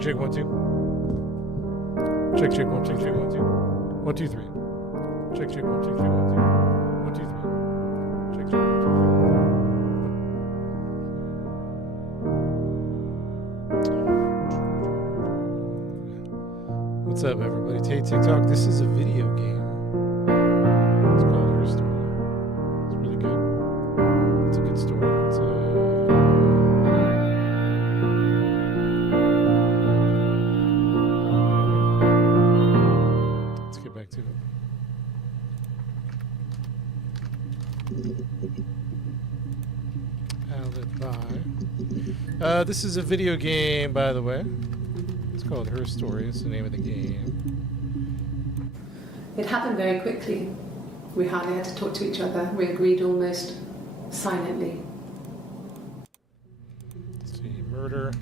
check, 1, 2. Check, 1, 2, check, 1, 2. 1, 2, 3. Check, 1, 2, check, 1, 2. 1, 2, 3. Check, 1, 2, 3. What's up, everybody? Tay TikTok. This is a video game. It's called Her Story. It's really good. It's a good story. Let's get back to it. Alibi. This is a video game, by the way. It's called Her Story. It's the name of the game. It happened very quickly. We hardly had to talk to each other. We agreed almost silently. Let's see, murder.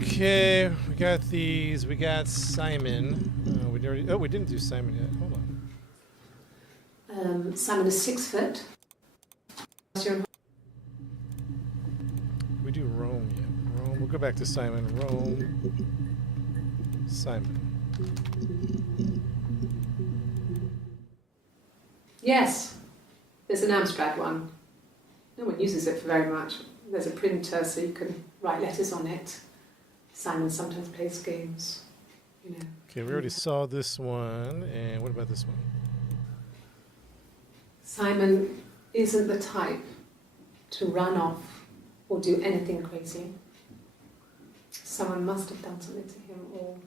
Okay, we got these. We got Simon. We didn't do Simon yet. Hold on. Simon is 6 foot. We do Rome yet. Rome. We'll go back to Simon. Rome. Simon. Yes, there's an Amstrad one. No one uses it for very much. There's a printer so you can write letters on it. Simon sometimes plays games, you know. Okay, we already saw this one. And what about this one? Simon isn't the type to run off or do anything crazy. Someone must have done something to him, or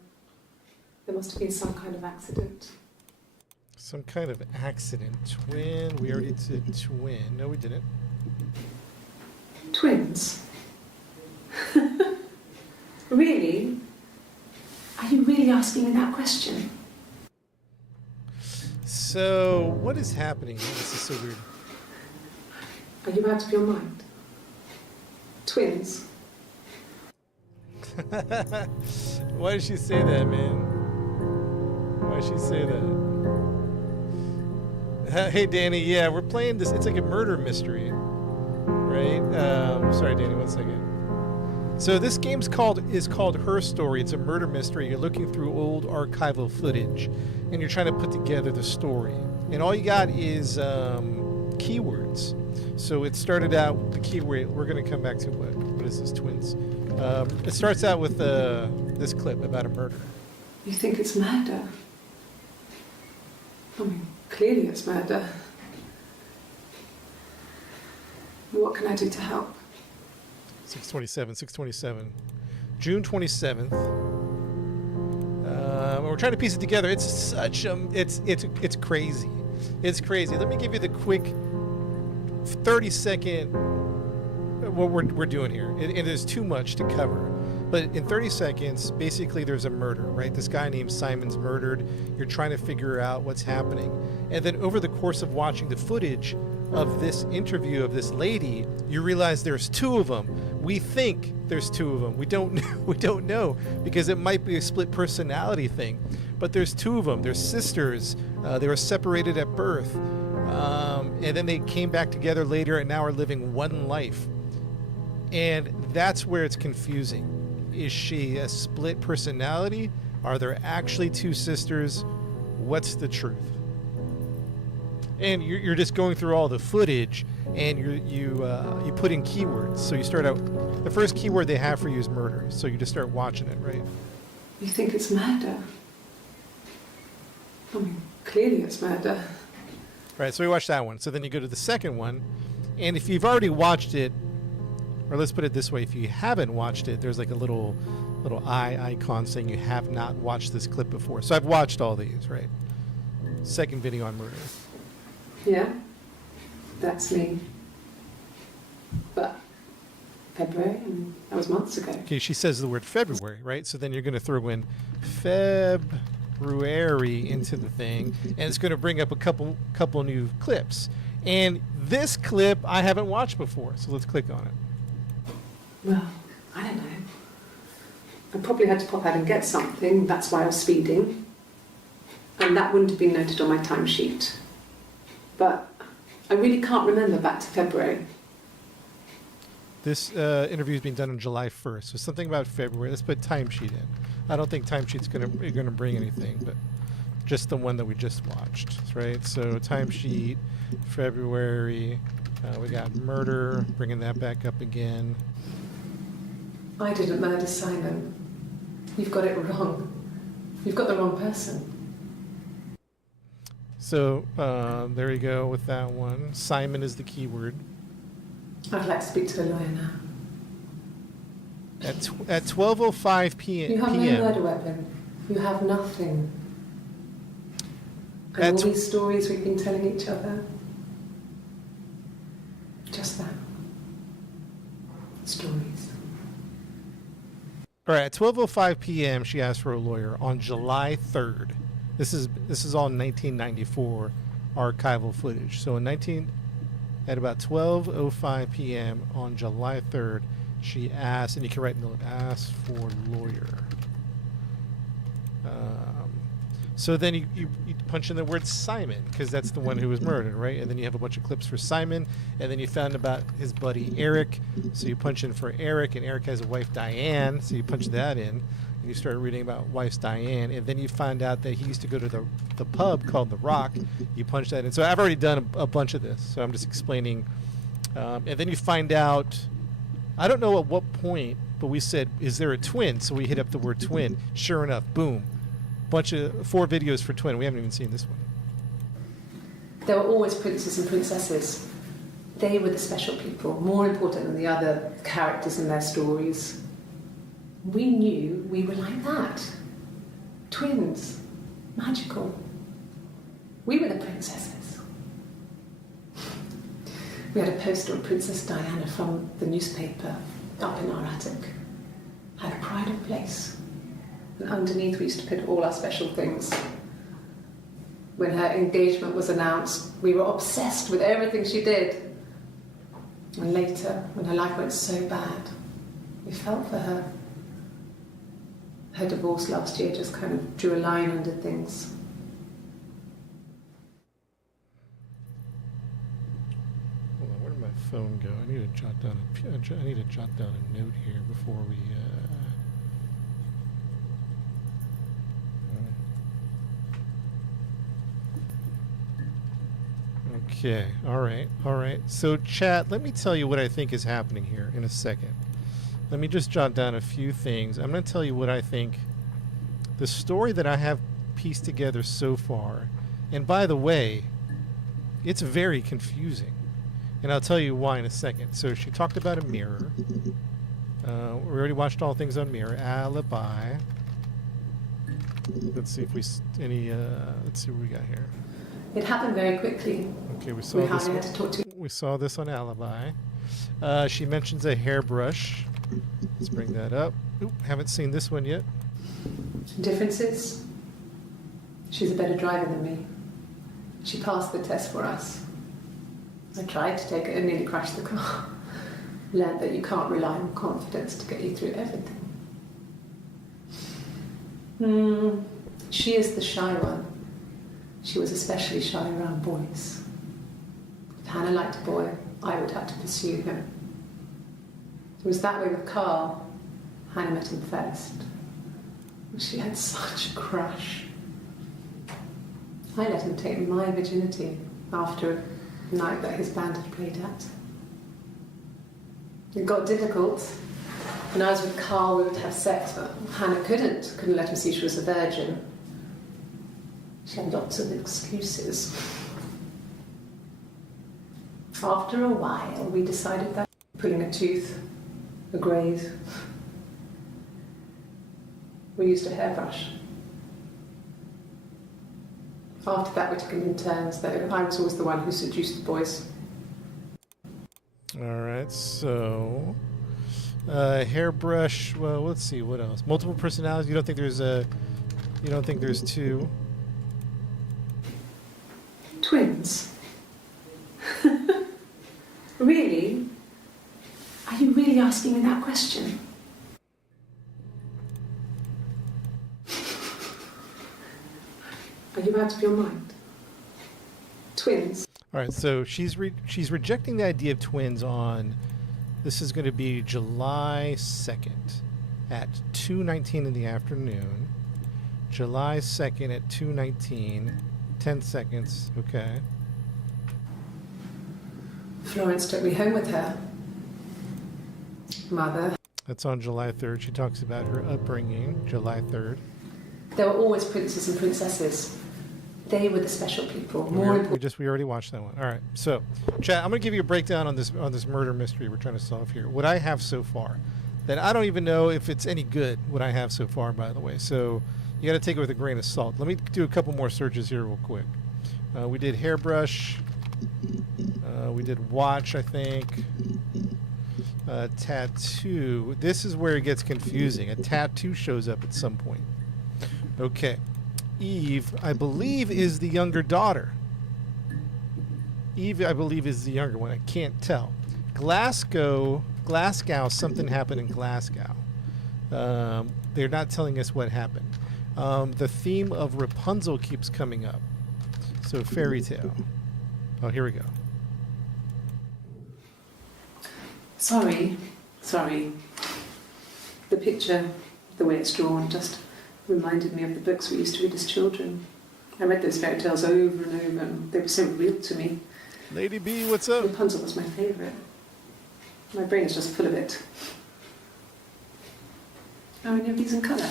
there must have been some kind of accident. Some kind of accident. Twin. We already did twin. No, we didn't. Twins? Really? Are you really asking me that question? So, what is happening here? This is so weird. Are you out of your mind? Twins? Why did she say that, man? Why did she say that? Hey, Danny. Yeah, we're playing this. It's like a murder mystery, right? Sorry, Danny. 1 second. So this game's called Her Story. It's a murder mystery. You're looking through old archival footage, and you're trying to put together the story. And all you got is keywords. So it started out with the keyword. We're going to come back to what is this, twins? It starts out with this clip about a murder. You think it's murder? I mean, clearly it's murder. What can I do to help? 627. June 27th. We're trying to piece it together. It's such it's crazy. It's crazy. Let me give you the quick 30-second what we're doing here. And there's too much to cover. But in 30 seconds, basically there's a murder, right? This guy named Simon's murdered. You're trying to figure out what's happening. And then over the course of watching the footage of this interview of this lady, you realize there's 2 of them. We think there's 2 of them. We don't know because it might be a split personality thing. But there's 2 of them. They're sisters. They were separated at birth. And then they came back together later and now are living one life. And that's where it's confusing. Is she a split personality? Are there actually 2 sisters? What's the truth? And you're just going through all the footage, and you put in keywords. So you start out, the first keyword they have for you is murder. So you just start watching it, right? You think it's murder? I mean, clearly it's murder. Right. So we watched that one. So then you go to the second one, and if you've already watched it, or let's put it this way, if you haven't watched it, there's like a little eye icon saying you have not watched this clip before. So I've watched all these, right? Second video on murder. Yeah, that's me. But February, and that was months ago. Okay, she says the word February, right? So then you're going to throw in February into the thing, and it's going to bring up a couple new clips. And this clip I haven't watched before, so let's click on it. Well, I don't know. I probably had to pop out and get something. That's why I was speeding. And that wouldn't have been noted on my timesheet. But I really can't remember back to February. This interview is being done on July 1st, so something about February. Let's put timesheet in. I don't think timesheet's gonna bring anything, but just the one that we just watched, right? So timesheet, February. We got murder, bringing that back up again. I didn't murder Simon. You've got it wrong. You've got the wrong person. So there you go with that one. Simon is the keyword. I'd like to speak to a lawyer now. At 12:05 p.m. You have no murder weapon. You have nothing. And all these stories we've been telling each other. Just that. Stories. All right, at 12:05 p.m. she asked for a lawyer on July 3rd. This is all 1994 archival footage. So at about 12:05 p.m. on July 3rd, she asked, and you can write note, asked for lawyer. So then you punch in the word Simon, because that's the one who was murdered, right? And then you have a bunch of clips for Simon, and then you found about his buddy Eric, so you punch in for Eric, and Eric has a wife Diane, so you punch that in, and you start reading about wife Diane, and then you find out that he used to go to the pub called The Rock. You punch that in. So I've already done a bunch of this, so I'm just explaining. And then you find out, I don't know at what point, but we said, is there a twin? So we hit up the word twin. Sure enough, boom. Bunch of 4 videos for twin. We haven't even seen this one. There were always princes and princesses. They were the special people, more important than the other characters in their stories. We knew we were like that. Twins. Magical. We were the princesses. We had a poster of Princess Diana from the newspaper up in our attic. Had a pride of place. And underneath we used to put all our special things. When her engagement was announced, we were obsessed with everything she did. And later, when her life went so bad, we felt for her. Her divorce last year just kind of drew a line under things. Hold on, where did my phone go? I need to jot down a note here before we. Okay, all right. So, chat, let me tell you what I think is happening here in a second. Let me just jot down a few things. I'm going to tell you what I think. The story that I have pieced together so far, and by the way, it's very confusing. And I'll tell you why in a second. So she talked about a mirror. We already watched All Things on Mirror. Alibi. Let's see if let's see what we got here. It happened very quickly. Okay, we saw this on Alibi. She mentions a hairbrush. Let's bring that up. Oop, haven't seen this one yet. Differences? She's a better driver than me. She passed the test for us. I tried to take it and nearly crashed the car. Learned that you can't rely on confidence to get you through everything. She is the shy one. She was especially shy around boys. If Hannah liked a boy, I would have to pursue him. It was that way with Carl. Hannah met him first. She had such a crush. I let him take my virginity after a night that his band had played at. It got difficult. When I was with Carl, we would have sex, but Hannah couldn't let him see she was a virgin. She had lots of excuses. After a while, we decided that pulling a tooth, a graze. We used a hairbrush. After that, we took it in turns, though. I was always the one who seduced the boys. All right, so hairbrush. Well, let's see what else. Multiple personalities. You don't think there's two? Twins. Really? Are you really asking me that question? Are you out of your mind? Twins. All right, so she's rejecting the idea of twins on This is going to be July 2nd at 2:19 in the afternoon. July 2nd at 2:19. 10 seconds. Okay. Florence took me home with her. Mother. That's on July 3rd. She talks about her upbringing, July 3rd. There were always princes and princesses. They were the special people. More important. We already watched that one. All right. So, chat, I'm going to give you a breakdown on this murder mystery we're trying to solve here. What I have so far, that I don't even know if it's any good. What I have so far, by the way. So, you got to take it with a grain of salt. Let me do a couple more searches here real quick. We did hairbrush. We did watch, I think. Tattoo. This is where it gets confusing. A tattoo shows up at some point. Okay. Eve, I believe, is the younger daughter. Eve, I believe, is the younger one. I can't tell. Glasgow, something happened in Glasgow. They're not telling us what happened. The theme of Rapunzel keeps coming up. So, fairy tale. Oh, here we go. Sorry. The picture, the way it's drawn, just reminded me of the books we used to read as children. I read those fairy tales over and over, and they were so real to me. Lady B, what's up? Rapunzel was my favourite. My brain is just full of it. Are any of these in colour?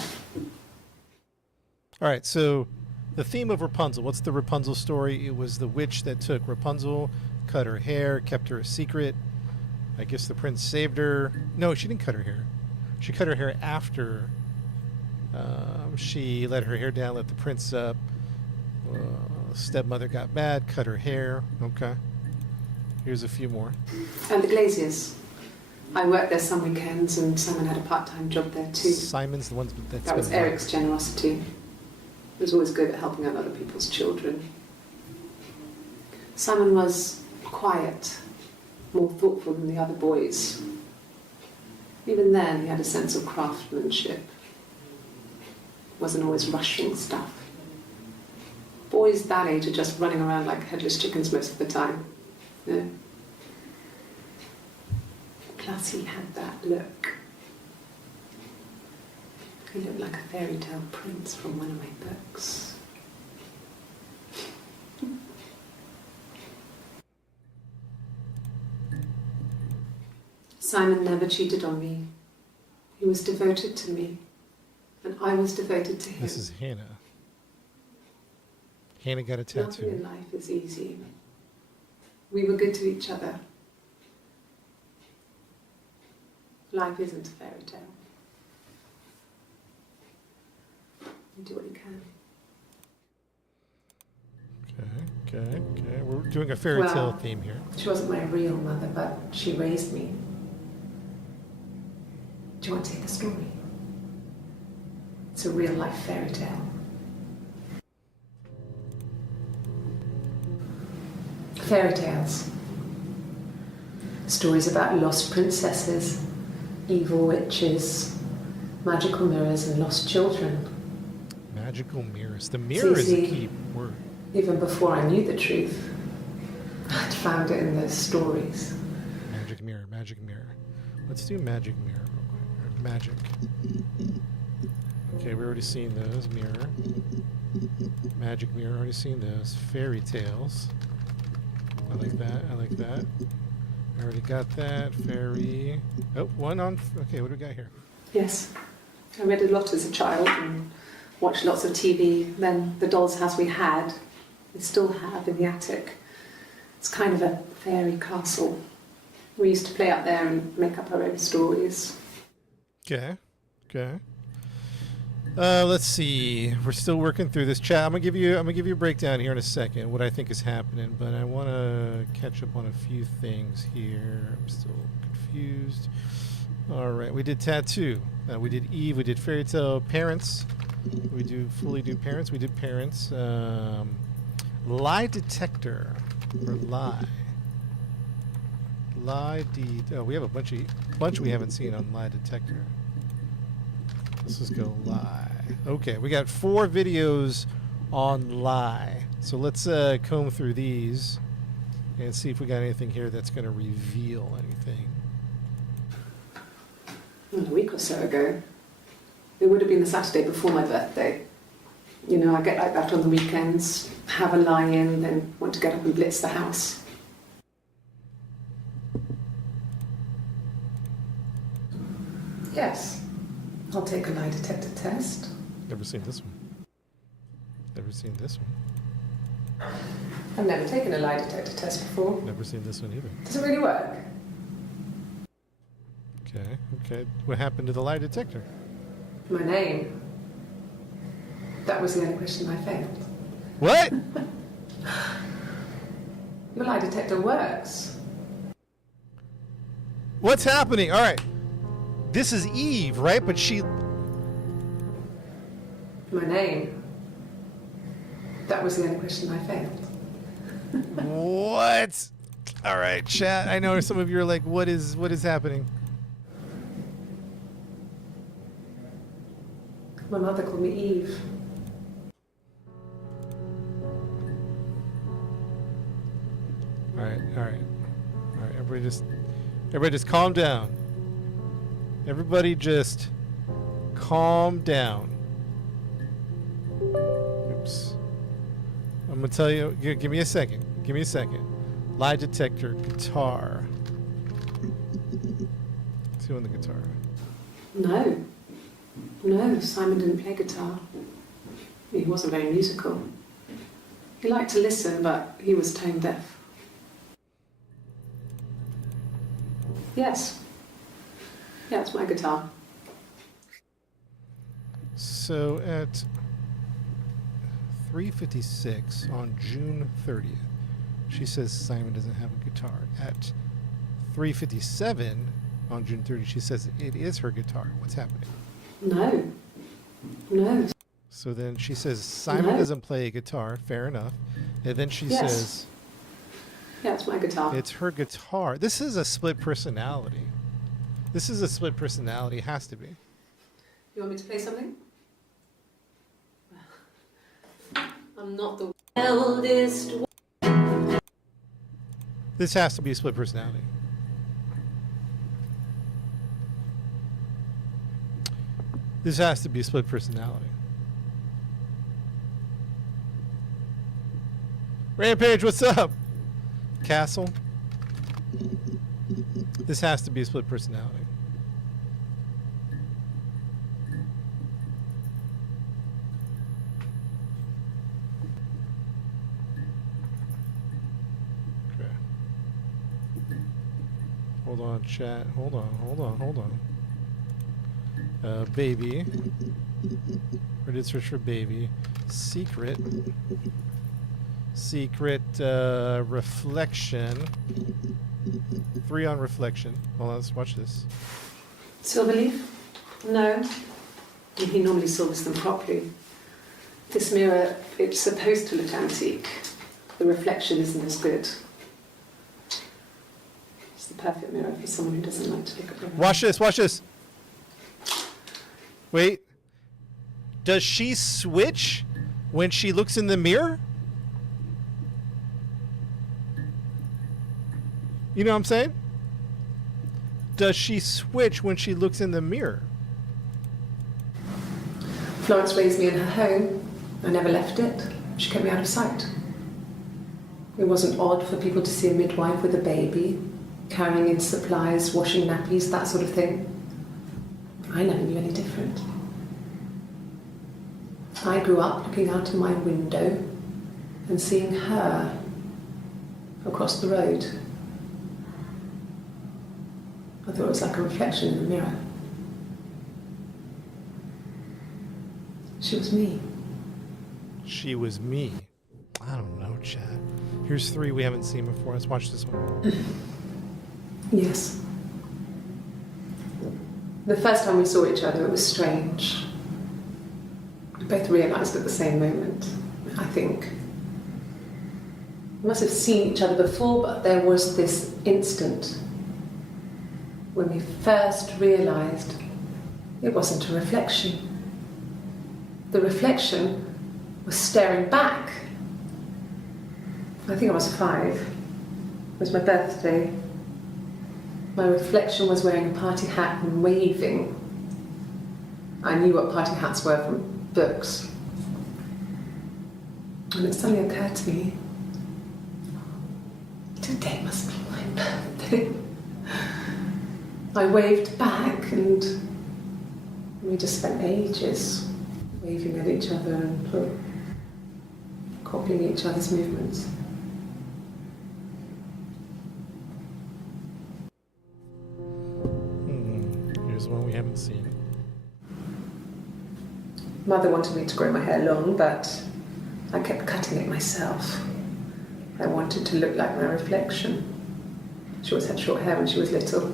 All right, so the theme of Rapunzel. What's the Rapunzel story? It was the witch that took Rapunzel, cut her hair, kept her a secret. I guess the prince saved her. No, she didn't cut her hair. She cut her hair after she let her hair down, let the prince up. Stepmother got mad, cut her hair. Okay. Here's a few more. And the Glaziers. I worked there some weekends, and Simon had a part-time job there too. Simon's the one that's that was Eric's generosity. He was always good at helping out other people's children. Simon was quiet, more thoughtful than the other boys. Even then, he had a sense of craftsmanship. Wasn't always rushing stuff. Boys that age are just running around like headless chickens most of the time. Yeah. Plus, he had that look. He looked like a fairy tale prince from one of my books. Simon never cheated on me. He was devoted to me, and I was devoted to him. This is Hannah. Hannah got a tattoo. Nothing in life is easy. We were good to each other. Life isn't a fairy tale. You do what you can. Okay. We're doing a fairy tale theme here. She wasn't my real mother, but she raised me. Do you want to hear the story? It's a real life fairy tale. Fairy tales. Stories about lost princesses, evil witches, magical mirrors, and lost children. Magical mirrors. The mirror is a key word. Even before I knew the truth, I'd found it in those stories. Magic mirror. Let's do magic mirror real quick. Magic. Okay, we already seen those. Mirror. Magic mirror, already seen those. Fairy tales. I like that. I already got that. Fairy. Oh, one on. Okay, what do we got here? Yes. I read a lot as a child and watched lots of TV. Then the doll's house we had, we still have in the attic. It's kind of a fairy castle. We used to play up there and make up our own stories. Okay. Let's see. We're still working through this chat. I'm gonna give you a breakdown here in a second what I think is happening, but I want to catch up on a few things here. I'm still confused. All right, we did tattoo. We did Eve. We did fairy tale. Parents. We fully do parents. We did parents. Lie detector or lie. We have a bunch we haven't seen on lie detector. Let's just go lie. Okay, we got 4 videos on lie. So let's comb through these and see if we got anything here that's going to reveal anything. A week or so ago. It would have been the Saturday before my birthday. You know, I get like that on the weekends, have a lie-in, then want to get up and blitz the house. Yes, I'll take a lie detector test. Never seen this one. Never seen this one. I've never taken a lie detector test before. Never seen this one either. Does it really work? Okay. What happened to the lie detector? My name. That was the only question I failed. What? Your lie detector works. What's happening? All right. This is Eve, right? But she... My name. That was the only question I failed. What? All right, chat. I know some of you are like, what is happening? My mother called me Eve. All right. Everybody just calm down. Everybody just calm down. Oops. I'm gonna tell you. Give me a second. Lie detector, guitar. Who's doing the guitar? No, Simon didn't play guitar. He wasn't very musical. He liked to listen, but he was tone deaf. Yes. Yeah, it's my guitar. So at 3:56 on June 30th, she says Simon doesn't have a guitar. At 3:57 on June 30th, she says it is her guitar. What's happening? No. So then she says Simon doesn't play a guitar. Fair enough. And then she says, yeah, it's my guitar. it's her guitar. This is a split personality. Has to be. You want me to play something? I'm not the eldest. This has to be a split personality. Rampage, what's up? Castle. This has to be a split personality. Okay. Hold on, chat. Hold on. Baby. Or did search for baby. Secret. Reflection. 3 on reflection. Hold on, let's watch this. Silverleaf? No. He normally silvers them properly. This mirror, it's supposed to look antique. The reflection isn't as good. It's the perfect mirror for someone who doesn't like to look at them. Watch this. Wait. Does she switch when she looks in the mirror? You know what I'm saying? Does she switch when she looks in the mirror? Florence raised me in her home. I never left it. She kept me out of sight. It wasn't odd for people to see a midwife with a baby, carrying in supplies, washing nappies, that sort of thing. I never knew any different. I grew up looking out of my window and seeing her across the road. I thought it was like a reflection in the mirror. She was me. She was me. I don't know, Chad. Here's 3 we haven't seen before. Let's watch this one. Yes. The first time we saw each other, it was strange. We both realised at the same moment, I think. We must have seen each other before, but there was this instant when we first realised it wasn't a reflection. The reflection was staring back. I think I was 5. It was my birthday. My reflection was wearing a party hat and waving. I knew what party hats were from books. And it suddenly occurred to me, today must be my birthday. I waved back and we just spent ages waving at each other and copying each other's movements. Here's one we haven't seen. Mother wanted me to grow my hair long, but I kept cutting it myself. I wanted to look like my reflection. She always had short hair when she was little.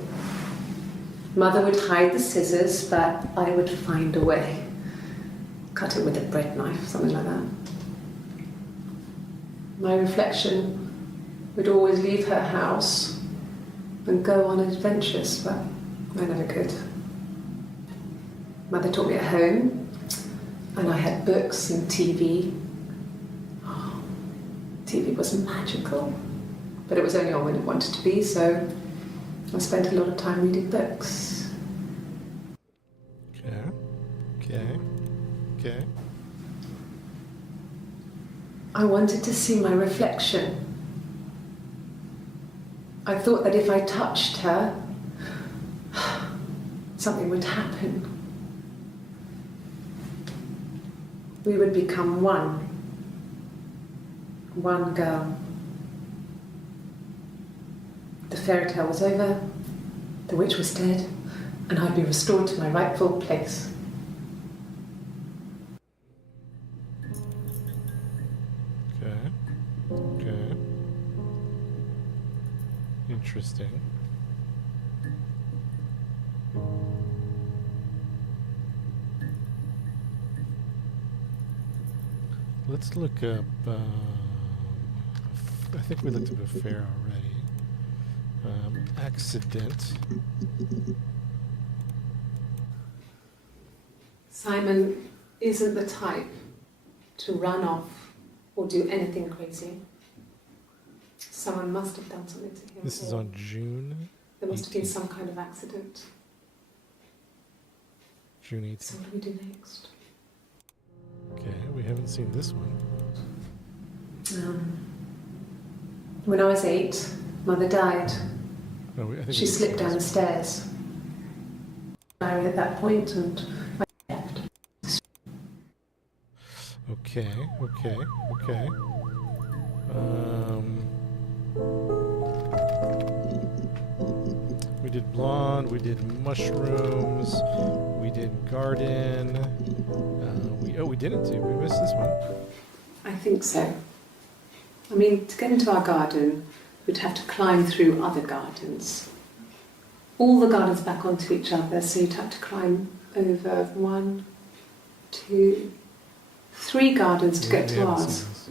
Mother would hide the scissors, but I would find a way. Cut it with a bread knife, something like that. My reflection would always leave her house and go on adventures, but I never could. Mother taught me at home, and I had books and TV. Oh, TV was magical, but it was only on when it wanted to be, so I spent a lot of time reading books. Okay. I wanted to see my reflection. I thought that if I touched her, something would happen. We would become one. One girl. The fairy tale was over, the witch was dead, and I'd be restored to my rightful place. Okay. Interesting. Let's look up, I think we looked up a fair already. Accident. Simon isn't the type to run off or do anything crazy. Someone must have done something to him. This is on June. There must have been some kind of accident. June 18th. So what do we do next? Okay, we haven't seen this one. When I was 8, Mother died. No, I think She we slipped saw down the this stairs. I was at that point and I left. one. Okay. We did blonde, we did mushrooms, we did garden. We didn't do. We missed this one. I think so. I mean, to get into our garden, we'd have to climb through other gardens. All the gardens back onto each other, so you'd have to climb over 1, 2, 3 gardens to get We to haven't ours. seen this.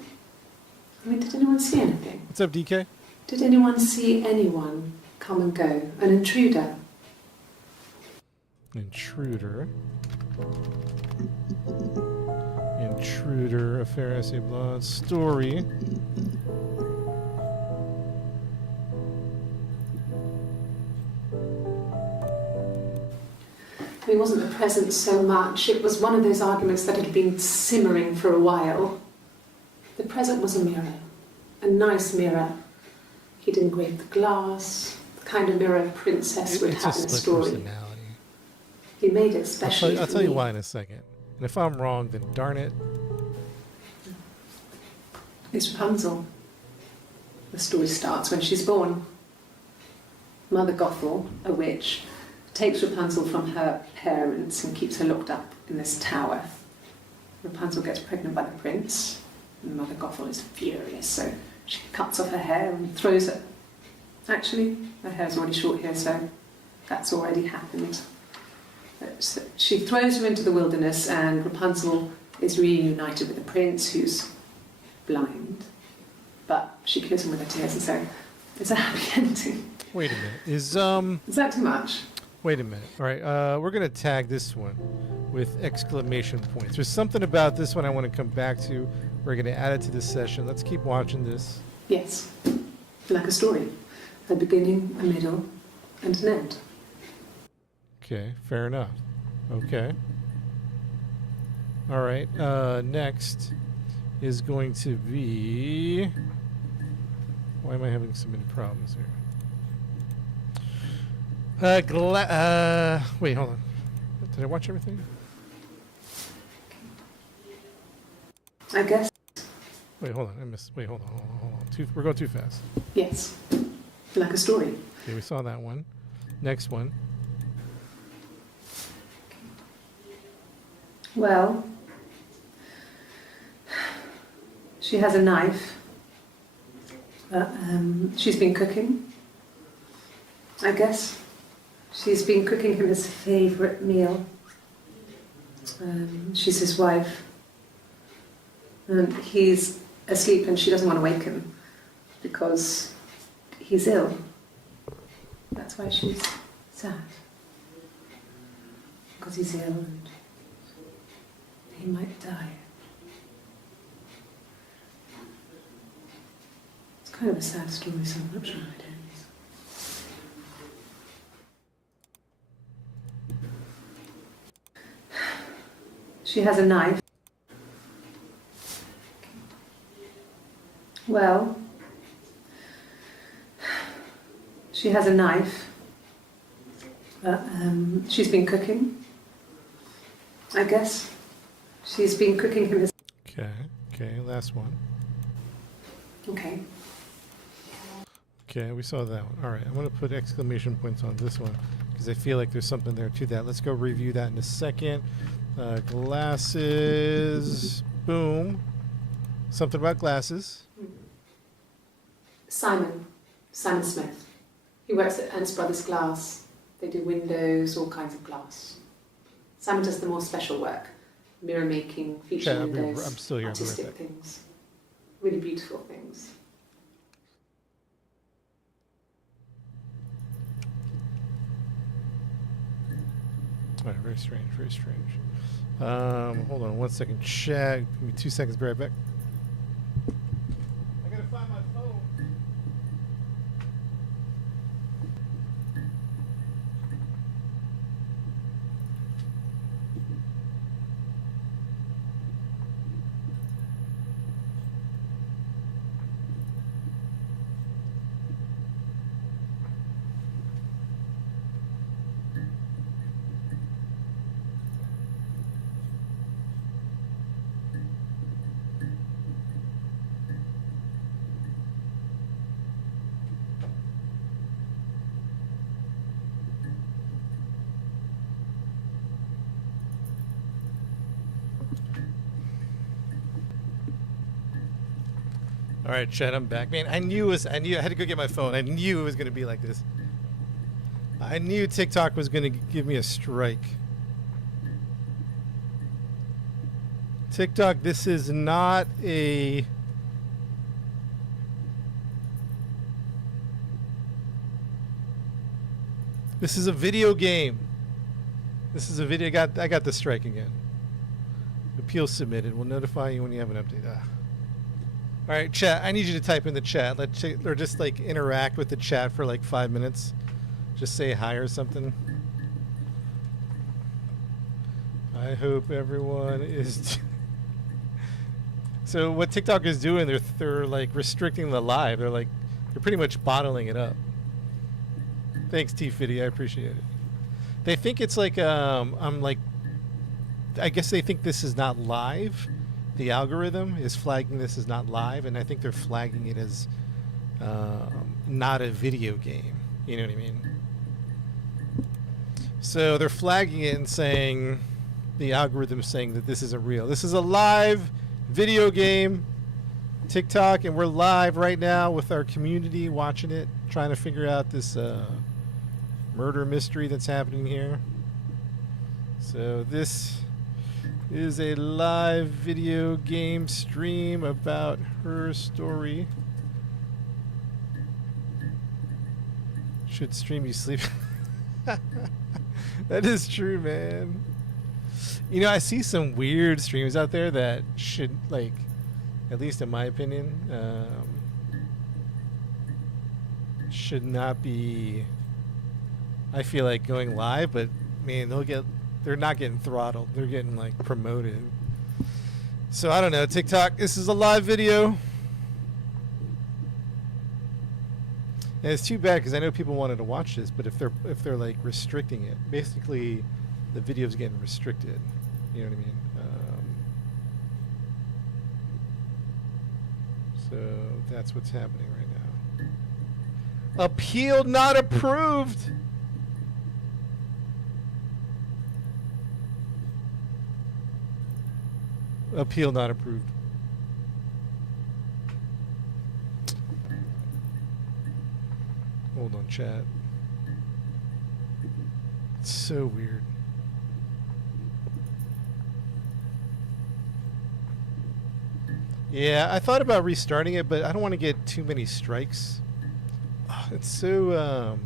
I mean, did anyone see anything? What's up, DK? Did anyone see anyone come and go? An intruder? Intruder, affair, essay, blonde, story. It wasn't the present so much. It was one of those arguments that had been simmering for a while. The present was a mirror, a nice mirror. He'd engraved the glass, the kind of mirror a princess would It's have a in a split story. personality. He made it specially I'll for tell you me. why in a second. And if I'm wrong, then darn it. It's Rapunzel. The story starts when she's born. Mother Gothel, a witch, takes Rapunzel from her parents and keeps her locked up in this tower. Rapunzel gets pregnant by the prince, and Mother Gothel is furious, so she cuts off her hair and throws it. Actually, her hair's already short here, so that's already happened. So she throws her into the wilderness, and Rapunzel is reunited with the prince, who's blind. But she kills him with her tears, and so it's a happy ending. Wait a minute. Is that too much? Wait a minute. All right. We're gonna tag this one with exclamation points. There's something about this one I want to come back to. We're gonna add it to this session. Let's keep watching this. Yes, like a story. A beginning, a middle, and an end. Okay, fair enough. Okay. All right. Next is going to be. Why am I having so many problems here? Wait, hold on. Did I watch everything? I guess. Wait, hold on. I missed. Wait, hold on. We're going too fast. Yes. Like a story. Okay, we saw that one. Next one. Well, she has a knife. She's been cooking. I guess. She's been cooking him his favourite meal. She's his wife. And he's asleep and she doesn't want to wake him because he's ill. That's why she's sad. Because he's ill and he might die. It's kind of a sad story, so I'm not sure how it ends. She has a knife. Well, she has a knife. She's been cooking. I guess. She's been cooking him his... Okay, last one. Okay. Okay, we saw that one. All right, I'm going to put exclamation points on this one because I feel like there's something there to that. Let's go review that in a second. Glasses. Boom. Something about glasses. Simon Smith. He works at Ernst Brothers Glass. They do windows, all kinds of glass. Simon does the more special work. Mirror making, feature windows, I'm still here. artistic things. Really beautiful things. All right, very strange, very strange. Hold on 1 second. Chat. Give me 2 seconds. Be right back. I gotta find my phone. All right, Chad, I'm back. Man, I knew I had to go get my phone. I knew it was going to be like this. I knew TikTok was going to give me a strike. TikTok, this is not a... This is a video game. This is a video. I got the strike again. Appeal submitted. We'll notify you when you have an update. All right, chat. I need you to type in the chat. Or just like interact with the chat for like 5 minutes. Just say hi or something. I hope everyone is. So what TikTok is doing, they're like restricting the live. They're pretty much bottling it up. Thanks, T-Fitty. I appreciate it. They think it's like I guess they think this is not live. The algorithm is flagging this as not live, and I think they're flagging it as not a video game. You know what I mean? So they're flagging it and saying, the algorithm is saying that this isn't real. This is a live video game, TikTok, and we're live right now with our community watching it, trying to figure out this murder mystery that's happening here. So this is a live video game stream about her story. Should stream you sleep. That is true, man. You know, I see some weird streams out there that should, like, at least in my opinion, should not be I feel like going live, but man, they're not getting throttled. They're getting like promoted. So I don't know, TikTok, this is a live video. And it's too bad because I know people wanted to watch this, but if they're like restricting it, basically the video's getting restricted. You know what I mean? So that's what's happening right now. Appeal not approved. Appeal not approved. Hold on, chat. It's so weird. Yeah, I thought about restarting it, but I don't want to get too many strikes. It's so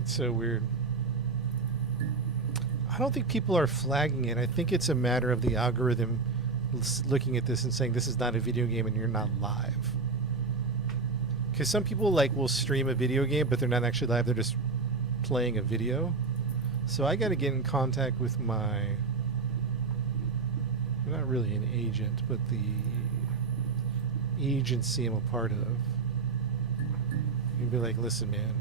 it's so weird. I don't think people are flagging it. I think it's a matter of the algorithm looking at this and saying this is not a video game and you're not live. Because some people like will stream a video game, but they're not actually live. They're just playing a video. So I got to get in contact with my, not really an agent, but the agency I'm a part of. You'd be like, listen, man.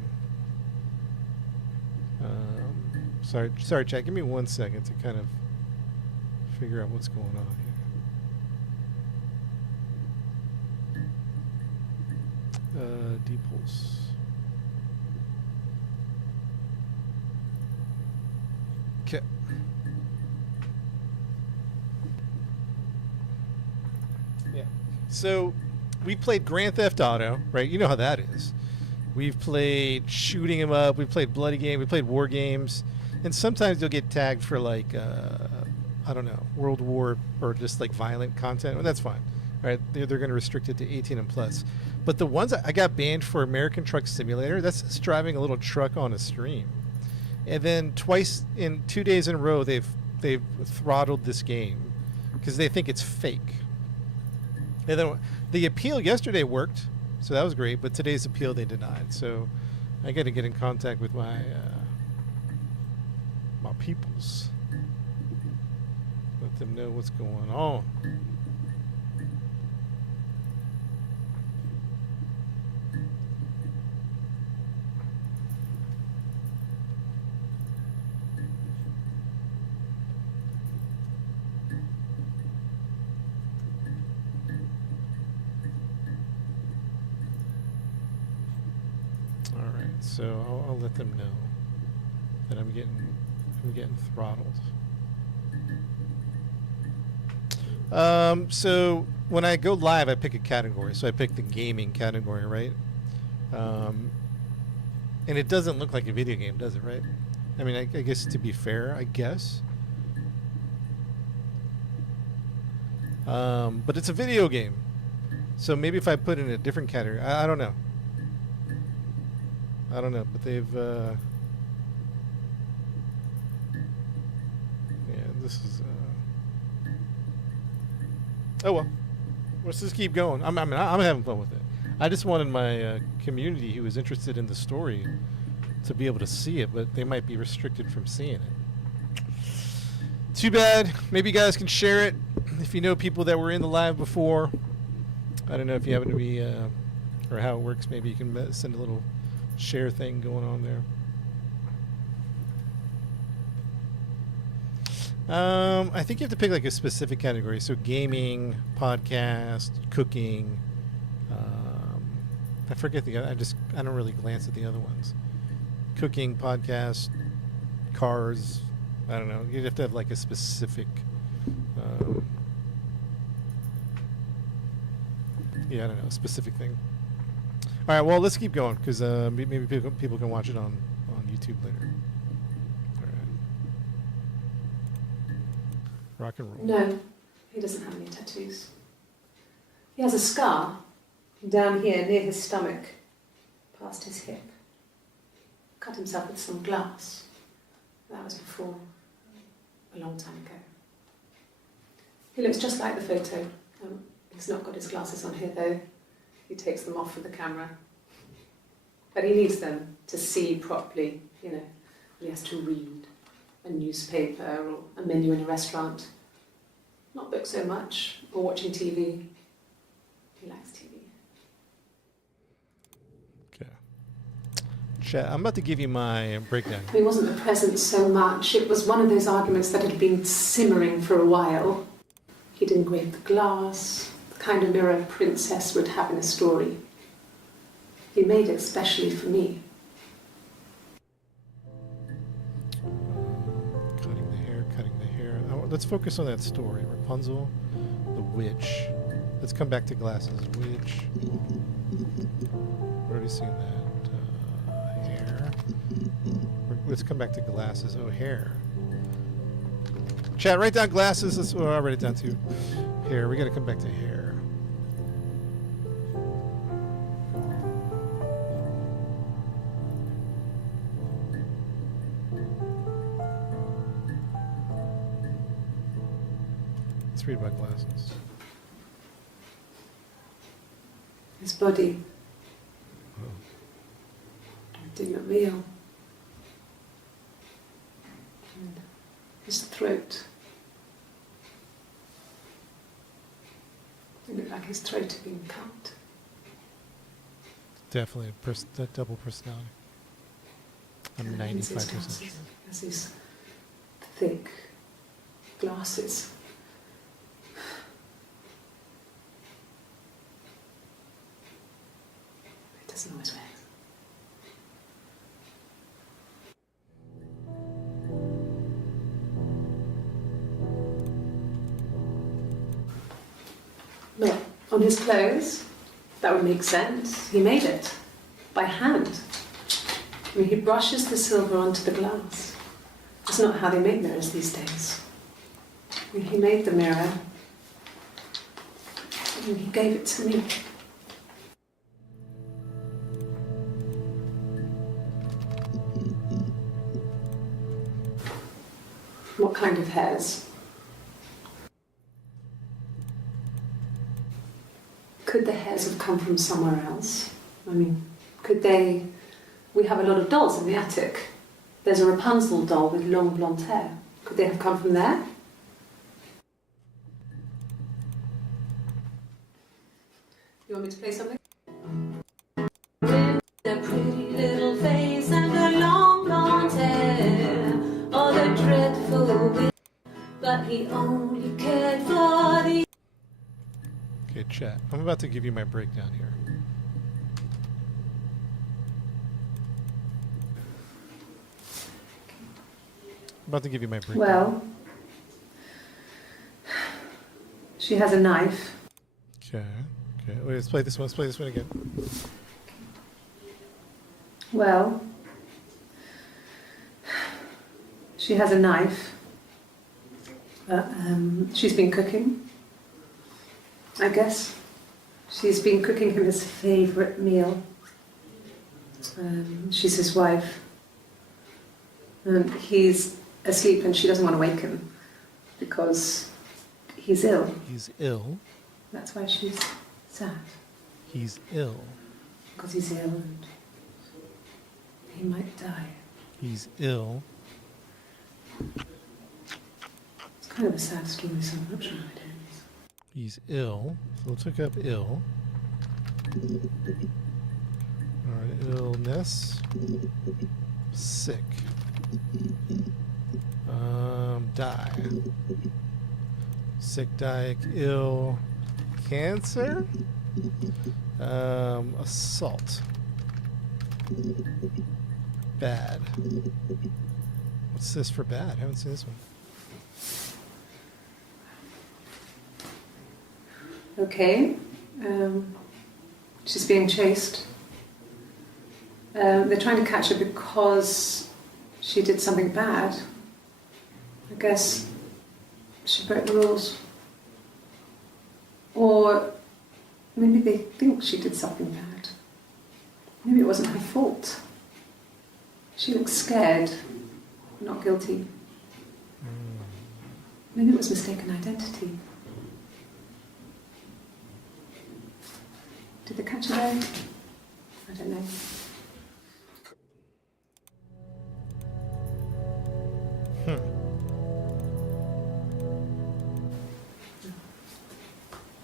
Sorry, chat. Give me 1 second to kind of figure out what's going on here. Dpulse. Okay. Yeah. So we played Grand Theft Auto, right? You know how that is. We've played shooting 'em up. We played bloody game. We played war games, and sometimes you'll get tagged for like I don't know, World War or just like violent content. Well, that's fine, right? They're going to restrict it to 18 and plus. But the ones I got banned for American Truck Simulator, that's just driving a little truck on a stream. And then twice in 2 days in a row, they've throttled this game because they think it's fake. And then the appeal yesterday worked, so that was great. But today's appeal they denied. So I got to get in contact with my my peoples, let them know what's going on. So I'll let them know that I'm getting throttled. So when I go live, I pick a category. So I pick the gaming category, right? And it doesn't look like a video game, does it? Right? I mean, I guess to be fair, I guess. But it's a video game. So maybe if I put in a different category, I don't know. I don't know, but they've, yeah, this is, oh well, let's just keep going. I'm having fun with it. I just wanted my community who is interested in the story to be able to see it, but they might be restricted from seeing it. Too bad. Maybe you guys can share it if you know people that were in the live before. I don't know if you happen to be, or how it works. Maybe you can send a little share thing going on there. I think you have to pick like a specific category. So gaming, podcast, cooking. I forget the other. I don't really glance at the other ones. Cooking, podcast, cars. I don't know. You'd have to have like a specific. Yeah, I don't know, a specific thing. All right, well, let's keep going because maybe people can watch it on YouTube later. All right. Rock and roll. No, he doesn't have any tattoos. He has a scar down here near his stomach, past his hip. Cut himself with some glass. That was before, a long time ago. He looks just like the photo. He's not got his glasses on here though. He takes them off for the camera. But he needs them to see properly, you know. He has to read a newspaper or a menu in a restaurant. Not book so much, or watching TV. He likes TV. Okay. Chat, I'm about to give you my breakdown. He wasn't the present so much. It was one of those arguments that had been simmering for a while. He'd engraved the glass, the kind of mirror a princess would have in a story. He made it especially for me. Cutting the hair, cutting the hair. Let's focus on that story. Rapunzel, the witch. Let's come back to glasses. Witch. We've already seen that. Hair. Let's come back to glasses. Oh, hair. Chat, write down glasses. I'll write it down too. Hair. We got to come back to hair. Let's read about glasses. His body. Oh. Doing a meal. And his throat. It looked like his throat had been cut. Definitely a double personality. I'm And his 95% glasses. sure. He has these thick glasses. He doesn't always wear. Well, on his clothes, that would make sense. He made it by hand. I mean, he brushes the silver onto the glass. That's not how they make mirrors these days. I mean, he made the mirror and he gave it to me. What kind of hairs? Could the hairs have come from somewhere else? I mean, could they... We have a lot of dolls in the attic. There's a Rapunzel doll with long blonde hair. Could they have come from there? You want me to play something? With a pretty little face and a long blonde hair, oh, the dreadful witch, but he only cared for the... Okay, chat. I'm about to give you my breakdown here. I'm about to give you my breakdown. Well, she has a knife. Okay. Okay. Wait, let's play this one. Let's play this one again. Well, she has a knife. She's been cooking, I guess. She's been cooking him his favourite meal. She's his wife. He's asleep and she doesn't want to wake him because he's ill. He's ill. That's why she's sad. He's ill. Because he's ill and he might die. He's ill. It's kind of a sad story, so I'm not sure what it is. He's ill. So let's look up ill. Alright, illness. Sick. Die. Sick, die, ill. Cancer? Assault. Bad. What's this for bad? I haven't seen this one. Okay. She's being chased. They're trying to catch her because she did something bad. I guess she broke the rules. Or maybe they think she did something bad. Maybe it wasn't her fault. She looks scared, not guilty. Maybe it was mistaken identity. Did they catch her there? I don't know.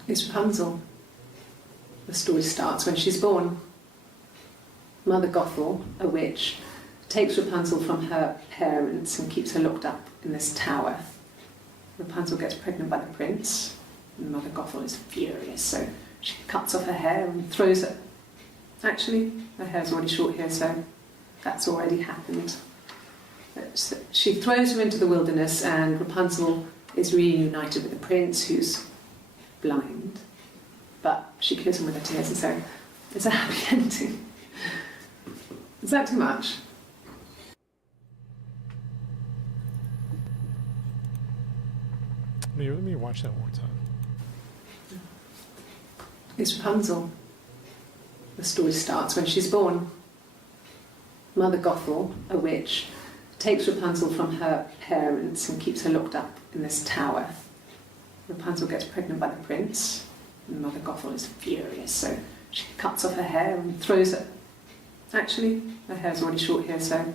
It's Rapunzel. The story starts when she's born. Mother Gothel, a witch, takes Rapunzel from her parents and keeps her locked up in this tower. Rapunzel gets pregnant by the prince, and Mother Gothel is furious, so she cuts off her hair and throws it. Actually, her hair's already short here, so that's already happened. So she throws her into the wilderness, and Rapunzel is reunited with the prince, who's blind, but she kills him with her tears, and so it's a happy ending. Is that too much? Let me watch that one more time. It's Rapunzel. The story starts when she's born. Mother Gothel, a witch, takes Rapunzel from her parents and keeps her locked up in this tower. Rapunzel gets pregnant by the prince, and Mother Gothel is furious, so she cuts off her hair and throws it. Actually, her hair's already short here, so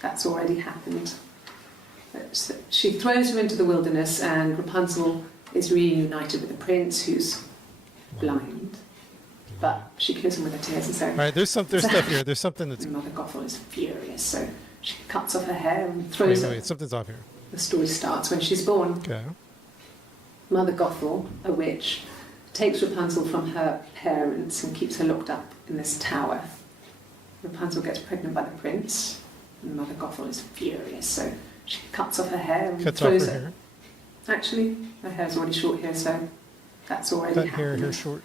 that's already happened. So she throws her into the wilderness, and Rapunzel is reunited with the prince, who's blind, but she kills him with her tears, and so. All right, there's stuff here. There's something that's. Mother Gothel is furious, so she cuts off her hair and Wait, throws wait, it. something's off here. The story starts when she's born. Okay. Mother Gothel, a witch, takes Rapunzel from her parents and keeps her locked up in this tower. Rapunzel gets pregnant by the prince, and Mother Gothel is furious, so she cuts off her hair and Cuts off throws her it. hair. Actually, her hair's already short here, so that's already Cut happened. hair short.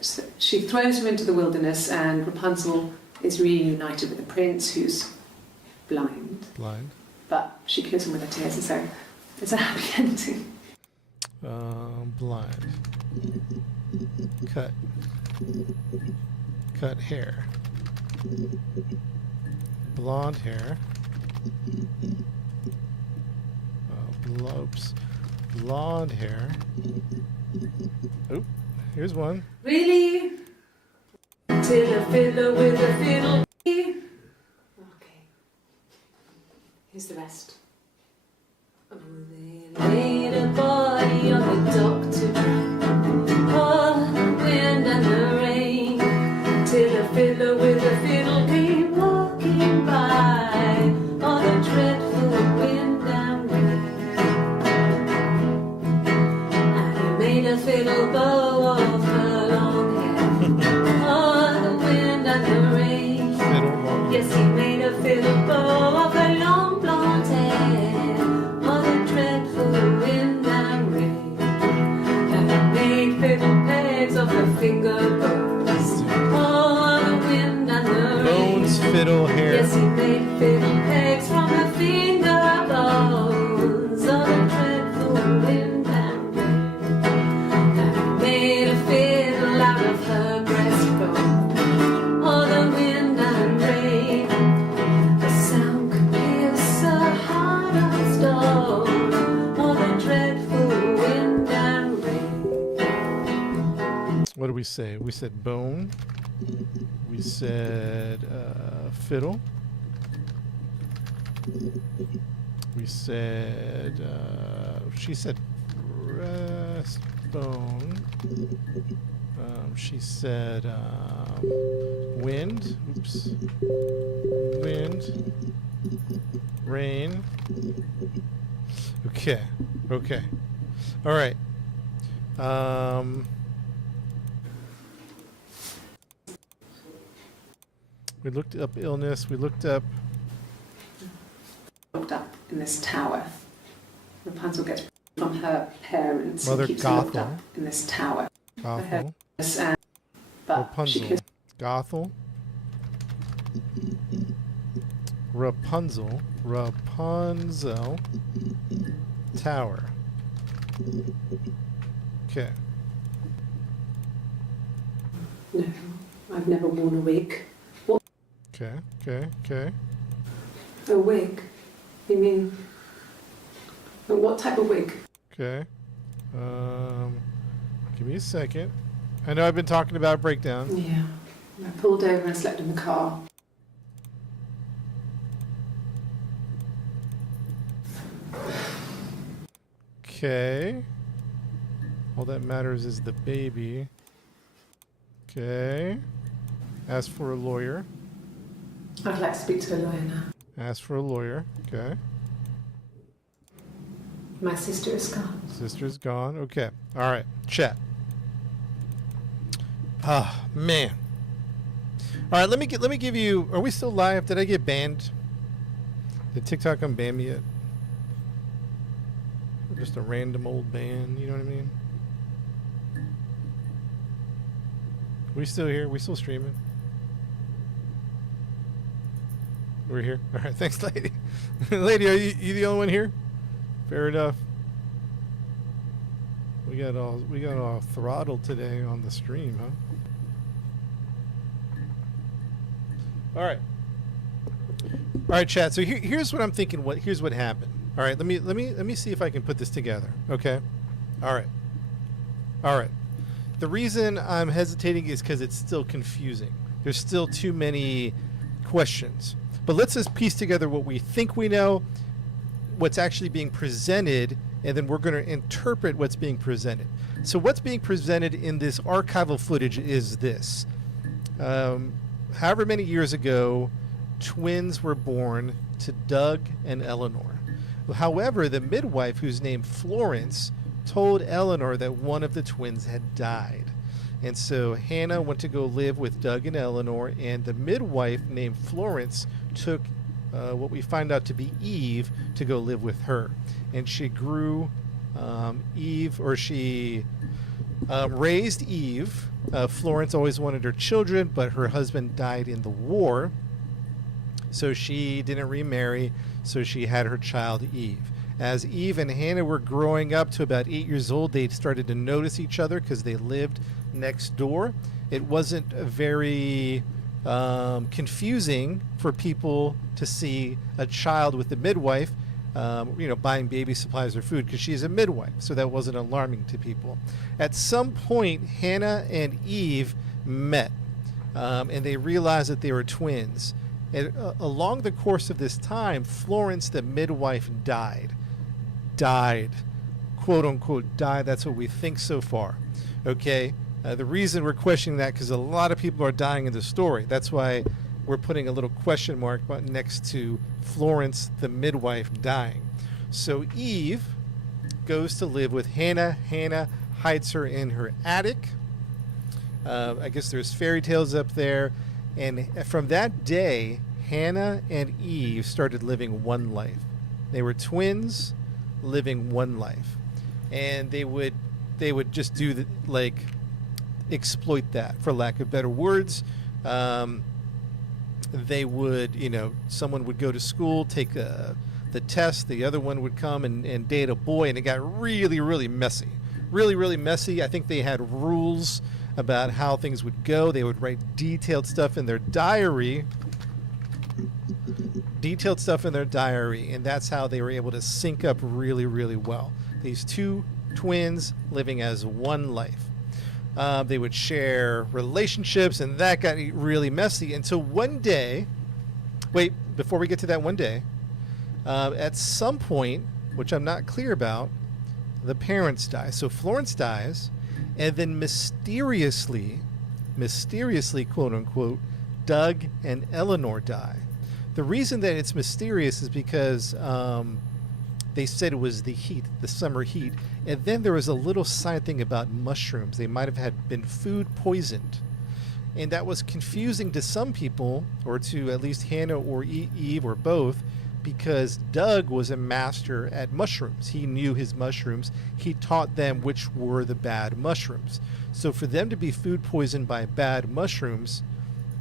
So she throws her into the wilderness, and Rapunzel is reunited with the prince, who's blind, Blind. but she kills him with her tears, and so it's a happy ending. Blind. Cut. Cut hair. Blonde hair. Oops. Blonde hair. Oh, here's one. Really? Till a fiddler with a fiddle. Okay. Here's the rest. Oh, they laid a body on the doctor. Oh, the wind and the rain. Till a fiddler with a fiddle came walking by. Oh, the dreadful wind and rain. And he made a fiddle bow of her long hair. Oh, the wind and the rain. Fiddle long. Yes, he made a fiddle bow of her long blonde hair. Oh, the dreadful wind and rain. And he made fiddle pegs of her finger bones. Oh, the wind and the rain. Bones, fiddle, hair. Yes, he made fiddle pegs from her finger bones. Oh, the dreadful wind and rain. And he made a fiddle out of her breastbone. Oh, the wind and rain. The sound could pierce a heart of stone. Oh, the dreadful wind and rain. What did we say? We said bone. We said fiddle. We said she said breastbone. She said wind. Oops. Wind. Rain. Okay. Okay. All right. We looked up illness. We looked up. Locked up in this tower. Rapunzel gets from her parents Mother and keeps her locked Gothel. up in this tower. Gothel. Yes, and, but she Rapunzel. kills Gothel. Rapunzel. Rapunzel. Tower. Okay. No, I've never worn a wig. Okay. Okay. Okay. A wig? You mean? What type of wig? Okay. Give me a second. I know I've been talking about breakdown. Yeah. I pulled over and slept in the car. Okay. All that matters is the baby. Okay. Ask for a lawyer. I'd like to speak to a lawyer now. Ask for a lawyer. Okay. My sister is gone. Sister's gone. Okay. All right. Chat. Ah, man. All right. Let me give you. Are we still live? Did I get banned? Did TikTok unban me yet? Or just a random old ban. You know what I mean? We still here? We still streaming? We're here. All right. Thanks, lady. Lady, are you the only one here? Fair enough. We got all throttled today on the stream, huh? All right. All right, chat. So here's what I'm thinking. Here's what happened. All right. Let me see if I can put this together. Okay. All right. All right. The reason I'm hesitating is because it's still confusing. There's still too many questions. But let's just piece together what we think we know, what's actually being presented, and then we're going to interpret what's being presented. So what's being presented in this archival footage is this. However many years ago, twins were born to Doug and Eleanor. However, the midwife, who's named Florence, told Eleanor that one of the twins had died. And so Hannah went to go live with Doug and Eleanor, and the midwife named Florence took what we find out to be Eve to go live with her. And she grew raised Eve. Florence always wanted her children, but her husband died in the war. So she didn't remarry, so she had her child Eve. As Eve and Hannah were growing up to about 8 years old, they started to notice each other because they lived next door. It wasn't very confusing for people to see a child with a midwife, buying baby supplies or food, because she's a midwife, so that wasn't alarming to people. At some point, Hannah and Eve met, and they realized that they were twins. And along the course of this time, Florence, the midwife, died, quote unquote, died. That's what we think so far. Okay. The reason we're questioning that, because a lot of people are dying in the story. That's why we're putting a little question mark next to Florence, the midwife, dying. So Eve goes to live with Hannah. Hannah hides her in her attic. I guess there's fairy tales up there. And from that day, Hannah and Eve started living one life. They were twins living one life. And they would just do exploit that, for lack of better words. They would, someone would go to school, take the test, the other one would come and date a boy, and it got really, really messy. Really, really messy. I think they had rules about how things would go. They would write detailed stuff in their diary. And that's how they were able to sync up really, really well. These two twins living as one life. They would share relationships, and that got really messy until one day. Wait, before we get to that one day, at some point, which I'm not clear about, the parents die. So Florence dies, and then mysteriously, quote unquote, Doug and Eleanor die. The reason that it's mysterious is because they said it was the heat, the summer heat. And then there was a little side thing about mushrooms. They might have been food poisoned. And that was confusing to some people, or to at least Hannah or Eve or both, because Doug was a master at mushrooms. He knew his mushrooms. He taught them which were the bad mushrooms. So for them to be food poisoned by bad mushrooms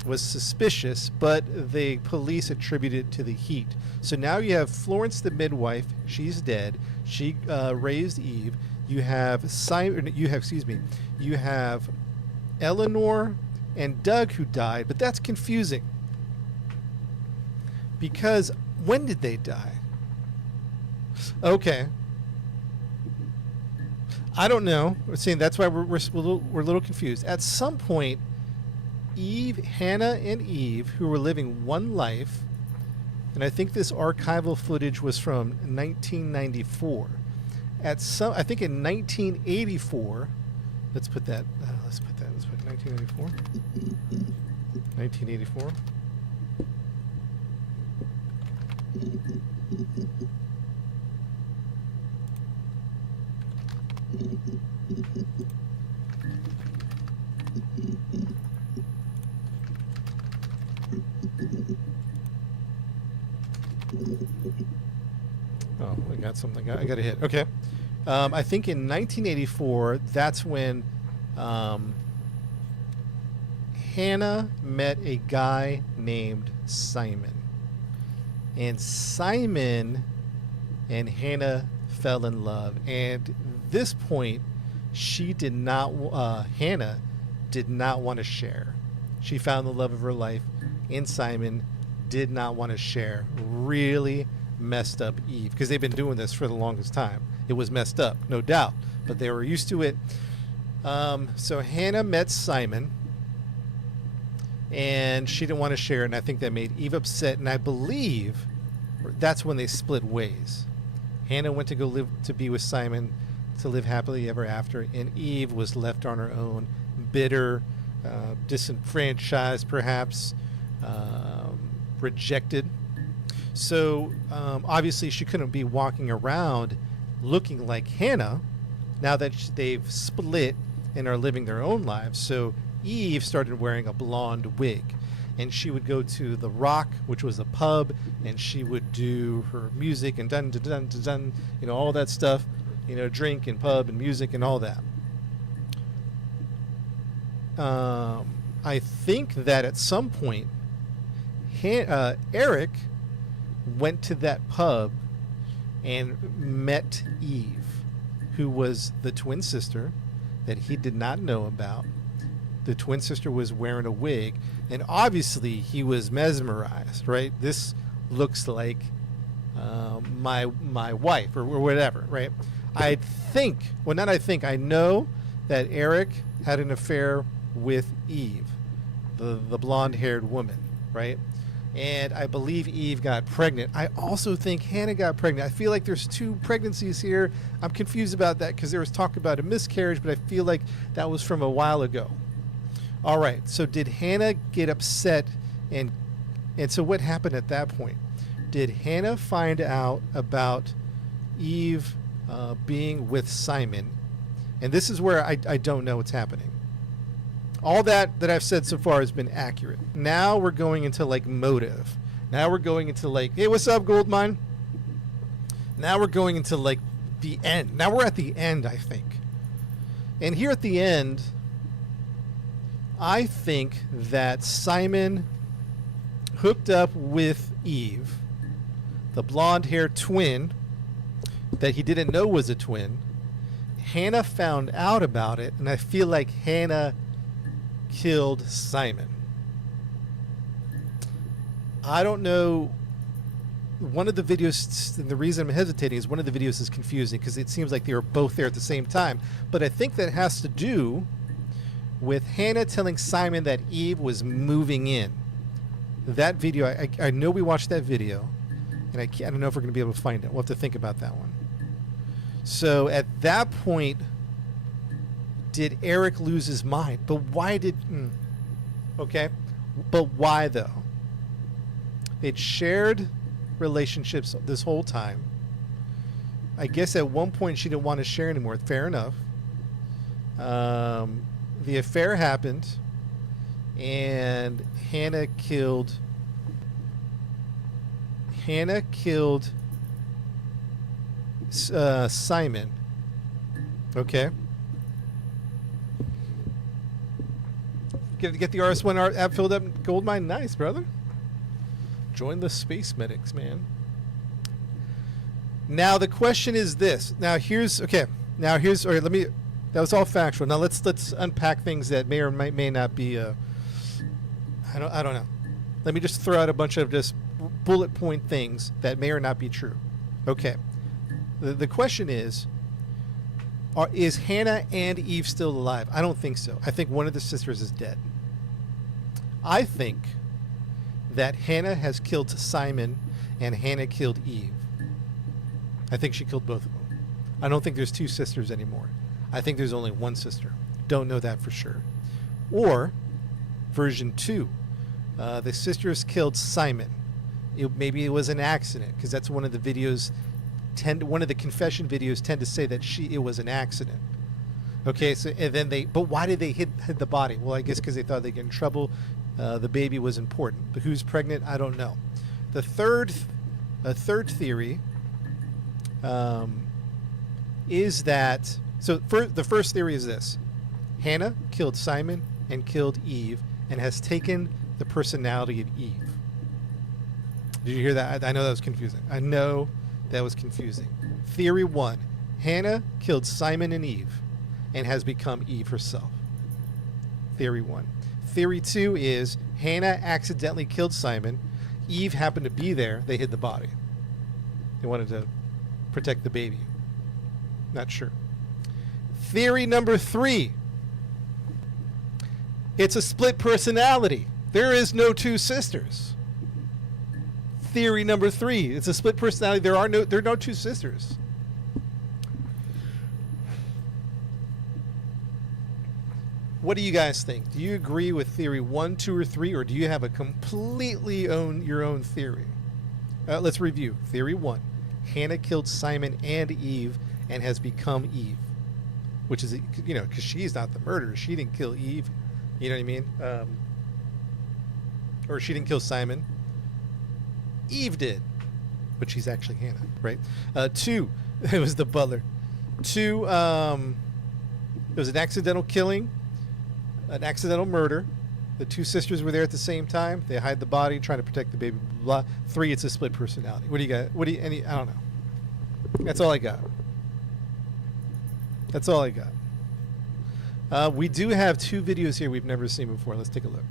was suspicious, but the police attributed it to the heat. So now you have Florence the midwife. She's dead. She raised Eve. You have You have Eleanor and Doug, who died, but that's confusing because when did they die? Okay. I don't know. We're saying that's why we're a little confused. At some point, Hannah and Eve, who were living one life, and I think this archival footage was from 1994. I think in 1984, let's put 1984. 1984. Oh, I got something. I got a hit. Okay. I think in 1984, that's when Hannah met a guy named Simon. And Simon and Hannah fell in love. And at this point, Hannah did not want to share. She found the love of her life in Simon, did not want to share. Really messed up Eve, because they've been doing this for the longest time. It was messed up, no doubt, but they were used to it. So Hannah met Simon, and she didn't want to share, and I think that made Eve upset, and I believe that's when they split ways. Hannah went to be with Simon, to live happily ever after, and Eve was left on her own, bitter, disenfranchised, perhaps, rejected. So obviously she couldn't be walking around looking like Hannah now that they've split and are living their own lives. So Eve started wearing a blonde wig, and she would go to the Rock, which was a pub, and she would do her music and dun dun dun dun dun, all that stuff, drink and pub and music and all that. I think that at some point Eric went to that pub and met Eve, who was the twin sister that he did not know about. The twin sister was wearing a wig, and obviously he was mesmerized, right? This looks like my wife or whatever, right? I know that Eric had an affair with Eve, the blonde-haired woman, right? And I believe Eve got pregnant. I also think Hannah got pregnant. I feel like there's two pregnancies here. I'm confused about that because there was talk about a miscarriage, but I feel like that was from a while ago. All right, so did Hannah get upset, and so what happened at that point? Did Hannah find out about Eve being with Simon? And this is where I don't know what's happening. All that I've said so far has been accurate. Now we're going into like motive. Now we're going into like, hey, what's up, Goldmine? Now we're going into like the end. Now we're at the end, I think. And here at the end, I think that Simon hooked up with Eve, the blonde-haired twin that he didn't know was a twin. Hannah found out about it, and I feel like Hannah killed Simon. I don't know. One of the videos, and the reason I'm hesitating is one of the videos is confusing because it seems like they were both there at the same time. But I think that has to do with Hannah telling Simon that Eve was moving in. That video, I know we watched that video, and I don't know if we're going to be able to find it. We'll have to think about that one. So at that point, did Eric lose his mind? But why did... okay. But why, though? They'd shared relationships this whole time. I guess at one point she didn't want to share anymore. Fair enough. The affair happened, and Hannah killed Simon. Okay. Get the RS1 app filled up. Goldmine, nice, brother. Join the space medics, man. Now the question is this. All right, let me. That was all factual. Now let's unpack things that may or may not be. I don't know. Let me just throw out a bunch of just bullet point things that may or not be true. Okay. The question is, Is Hannah and Eve still alive? I don't think so. I think one of the sisters is dead. I think that Hannah has killed Simon and Hannah killed Eve. I think she killed both of them. I don't think there's two sisters anymore. I think there's only one sister. Don't know that for sure. Or version 2, the sisters killed Simon. Maybe it was an accident, because that's one of the videos. One of the confession videos tend to say that it was an accident. Okay, so and then but why did they hid the body? Well, I guess because they thought they'd get in trouble. The baby was important, but who's pregnant? I don't know. The third theory is that the first theory is this: Hannah killed Simon and killed Eve and has taken the personality of Eve. Did you hear that? I know that was confusing. I know that was confusing. Theory 1: Hannah killed Simon and Eve and has become Eve herself. Theory 1. Theory 2 is Hannah accidentally killed Simon. Eve happened to be there. They hid the body. They wanted to protect the baby. Not sure. Theory number 3. It's a split personality. There is no two sisters. Theory number 3. It's a split personality. There are no two sisters. What do you guys think? Do you agree with theory 1, 2, or 3, or do you have a completely your own theory? Let's review. Theory 1: Hannah killed Simon and Eve and has become Eve, which is, because she's not the murderer. She didn't kill Eve. You know what I mean? Or she didn't kill Simon. Eve did, but she's actually Hannah, right? 2, it was the butler. 2, it was an accidental killing, an accidental murder. The two sisters were there at the same time. They hide the body, trying to protect the baby. Blah. 3, it's a split personality. What do you got? I don't know. That's all I got. That's all I got. We do have 2 videos here we've never seen before. Let's take a look.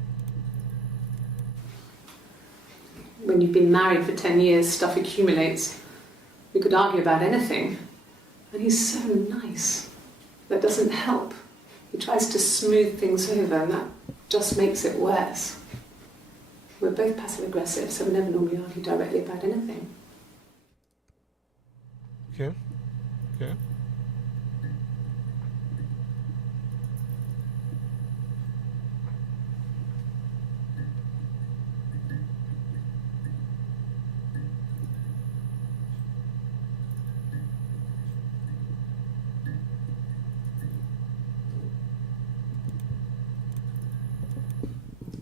When you've been married for 10 years, stuff accumulates. We could argue about anything. And he's so nice. That doesn't help. He tries to smooth things over, and that just makes it worse. We're both passive-aggressive, so we never normally argue directly about anything. Okay. Okay.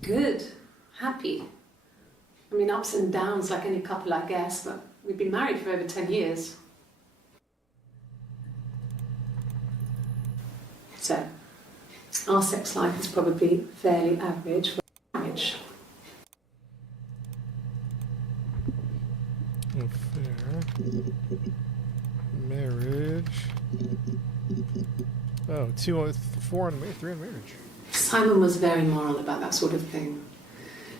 Good. Happy. I mean, ups and downs like any couple, I guess, but we've been married for over 10 years. So, our sex life is probably fairly average for marriage. Fair. Marriage. Oh, 4 on 3 on marriage. Simon was very moral about that sort of thing.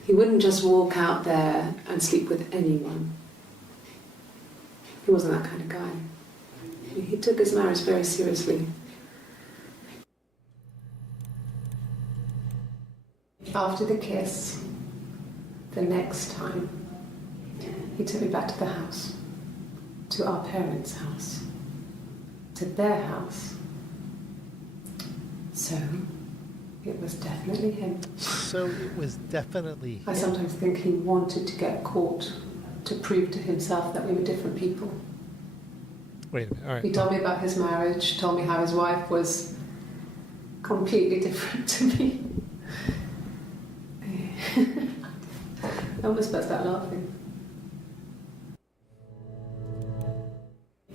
He wouldn't just walk out there and sleep with anyone. He wasn't that kind of guy. He took his marriage very seriously. After the kiss, the next time, he took me back to the house, to our parents' house, to their house. So, it was definitely him. So it was definitely him. I sometimes think he wanted to get caught to prove to himself that we were different people. Wait a minute. All right. He told me about his marriage, told me how his wife was completely different to me. I almost burst out laughing.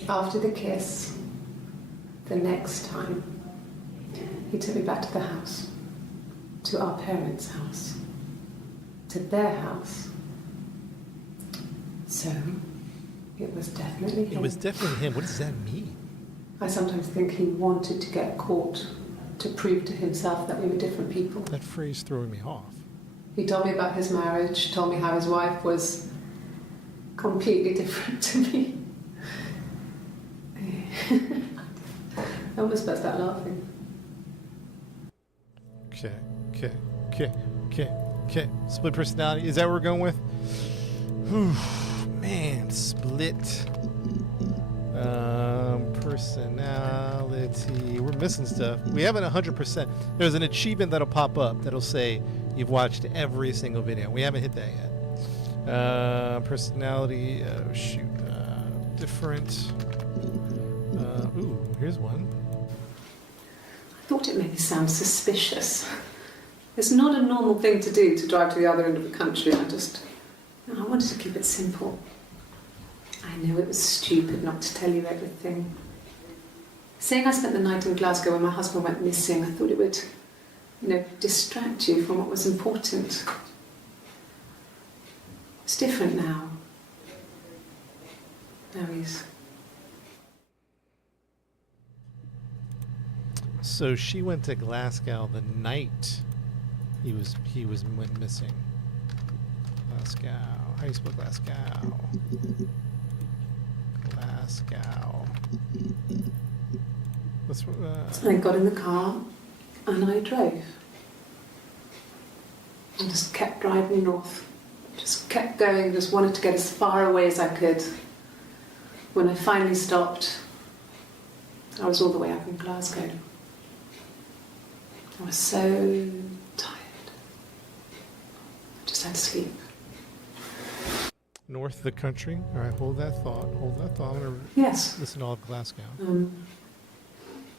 After the kiss, the next time, he took me back to the house, to our parents' house, to their house. So, it was definitely him. It was definitely him. What does that mean? I sometimes think he wanted to get caught to prove to himself that we were different people. That phrase throwing me off. He told me about his marriage, told me how his wife was completely different to me. I I almost burst out laughing. Okay. Split personality. Is that what we're going with? Whew, man, split personality. We're missing stuff. We haven't 100%. There's an achievement that'll pop up that'll say you've watched every single video. We haven't hit that yet. Personality. Oh shoot. Different. Ooh, here's one. I thought it made me sound suspicious. It's not a normal thing to do to drive to the other end of the country. I wanted to keep it simple. I knew it was stupid not to tell you everything. Saying I spent the night in Glasgow when my husband went missing, I thought it would, distract you from what was important. It's different now. Now he's... So she went to Glasgow the night he went missing. Glasgow. How do you spell Glasgow? Glasgow. I got in the car and I drove. I just kept driving north. Just kept going, just wanted to get as far away as I could. When I finally stopped, I was all the way up in Glasgow. I was so tired. I just had to sleep. North of the country. All right, hold that thought. I'm gonna Yes. listen to all of Glasgow.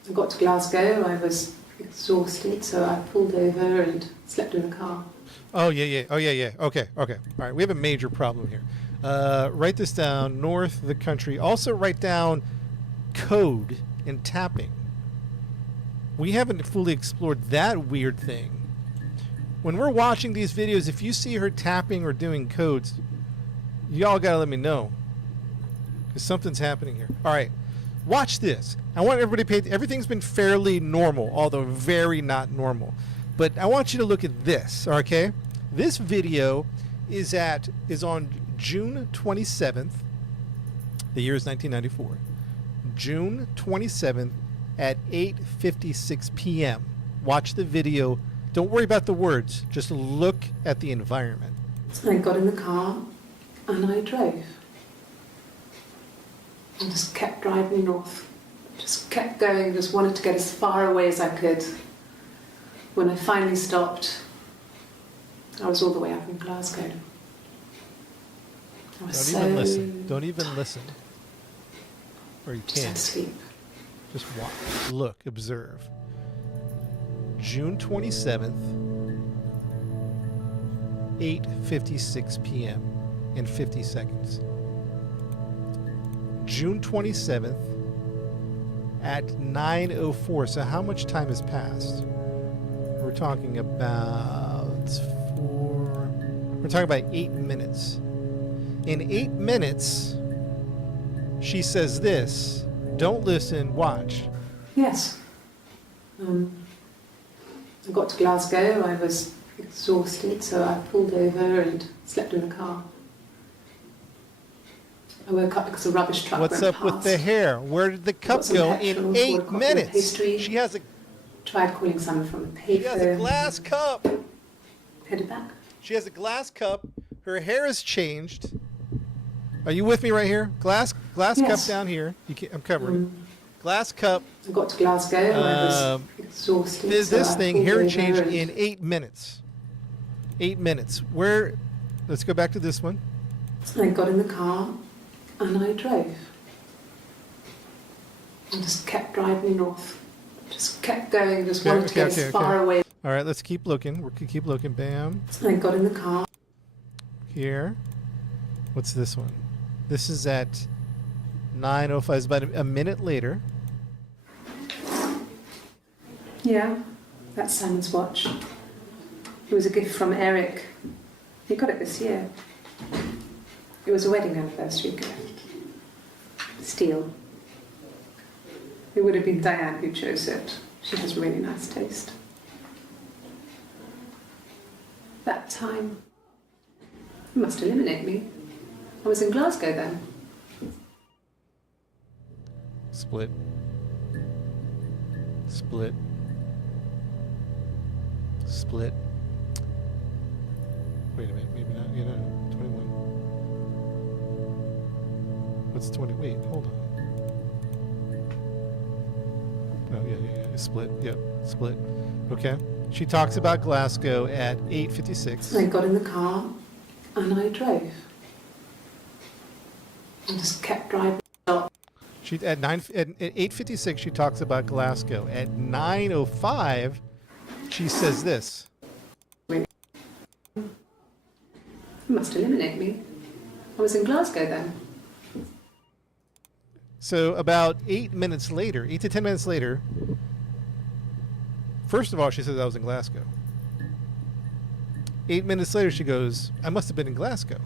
I got to Glasgow. I was exhausted, so I pulled over and slept in the car. Oh yeah. Okay. All right, we have a major problem here. Write this down. North of the country. Also write down code and tapping. We haven't fully explored that weird thing. When we're watching these videos, if you see her tapping or doing codes, y'all gotta let me know, because something's happening here. All right, watch this. I want everybody to pay. Everything's been fairly normal, although very not normal. But I want you to look at this. Okay, this video is on June 27th. The year is 1994. June 27th at 8:56 p.m. Watch the video. Don't worry about the words. Just look at the environment. I got in the car and I drove. I just kept driving north. Just kept going, just wanted to get as far away as I could. When I finally stopped, I was all the way up in Glasgow. I was Don't even listen. Don't even listen. Or you Just had can't. to sleep. Just watch. Look. Observe. June 27th, 8:56 p.m. in 50 seconds. June 27th at 9:04. So how much time has passed? We're talking about 8 minutes. In 8 minutes, she says this. Don't listen, watch. Yes. I got to Glasgow. I was exhausted, so I pulled over and slept in the car. I woke up because a rubbish truck What's went up with past. the hair? Where did the cup some go petrol, in bought a 8 copy of minutes? history. She has a Tried calling someone from the payphone. She has a glass cup. Headed back. She has a glass cup. Her hair has changed. Are you with me right here? Glass cup Yes. down here. I'm covering. Glass cup. I got to Glasgow. I was exhausted. This so I thing pulled hair over changed and- in 8 minutes. 8 minutes. Where? Let's go back to this one. I got in the car and I drove. I just kept driving north. Just kept going. Just wanted to get as far away. All right, let's keep looking. We can keep looking. Bam. I got in the car. Here. What's this one? This is at 9:05. It's about a minute later. Yeah, that's Simon's watch. It was a gift from Eric. He got it this year. It was a wedding anniversary gift. Steel. It would have been Diane who chose it. She has really nice taste. That time, you must eliminate me. I was in Glasgow then. Split Split. Split. Wait a minute, maybe not. You know, 21. What's 20? Wait, hold on. Oh, yeah. Split. Yep, split. Okay. She talks about Glasgow at 8:56. I got in the car and I drove. I just kept driving. She at 8:56 she talks about Glasgow. At 9:05 she says this. You must eliminate me. I was in Glasgow then. So about 8 minutes later, 8 to 10 minutes later, first of all, she says I was in Glasgow. 8 minutes later, she goes, I must have been in Glasgow.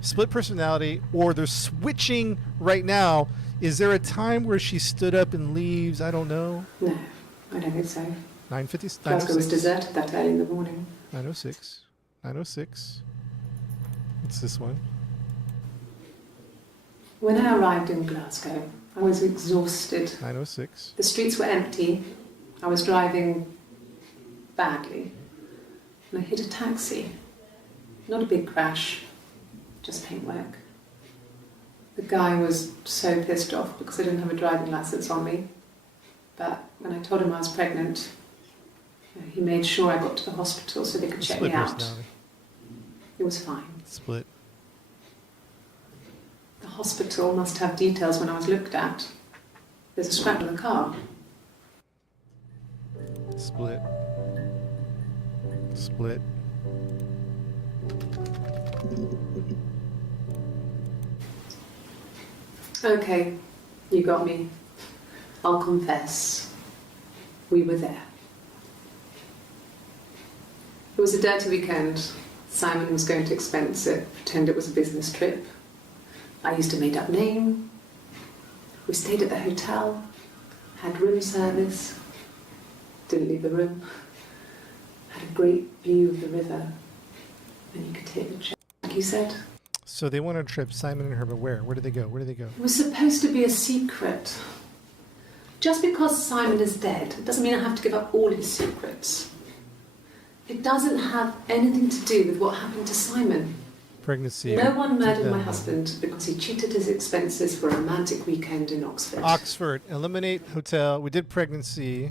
Split personality, or they're switching right now. Is there a time where she stood up and leaves? I don't know. No, I don't think so. 9:50. Glasgow was 9:06. deserted that early in the morning. 9:06. 9:06. What's this one? When I arrived in Glasgow, I was exhausted. 9:06. The streets were empty. I was driving badly. And I hit a taxi. Not a big crash, just paintwork. The guy was so pissed off because I didn't have a driving license on me. But when I told him I was pregnant, he made sure I got to the hospital so they could check me Split out. personality. It was fine. Split. The hospital must have details when I was looked at. There's a scratch on the car. Split. Split. Okay, you got me. I'll confess. We were there. It was a dirty weekend. Simon was going to expense it, pretend it was a business trip. I used a made-up name. We stayed at the hotel, had room service, didn't leave the room, had a great view of the river, and you could hear the church, like you said. So they went on a trip, Simon and her, but where? Where did they go? Where did they go? It was supposed to be a secret. Just because Simon is dead doesn't mean I have to give up all his secrets. It doesn't have anything to do with what happened to Simon. Pregnancy. No one murdered my Yeah. husband because he cheated his expenses for a romantic weekend in Oxford. Oxford. Eliminate hotel. We did pregnancy.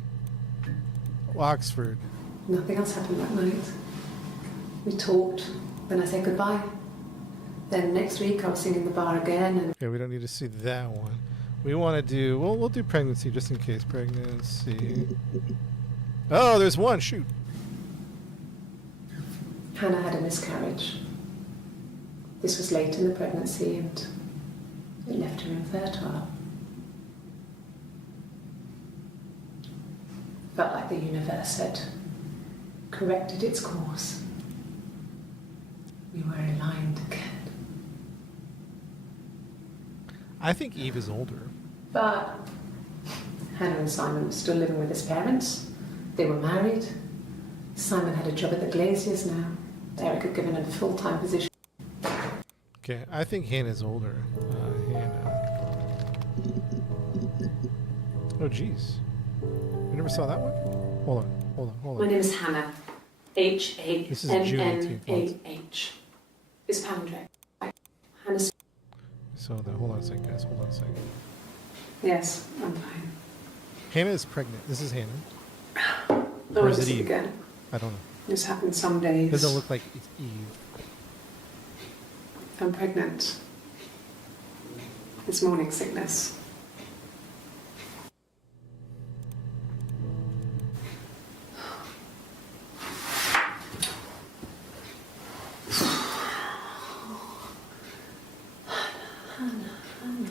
Oxford. Nothing else happened that night. We talked, then I said goodbye. Then next week I was singing the bar again and Okay, we don't need to see that one. We want to do, well, we'll do pregnancy just in case. Pregnancy. Oh, there's one. Shoot. Hannah had a miscarriage. This was late in the pregnancy and it left her infertile. Felt like the universe had corrected its course. We were aligned again. I think Eve is older. But Hannah and Simon were still living with his parents. They were married. Simon had a job at the Glaziers now. Eric had given him a full-time position. Okay, I think Hannah's older. Hannah. Oh, jeez. You never saw that one? Hold My on. name is Hannah. This is June 18th. H-A-N-N-A-H. It's Palindrome. Hannah. So then, hold on a second, guys. Hold on a second. Yes, I'm fine. Hannah is pregnant. This is Hannah. Oh, Or is this it Eve? again. I don't know. This happens some days. Doesn't look like it's Eve. I'm pregnant. It's morning sickness.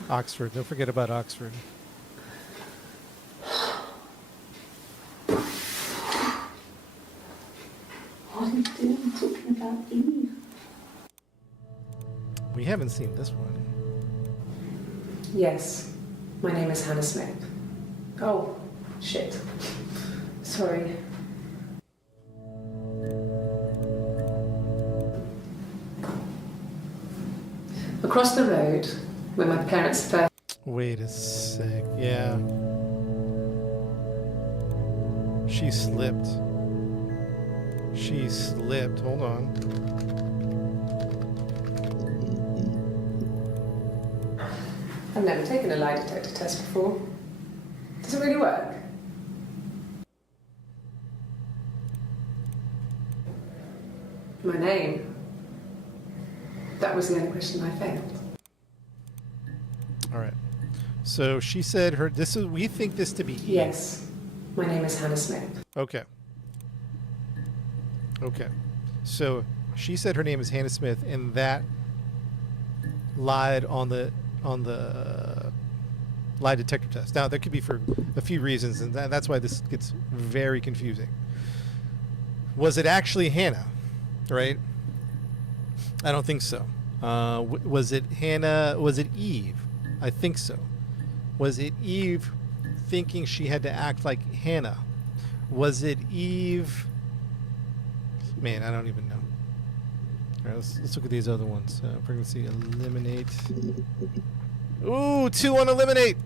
Oxford. Don't forget about Oxford. What are you doing talking about Eve? We haven't seen this one. Yes, my name is Hannah Smith. Oh, shit. Sorry. Across the road, where my parents first... Wait a sec. Yeah. She slipped. She slipped. Hold on. I've never taken a lie detector test before. Does it really work? My name. That was the only question I failed. All right. So she said her. This is. We think this to be Eve. Yes. My name is Hannah Smith. Okay. Okay. So she said her name is Hannah Smith, and that lied on the lie detector test. Now, that could be for a few reasons, and that's why this gets very confusing. Was it actually Hannah? Right? I don't think so. Was it Hannah? Was it Eve? I think so. Was it Eve thinking she had to act like Hannah? Was it Eve? Man, I don't even know. All right, let's look at these other ones. Pregnancy, eliminate. Ooh, 2 on eliminate.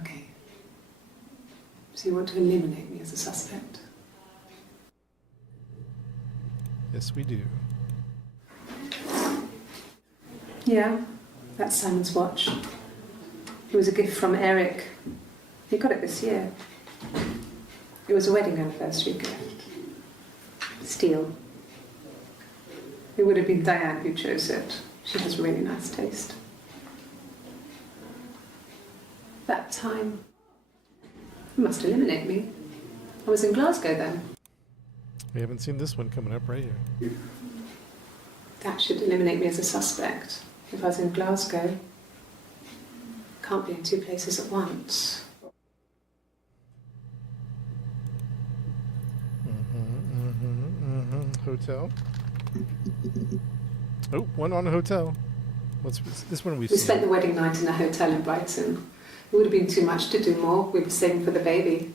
Okay. So you want to eliminate me as a suspect? Yes, we do. Yeah. That's Simon's watch. It was a gift from Eric. He got it this year. It was a wedding anniversary gift. Steel. It would have been Diane who chose it. She has really nice taste. That time, you must eliminate me. I was in Glasgow then. We haven't seen this one coming up right here. That should eliminate me as a suspect. If I was in Glasgow, can't be in 2 places at once. Hotel. Oh, 1 on a hotel. What's this one we've We seen? spent the wedding night in a hotel in Brighton. It would have been too much to do more. We were saving for the baby.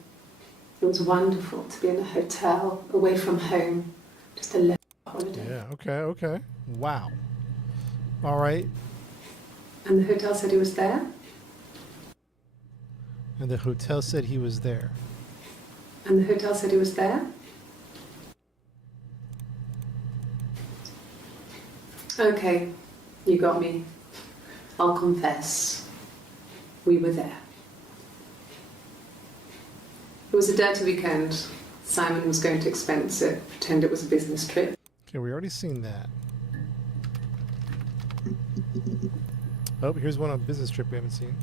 It was wonderful to be in a hotel, away from home, just a little holiday. Yeah, okay. Wow. All right. And the hotel said he was there, And the hotel said he was there. and the hotel said he was there. Okay, you got me. I'll confess. We were there. It was a dirty weekend. Simon was going to expense it, pretend it was a business trip. Okay, we already seen that. Oh, here's one on business trip we haven't seen.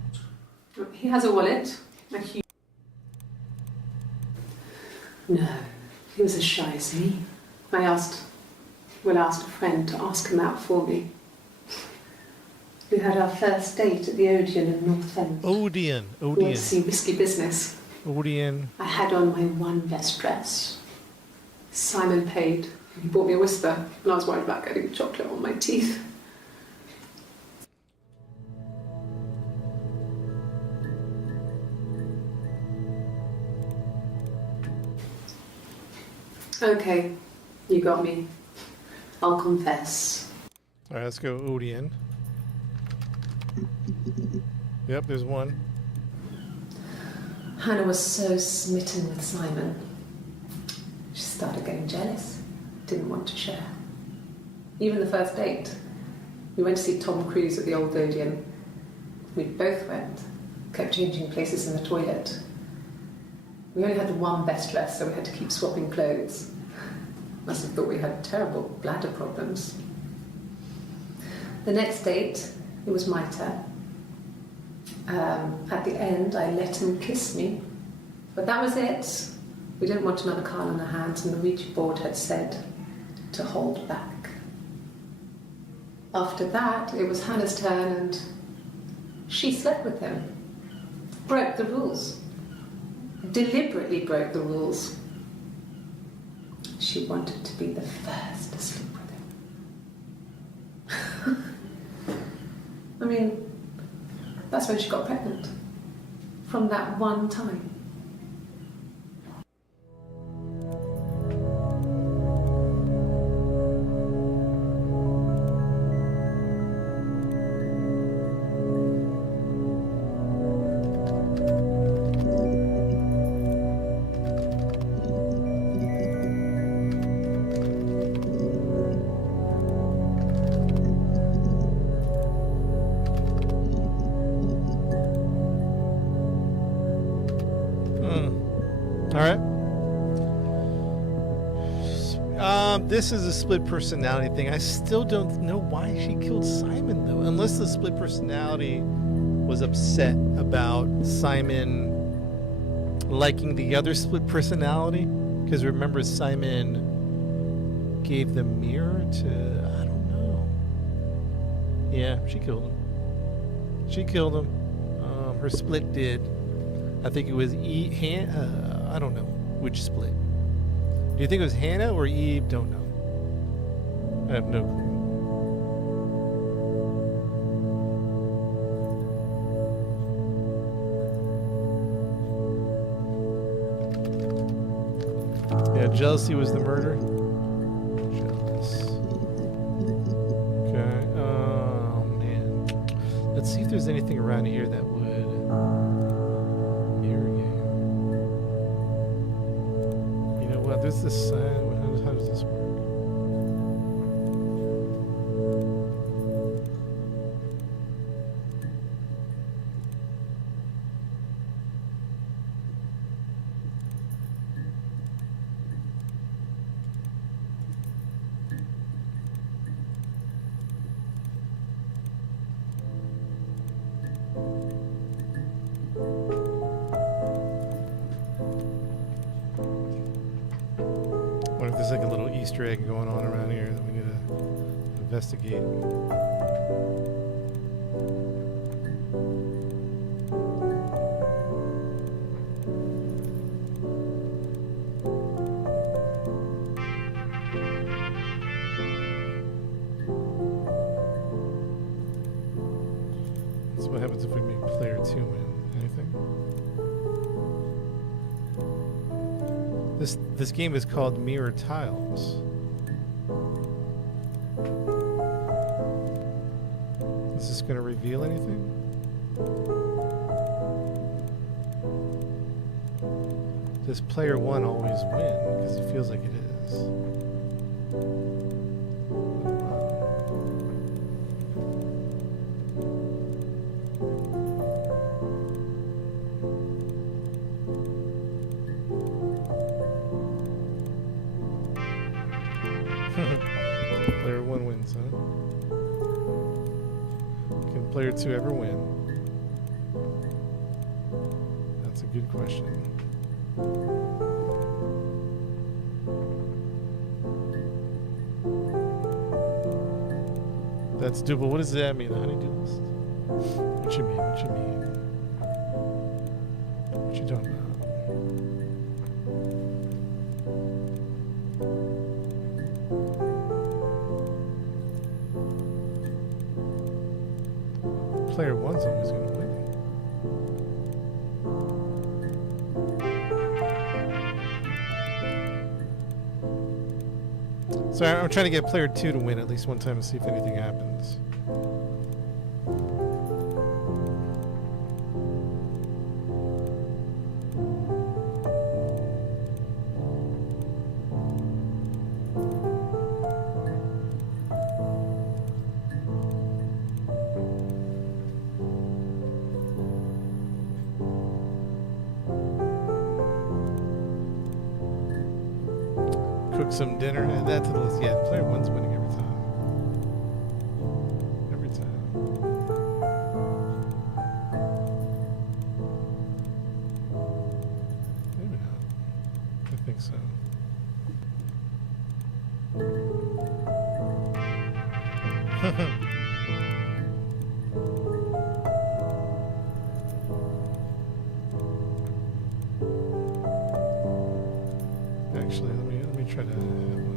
He has a wallet. A huge... No, he was as shy as me. I asked a friend to ask him out for me. We had our first date at the Odeon in North End. Odeon. We went to see Risky Business. Odeon. I had on my one best dress. Simon paid, and he bought me a Whisper, and I was worried about getting chocolate on my teeth. Okay, you got me. I'll confess. All right, let's go Odeon. Yep, there's one. Hannah was so smitten with Simon. She started getting jealous, didn't want to share. Even the first date, we went to see Tom Cruise at the Old Odeon. We both went, kept changing places in the toilet. We only had the one best dress, so we had to keep swapping clothes. Must have thought we had terrible bladder problems. The next date, it was my turn. At the end, I let him kiss me. But that was it. We didn't want another card on our hands, and the Ouija board had said to hold back. After that, it was Hannah's turn, and she slept with him. Broke the rules. Deliberately broke the rules. She wanted to be the first to sleep with him. I mean, that's when she got pregnant. From that one time. right. This is a split personality thing. I still don't know why she killed Simon, though. Unless the split personality was upset about Simon liking the other split personality. Because remember, Simon gave the mirror to... I don't know. Yeah, she killed him. She killed him. Her split did. I think it was I don't know which split. Do you think it was Hannah or Eve? Don't know. I have no clue. Yeah, jealousy was the murder. Jealous. Okay. Oh man. Let's see if there's anything around here that would. There's this side. How does this work? There's like a little Easter egg going on around here that we need to investigate. So what happens if we make player 2 win? Anything? This game is called Mirror Tiles. Is this going to reveal anything? Does player 1 always win? Because it feels like it is. Player 1 wins, huh? Can player 2 ever win? That's a good question. That's doable. What does that mean? The honeydew list? What you mean? What you mean? What you talking about? Player 1's always going to win. So I'm trying to get player 2 to win at least one time to see if anything happens. Cook some dinner, add that to the list. Yeah, player 1's winning every time. Every time. Maybe not. I think so. Actually, let me try to have one.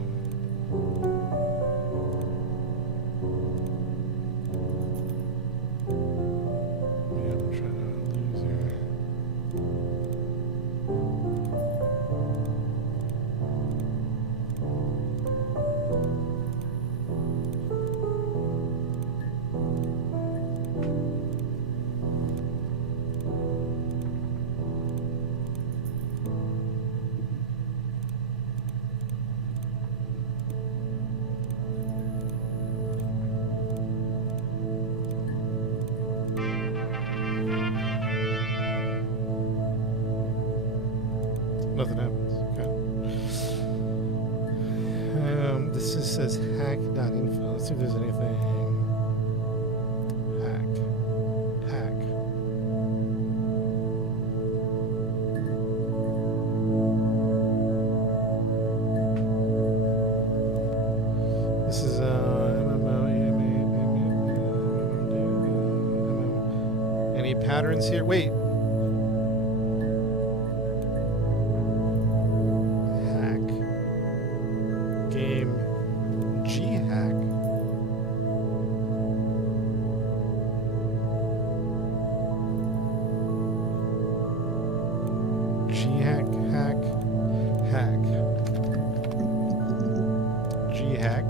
Yeah, I'm trying to lose here. Nothing happens. Okay. This just says hack.info. Let's see if there's anything. Hack. This is MMO. Any patterns here? Wait. Hack. Game G-Hack. G-Hack, hack. G-Hack.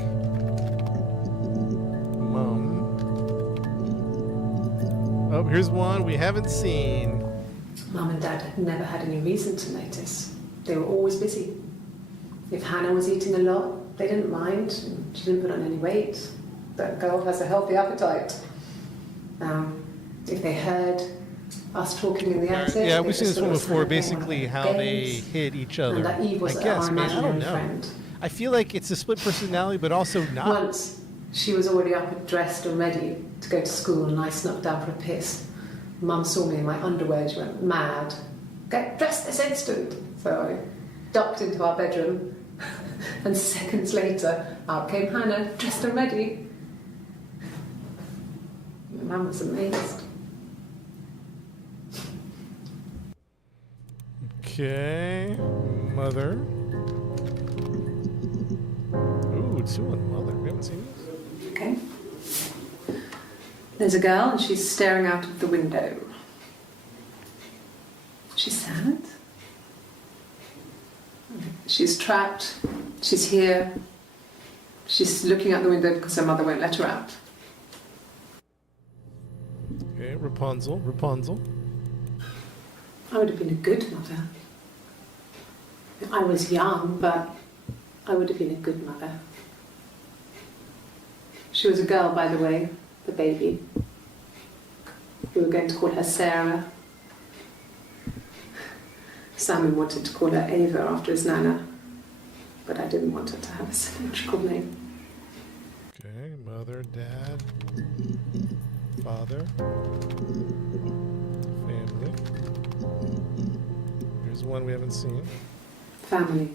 Oh, here's one we haven't seen. Mum and Dad had never had any reason to notice. They were always busy. If Hannah was eating a lot, they didn't mind. She didn't put on any weight. That girl has a healthy appetite. If they heard us talking in the attic, Yeah, they we've seen just this one thought it was before. one of Basically, how games. they hit each other. And that Eve was I guess, our man. I don't imaginary know. friend. I feel like it's a split personality, but also not. Once, she was already up and dressed and ready to go to school, and I snuck down for a piss. Mum saw me in my underwear. She went mad. Get dressed this instant. So I ducked into our bedroom, and seconds later, out came Hannah, dressed and ready. My mum was amazed. Okay, mother. Ooh, two on mother. We haven't seen this. Okay. There's a girl, and she's staring out of the window. She's sad. She's trapped. She's here. She's looking out the window because her mother won't let her out. Okay, Rapunzel. I would have been a good mother. I was young, but I would have been a good mother. She was a girl, by the way, the baby. We were going to call her Sarah. Simon wanted to call her Ava after his nana, but I didn't want her to have a symmetrical name. Okay, mother, dad, father, family. Here's one we haven't seen. Family.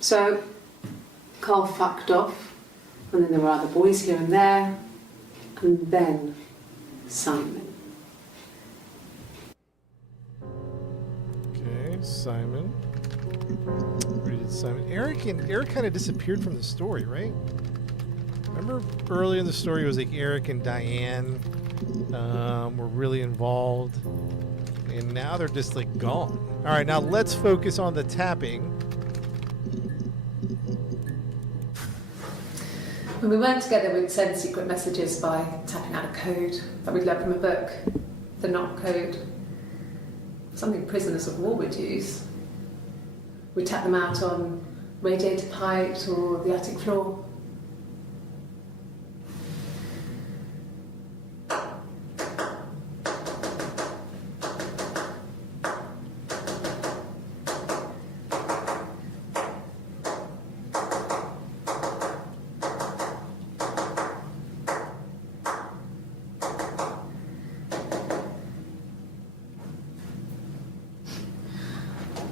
So, Carl fucked off, and then there were other boys here and there, and then Simon. Okay, Simon. Where did Simon? Eric kind of disappeared from the story, right? Remember early in the story, it was like Eric and Diane were really involved, and now they're just like gone. All right, now let's focus on the tapping. When we weren't together, we'd send secret messages by tapping out a code that we'd learned from a book, the knock code, something prisoners of war would use. We'd tap them out on radiator pipes or the attic floor.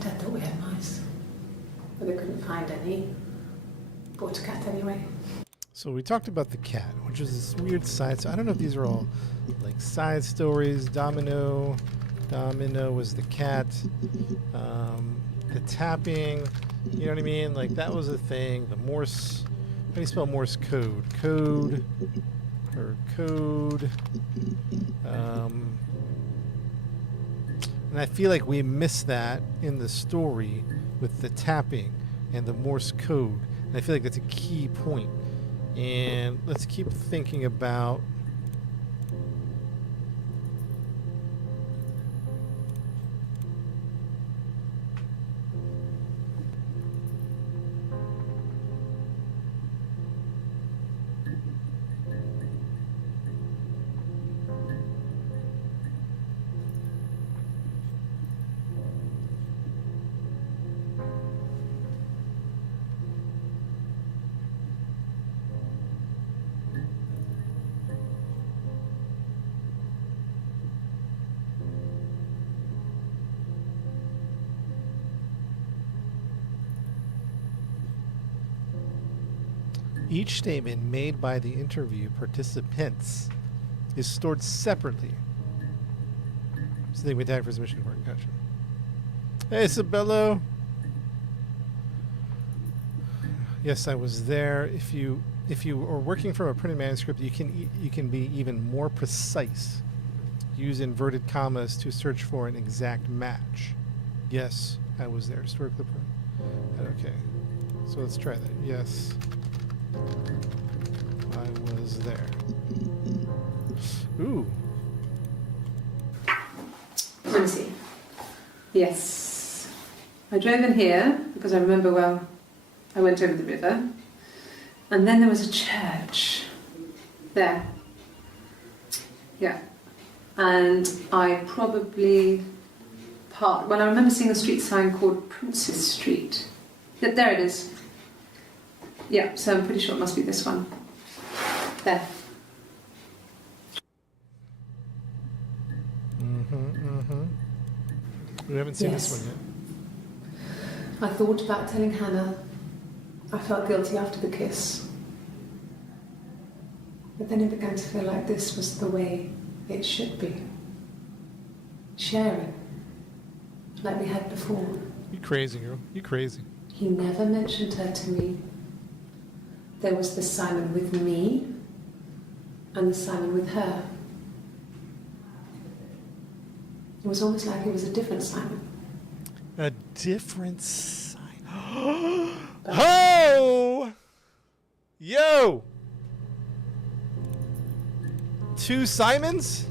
Dad thought we had mice, but they couldn't find any. Bought a cat anyway. So we talked about the cat, which is this weird side. So I don't know if these are all like side stories. Domino was the cat. The tapping, you know what I mean? Like that was a thing. The Morse, how do you spell Morse code? Code. And I feel like we missed that in the story with the tapping and the Morse code. And I feel like that's a key point. And let's keep thinking about Each statement made by the interview participants is stored separately. So they went back for submission court. Gotcha. Hey, Sabello. Yes, I was there. If you are working from a printed manuscript, you can be even more precise. Use inverted commas to search for an exact match. Yes, I was there. Store clip. Okay. So let's try that. Yes, I was there. Ooh. Let me see. Yes. I drove in here because I remember well I went over the river. And then there was a church there. Yeah. And I probably parked. Well, I remember seeing a street sign called Princess Street. There it is. Yeah, so I'm pretty sure it must be this one. There. We haven't seen this Yes. one yet. I thought about telling Hannah. I felt guilty after the kiss. But then it began to feel like this was the way it should be. Sharing. Like we had before. You crazy, girl. You crazy. He never mentioned her to me. There was the Simon with me and the Simon with her. It was almost like it was a different Simon. A different sign. Ho! Yo! Two Simons?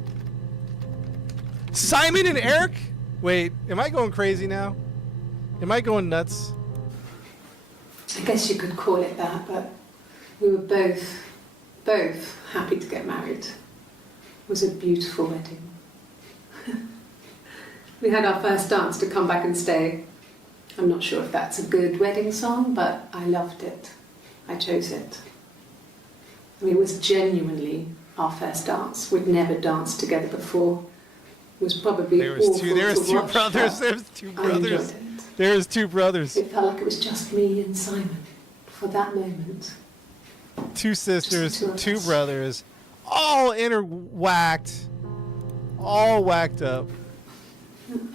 Simon and Eric? Wait, am I going crazy now? Am I going nuts? I guess you could call it that, but we were both happy to get married. It was a beautiful wedding. We had our first dance to Come Back and Stay. I'm not sure if that's a good wedding song, but I loved it. I chose it. I mean, it was genuinely our first dance. We'd never danced together before. It was probably There was awful two. There was to two watch, brothers. but There was two I enjoyed brothers. it. There was two brothers. It felt like it was just me and Simon for that moment. Two sisters. Just the two of Two us. brothers. All interwhacked. All whacked up.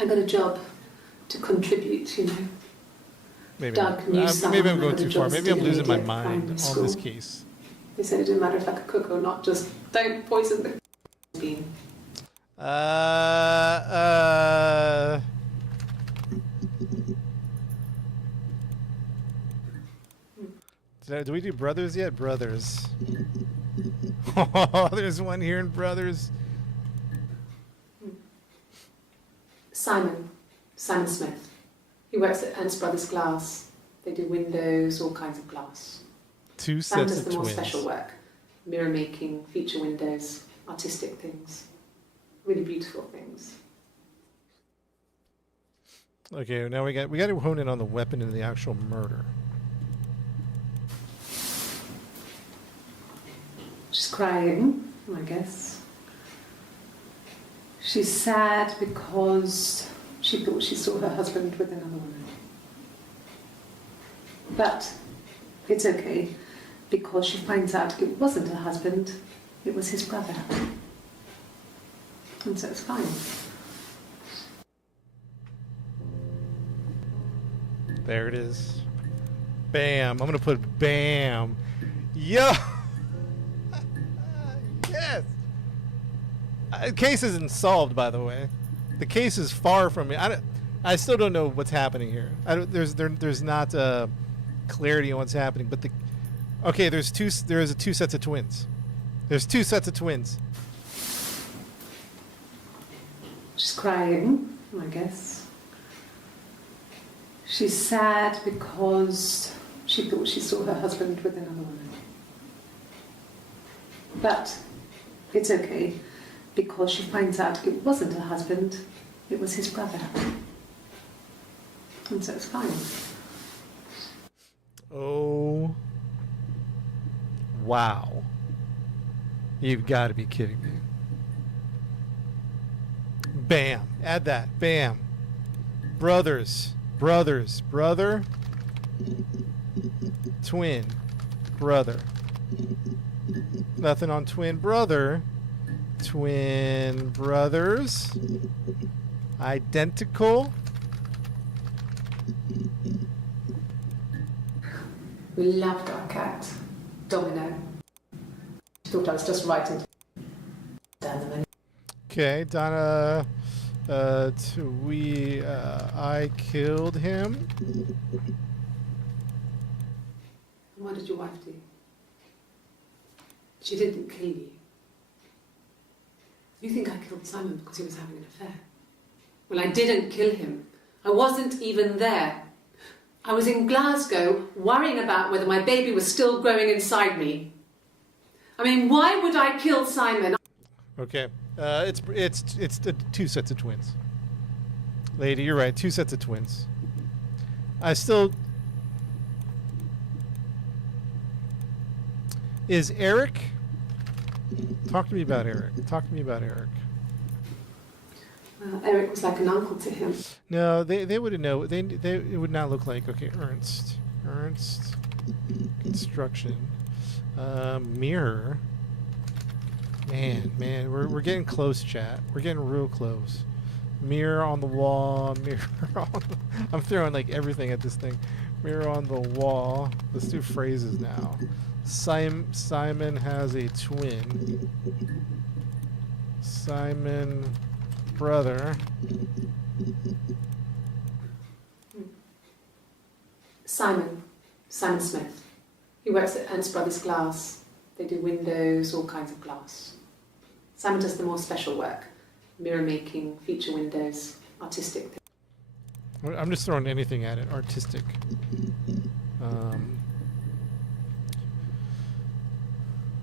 I got a job to contribute, you know. Maybe. Doug knew someone maybe I'm who going had a too job far. Maybe I'm still in losing my media mind primary on this school. case. They said it didn't matter if I could cook or not, just don't poison the bean. Do we do brothers yet? Brothers. Oh, there's one here in brothers. Simon Smith. He works at Ernst Brothers Glass. They do windows, all kinds of glass. Two Simon sets does of the more twins. special work. Mirror making, feature windows, artistic things. Really beautiful things. Okay, now we got to hone in on the weapon and the actual murder. She's crying, I guess. She's sad because she thought she saw her husband with another woman. But it's okay because she finds out it wasn't her husband, it was his brother. And so it's fine. There it is. Bam. I'm going to put bam. Yo! Yes! The case isn't solved, by the way. The case is far from me. I still don't know what's happening here. There's not clarity on what's happening. But there is two sets of twins. There's two sets of twins. She's crying, I guess. She's sad because she thought she saw her husband with another woman. But it's okay because she finds out it wasn't her husband, it was his brother. And so it's fine. Oh. Wow. You've got to be kidding me. Bam. Add that. Bam. Brothers. Brother. Twin. Brother. Nothing on twin brother. Twin brothers. Identical. We loved our cat, Domino. She thought I was just writing down the menu. Okay, Donna. I killed him. What did your wife do? She didn't kill you. You think I killed Simon because he was having an affair? Well, I didn't kill him. I wasn't even there. I was in Glasgow worrying about whether my baby was still growing inside me. I mean, why would I kill Simon? Okay, it's the two sets of twins. Lady, you're right. Two sets of twins. I still. Is Eric? Talk to me about Eric. Talk to me about Eric. Eric was like an uncle to him. No, they wouldn't know. It would not look like, okay, Ernst construction, mirror. Man, we're getting close, chat. We're getting real close. Mirror on the wall. Mirror on. I'm throwing like everything at this thing. Mirror on the wall. Let's do phrases now. Simon has a twin. Simon brother. Simon Smith. He works at Ernst Brothers Glass. They do windows, all kinds of glass. Simon does the more special work. Mirror making, feature windows, artistic things. I'm just throwing anything at it. Artistic.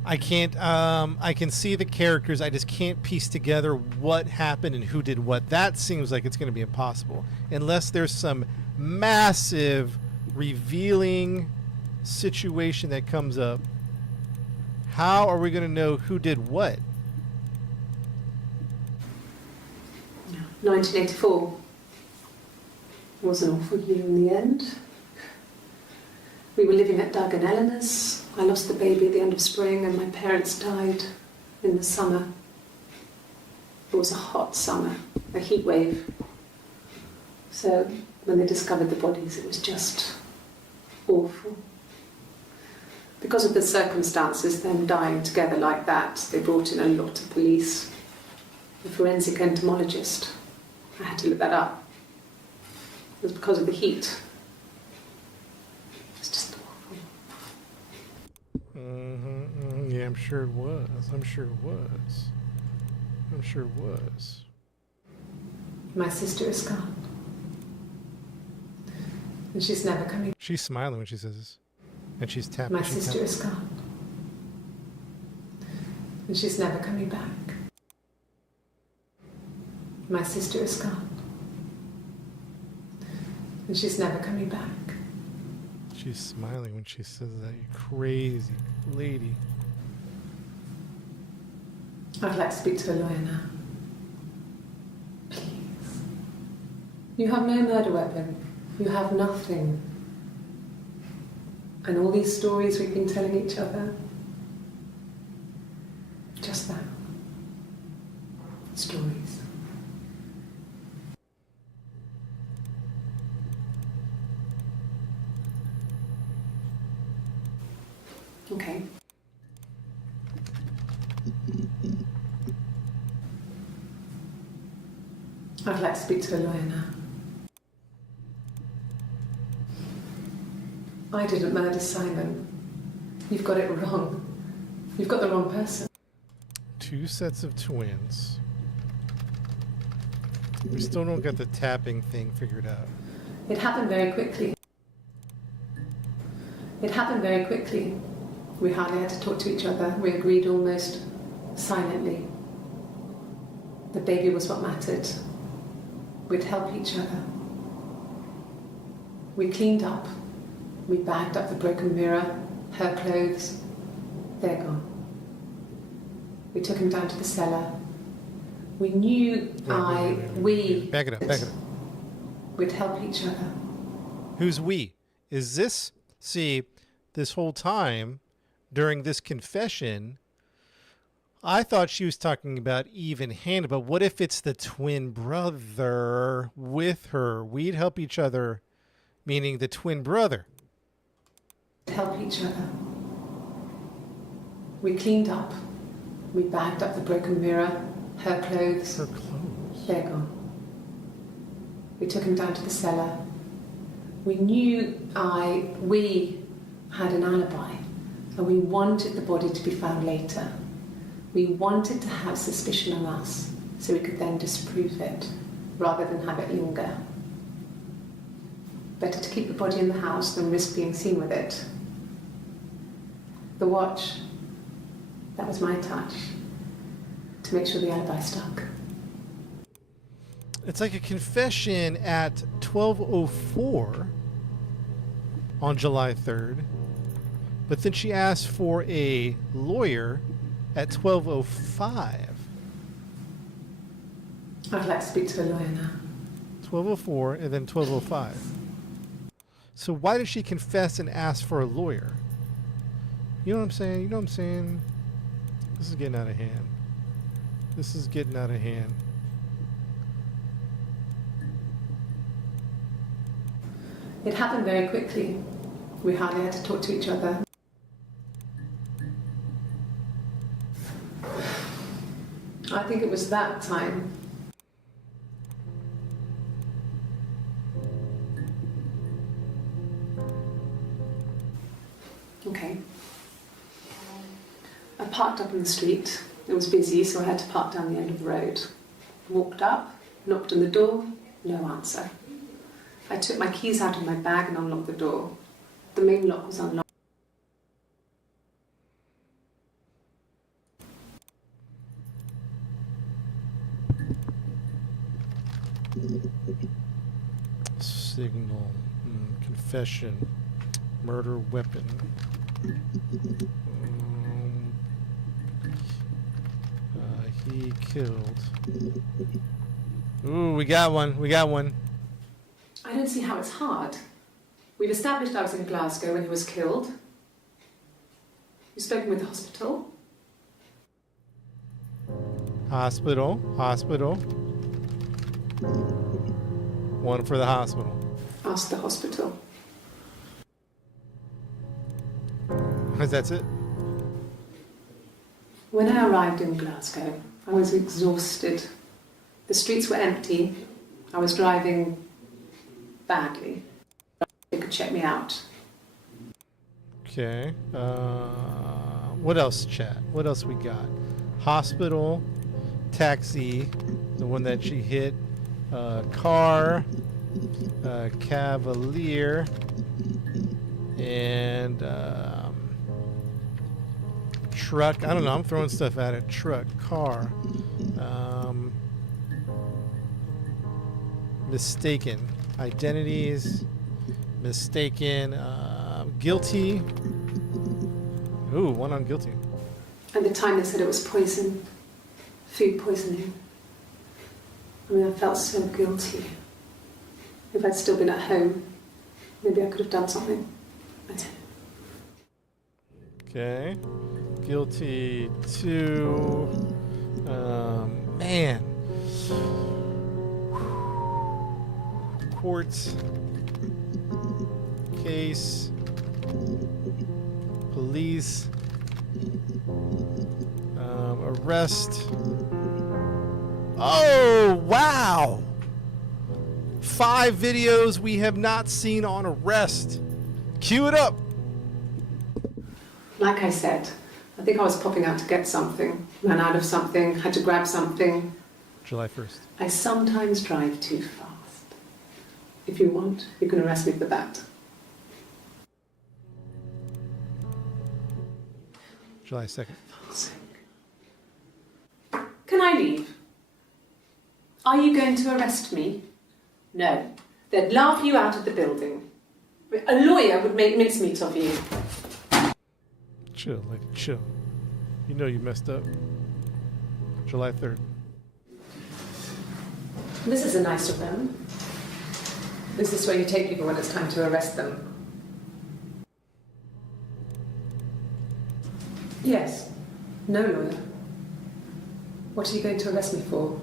I can't. I can see the characters. I just can't piece together what happened and who did what. That seems like it's going to be impossible unless there's some massive, revealing situation that comes up. How are we going to know who did what? 1984 was an awful year in the end. We were living at Doug and Eleanor's. I lost the baby at the end of spring and my parents died in the summer. It was a hot summer, a heat wave. So when they discovered the bodies, it was just awful. Because of the circumstances, them dying together like that, they brought in a lot of police. A forensic entomologist. I had to look that up. It was because of the heat. It was just awful. Yeah, I'm sure it was. I'm sure it was. My sister is gone. And she's never coming. She's smiling when she says this. And she's tapping. My sister is gone. And she's never coming back. My sister is gone. And she's never coming back. She's smiling when she says that. You crazy lady. I'd like to speak to a lawyer now. Please. You have no murder weapon. You have nothing. And all these stories we've been telling each other. Just that. Stories. Okay. I'd like to speak to a lawyer now. I didn't murder Simon. You've got it wrong. You've got the wrong person. Two sets of twins. We still don't get the tapping thing figured out. It happened very quickly. We hardly had to talk to each other. We agreed almost silently. The baby was what mattered. We'd help each other. We cleaned up. We bagged up the broken mirror, her clothes. They're gone. We took him down to the cellar. We knew we... Back it up. We'd help each other. Who's we? Is this... See, this whole time, during this confession, I thought she was talking about even-handed, but what if it's the twin brother with her? We'd help each other, meaning the twin brother. Help each other. We cleaned up. We bagged up the broken mirror, her clothes. Her clothes. They're gone. We took him down to the cellar. We knew we had an alibi, and we wanted the body to be found later. We wanted to have suspicion on us so we could then disprove it rather than have it linger. Better to keep the body in the house than risk being seen with it. The watch, that was my touch to make sure the alibi stuck. It's like a confession at 12:04 on July 3rd, but then she asked for a lawyer at 12:05. I'd like to speak to a lawyer now. 12:04 and then 12:05. So why did she confess and ask for a lawyer? You know what I'm saying? You know what I'm saying? This is getting out of hand. This is getting out of hand. It happened very quickly. We hardly had to talk to each other. I think it was that time. Okay. I parked up on the street. It was busy, so I had to park down the end of the road. Walked up, knocked on the door, no answer. I took my keys out of my bag and unlocked the door. The main lock was unlocked. Signal. Confession. Murder weapon. He killed. Ooh, we got one. We got one. I don't see how it's hard. We've established I was in Glasgow when he was killed. You've spoken with the hospital. Hospital. Hospital. One for the hospital. Ask the hospital. That's it? When I arrived in Glasgow, I was exhausted. The streets were empty. I was driving badly. They could check me out. Okay. What else, chat? What else we got? Hospital, taxi, the one that she hit, car, Cavalier, and truck. I don't know. I'm throwing stuff at it. Truck, car, mistaken identities, mistaken, guilty. Ooh, one on guilty. At the time they said it was poison, food poisoning. I mean, I felt so guilty. If I'd still been at home, maybe I could have done something. I don't know. Okay. Guilty to... man. Court. Case. Police. Arrest. Oh, wow! 5 videos we have not seen on arrest. Cue it up. Like I said, I think I was popping out to get something, ran out of something, had to grab something. July 1st. I sometimes drive too fast. If you want, you can arrest me for that. July 2nd. Can I leave? Are you going to arrest me? No. They'd laugh you out of the building. A lawyer would make mincemeat of you. Chill, lady, chill. You know you messed up. July 3rd. This is nice of them. Is this where you take people when it's time to arrest them? Yes. No lawyer. What are you going to arrest me for?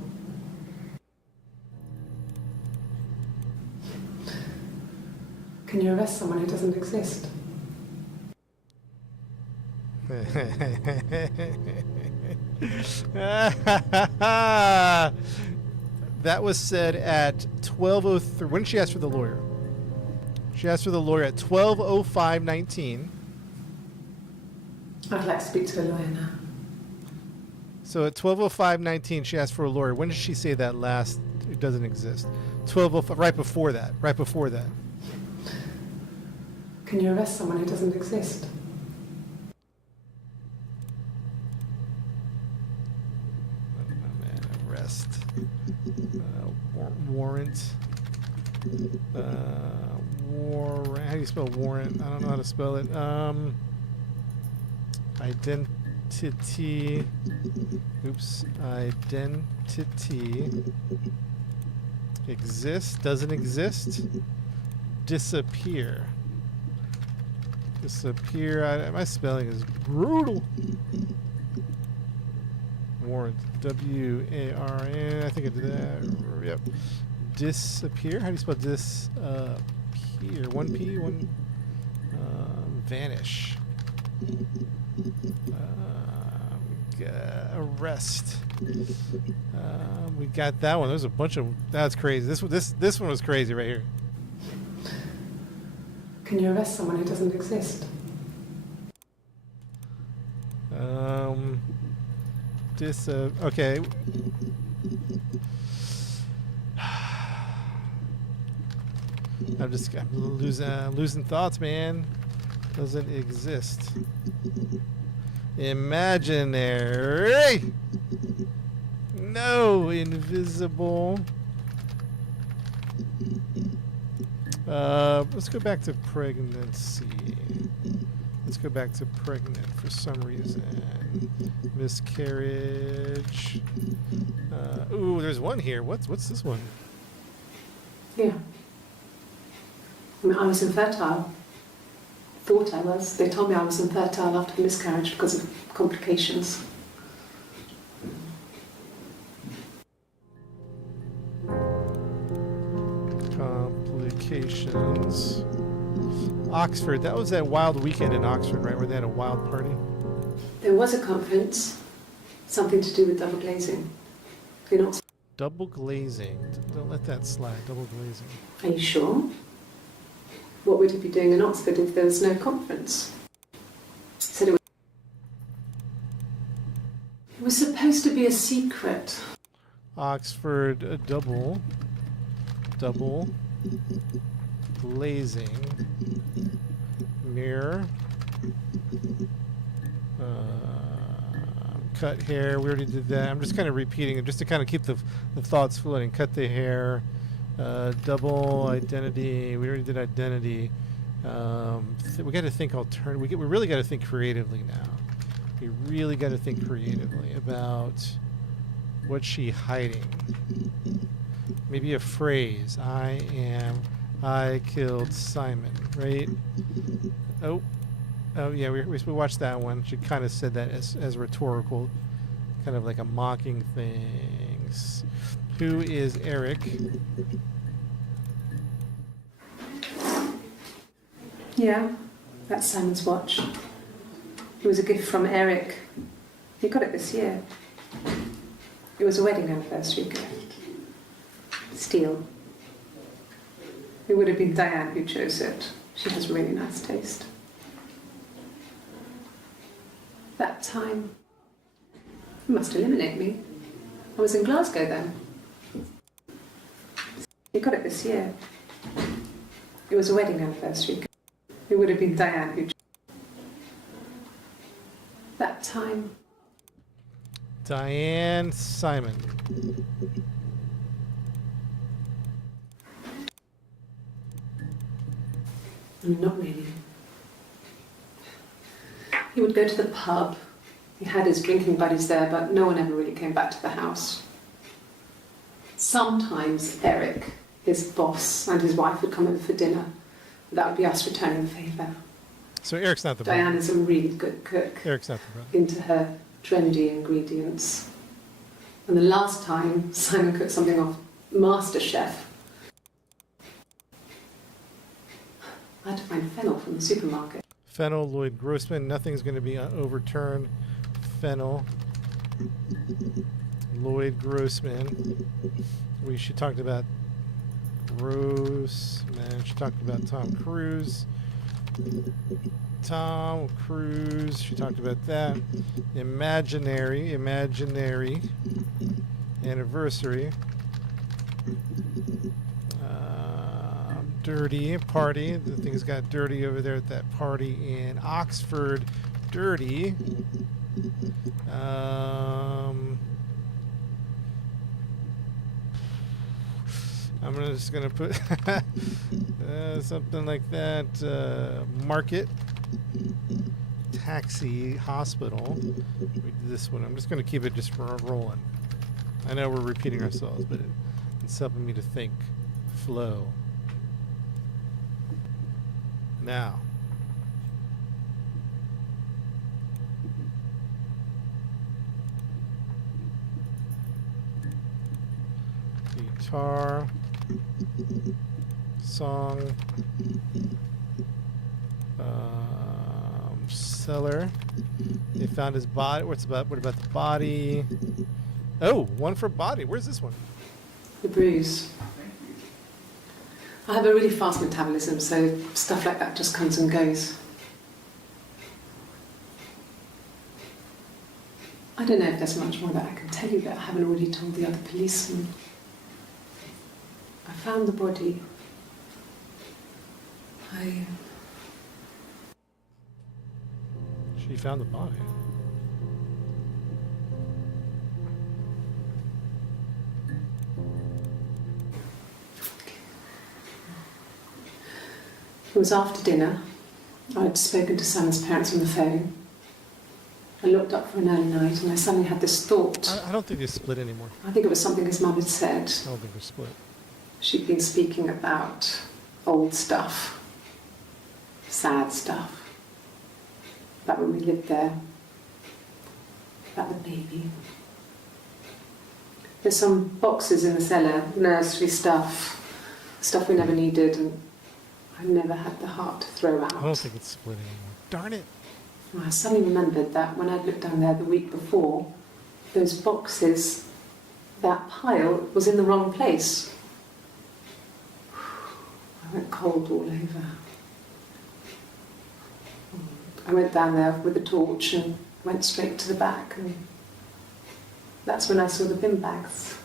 Can you arrest someone who doesn't exist? That was said at 12:03. When did she ask for the lawyer? She asked for the lawyer at 12:05:19. I'd like to speak to a lawyer now. So at 12:05:19, she asked for a lawyer. When did she say that last? It doesn't exist. 12:05, right before that. Right before that. Can you arrest someone who doesn't exist? Oh, man, arrest. Warrant. Warrant. How do you spell warrant? I don't know how to spell it. Identity. Oops. Identity. Exist. Doesn't exist. Disappear. Disappear. My spelling is brutal. Warrant. W-A-R-N. I think I did that. Yep. Disappear. How do you spell disappear? One P. One. Vanish. Arrest. We got that one. There's a bunch of. That's crazy. This one was crazy right here. Can you arrest someone who doesn't exist? Okay. I'm losing thoughts, man. Doesn't exist. Imaginary. No, invisible. Let's go back to pregnancy. Let's go back to pregnant for some reason. Miscarriage. Ooh, there's one here. What's this one? Yeah. I mean, I was infertile. Thought I was. They told me I was infertile after the miscarriage because of complications. Complications. Oxford. That was that wild weekend in Oxford, right? Where they had a wild party. There was a conference. Something to do with double glazing. You're not... Double glazing. Don't let that slide. Double glazing. Are you sure? What would he be doing in Oxford if there was no conference? Said it was supposed to be a secret. Oxford double glazing mirror cut hair. We already did that. I'm just kind of repeating it just to kind of keep the thoughts floating. Cut the hair. Double identity. We already did identity. We got to think alternative. We really got to think creatively now. We really got to think creatively about what's she hiding. Maybe a phrase. I killed Simon. Right? Oh yeah. We watched that one. She kind of said that as rhetorical, kind of like a mocking things. Who is Eric? Yeah, that's Simon's watch. It was a gift from Eric. He got it this year. It was a wedding anniversary gift. Steel. It would have been Diane who chose it. She has really nice taste. That time, it must eliminate me. I was in Glasgow then. He got it this year. It was a wedding anniversary gift. It would have been Diane who chose it. That time. Diane Simon. Not really. He would go to the pub. He had his drinking buddies there, but no one ever really came back to the house. Sometimes Eric, his boss, and his wife would come over for dinner. That would be us returning the favour. So Eric's not the brother. Diana's a really good cook Eric's not the brother. into her trendy ingredients. And the last time Simon cooked something off MasterChef, I had to find fennel from the supermarket. Fennel, Lloyd Grossman. Nothing's going to be overturned. Fennel, Lloyd Grossman. She talked about Grossman. She talked about Tom Cruise. Tom Cruise. She talked about that. Imaginary anniversary. Dirty party. The things got dirty over there at that party in Oxford. Dirty. I'm just gonna put something like that. Market, taxi, hospital. We did this one. I'm just gonna keep it just rolling. I know we're repeating ourselves, but it's helping me to think. Flow. Now. Guitar. Song. Seller. They found his body. What about the body? Oh, one for body. Where's this one? The bruise. I have a really fast metabolism, so stuff like that just comes and goes. I don't know if there's much more that I can tell you that I haven't already told the other policemen. I found the body. She found the body. It was after dinner. I'd spoken to Sam's parents on the phone. I looked up for an early night and I suddenly had this thought. I don't think they split anymore. I think it was something his mum had said. I don't think they're split. She'd been speaking about old stuff, sad stuff, about when we lived there, about the baby. There's some boxes in the cellar, nursery stuff we never needed, and I never had the heart to throw out. I don't think it's split anymore. Darn it. I suddenly remembered that when I'd looked down there the week before, those boxes, that pile was in the wrong place. I went cold all over. I went down there with a torch and went straight to the back, and that's when I saw the bin bags.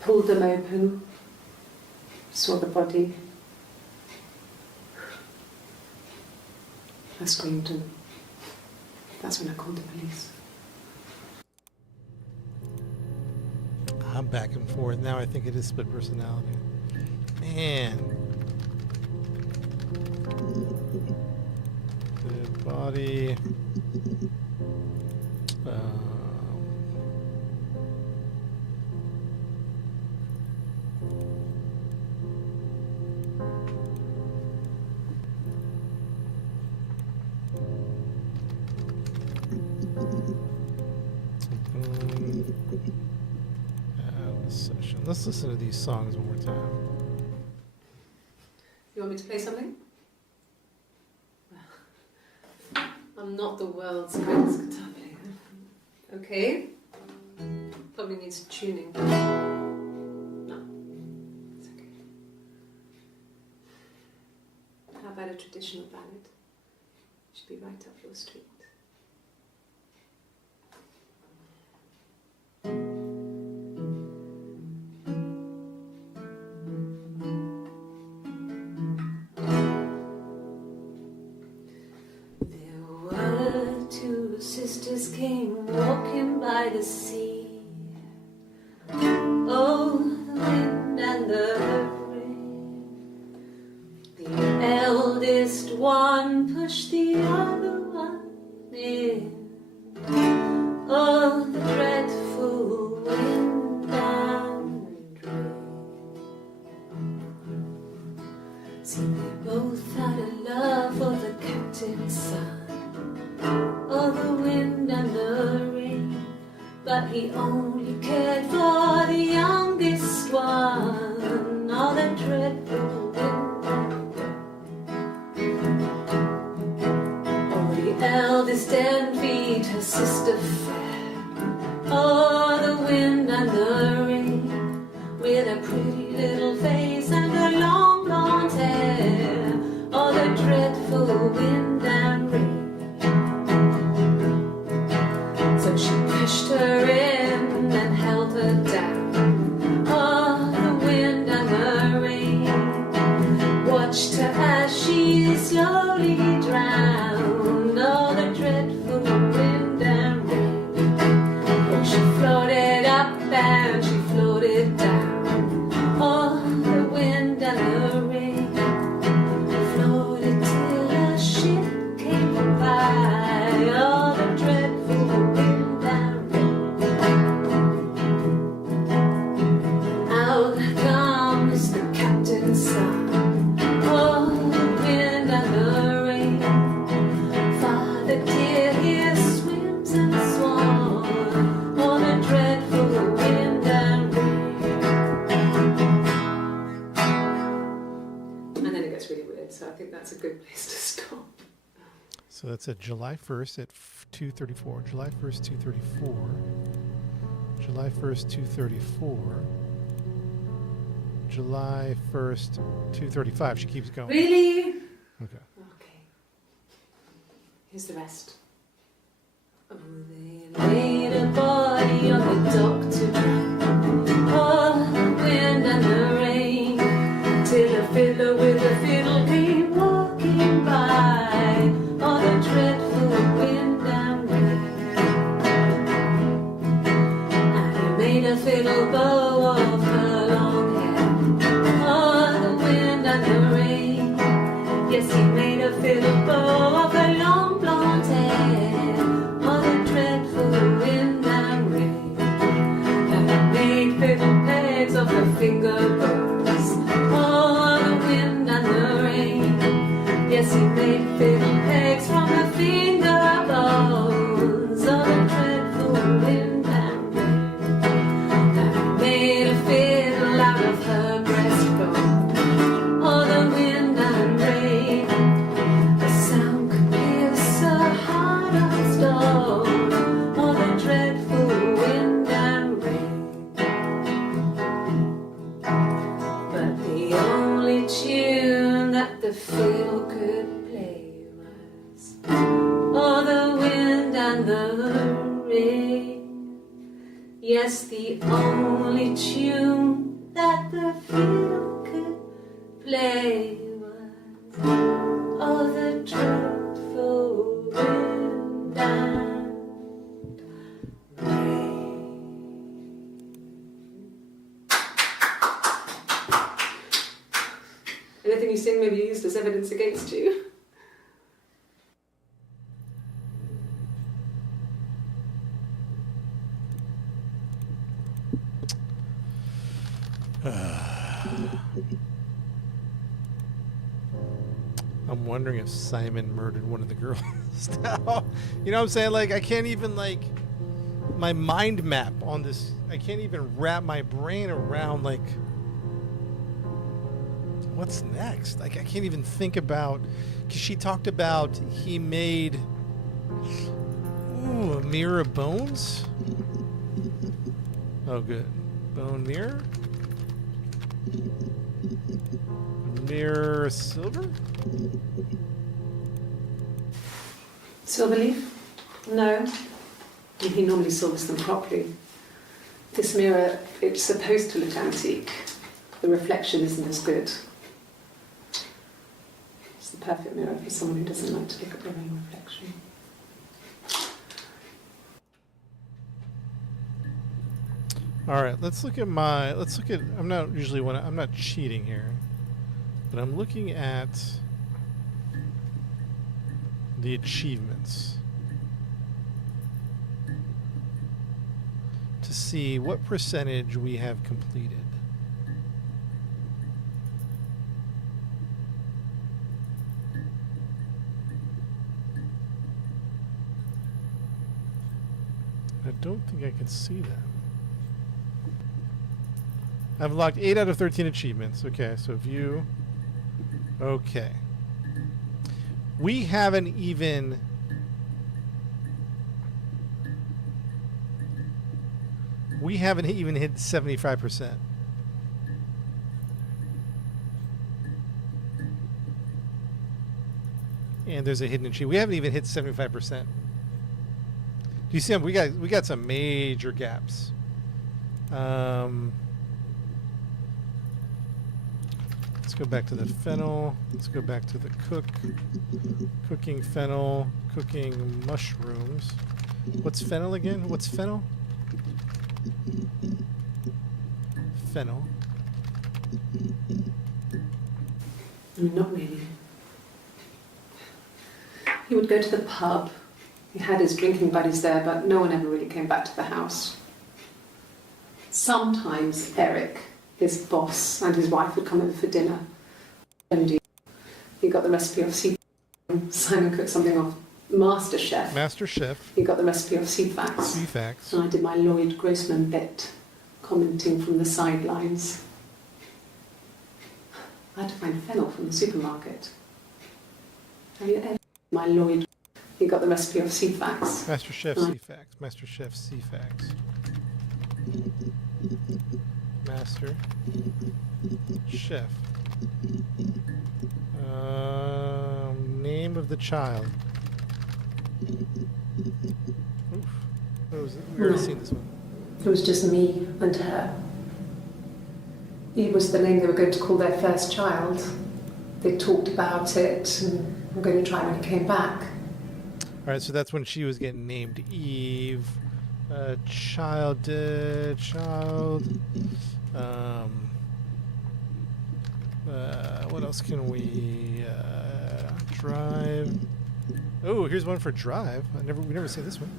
Pulled them open, saw the body. I screamed, and that's when I called the police. I'm back and forth. Now I think it is split personality. Man. The body. Session. Let's listen to these songs one more time. You want me to play something? I'm not the world's greatest guitar player. Okay. Probably needs tuning. No. It's okay. How about a traditional ballad? Should be right up your street. Sisters came walking by the sea. Oh, the wind and the rain. The eldest one pushed the other one in. Oh, the dreadful wind and rain. See, but he only cared for the youngest one. All the dreadful wind. Oh, the eldest envied her sister fair. Oh, the wind and the rain, with a pretty little face and her long blonde hair. Oh, the dreadful wind and rain. So she pushed her in and held her down. Oh, the wind and the rain watched her as she slowly drowned. Oh, the dreadful wind and rain. Oh, she floated up and she floated down. Oh, the wind and the rain floated till a ship came by. Oh, the dreadful wind and rain. Out comes the captain's son. Oh, the wind and the rain. Father dear, here swims and swan. Oh, the dreadful wind and rain. And then it gets really weird, so I think that's a good place to stop. So that's at July 1st at 2:34. July 1st, 2:34. July 1st, 2:34. July 1st, 2:35. She keeps going. Really? Okay. Okay. Here's the rest. Oh, they laid a body on the dock to dry. Oh, the wind and the rain, till a fiddler with a fiddle came walking by. Oh, the dreadful wind and rain. And he made a fiddle bow of her long hair. Oh, the wind and the rain. Yes, he made a fiddle bow of her long blonde hair. Oh, the dreadful wind and rain. And he made fiddle pegs of her finger bones. Oh, the wind and the rain. Yes, he made fiddle pegs from her finger bones. Oh, the dreadful wind and rain. And he made a fiddle out of her breastbone. Oh, the wind and rain. The sound could pierce a heart of stone. Oh, the dreadful wind and rain. But the only tune that the fiddle could play was oh, the wind and the rain. Yes, the only tune that the fiddle could play was oh, the dreadful wind and rain. Anything you sing may be used as evidence against you. I'm wondering if Simon murdered one of the girls. Now, you know what I'm saying? Like, I can't even, like, my mind map on this, I can't even wrap my brain around, like, what's next? Like, I can't even think about, because she talked about he made, a mirror of bones? Oh, good. Bone mirror? Mirror of silver? Silver leaf? No. He normally silvers them properly. This mirror, it's supposed to look antique. The reflection isn't as good. It's the perfect mirror for someone who doesn't like to look at their own reflection. All right, let's look at I'm not usually I'm not cheating here, but I'm looking at the achievements to see what percentage we have completed. I don't think I can see that. I've locked 8 out of 13 achievements. Okay, so view. Okay. We haven't even... We haven't even hit 75%. And there's a hidden achievement. We haven't even hit 75%. Do you see them? We got some major gaps. Let's go back to the fennel. Let's go back to the cooking fennel, cooking mushrooms. What's fennel again? What's fennel? Fennel. Not really. He would go to the pub. He had his drinking buddies there, but no one ever really came back to the house. Sometimes Eric, his boss, and his wife would come over for dinner. And he got the recipe off Ceefax. Simon cooked something off MasterChef. MasterChef. He got the recipe off Ceefax. Ceefax. And I did my Lloyd Grossman bit, commenting from the sidelines. I had to find fennel from the supermarket. Have you ever my Lloyd? He got the recipe off Ceefax. MasterChef Ceefax. MasterChef Ceefax. Master Chef. Name of the child. Oof. What was it? We've already seen this one. It was just me and her. It was the name they were going to call their first child. They talked about it, and I'm going to try when he came back. All right, so that's when she was getting named Eve. Child. What else can we drive? Oh, here's one for drive. We never seen this one.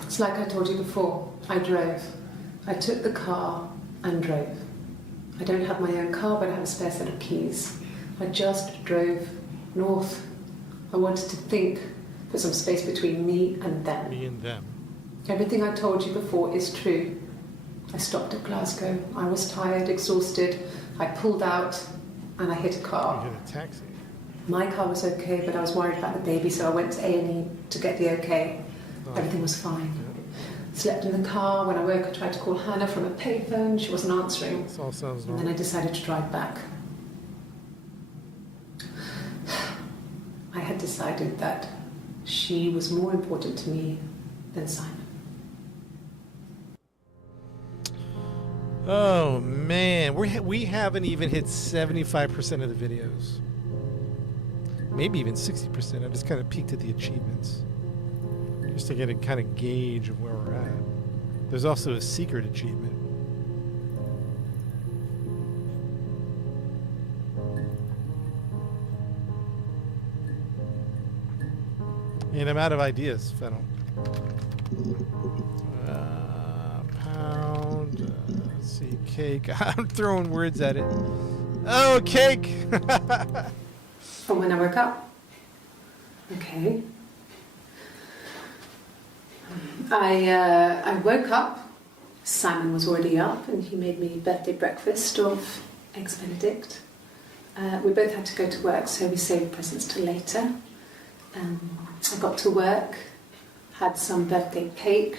It's like I told you before. I drove. I took the car and drove. I don't have my own car, but I have a spare set of keys. I just drove north. I wanted to think, put some space between me and them. Me and them. Everything I told you before is true. I stopped at Glasgow. I was tired, exhausted. I pulled out and I hit a car. You hit a taxi. My car was okay, but I was worried about the baby, so I went to A&E to get the okay. Everything was fine. Yeah. Slept in the car. When I woke, I tried to call Hannah from a payphone. She wasn't answering. This all sounds And normal. then I decided to drive back. I had decided that she was more important to me than Simon. Oh man, we haven't even hit 75% of the videos. Maybe even 60%. I just kind of peeked at the achievements, just to get a kind of gauge of where we're at. There's also a secret achievement. And I'm out of ideas, Fennel. Pound. Let's see, cake. I'm throwing words at it. Oh, cake! From when I woke up. Okay. I woke up. Simon was already up, and he made me birthday breakfast of eggs Benedict. We both had to go to work, so we saved presents till later. I got to work, had some birthday cake,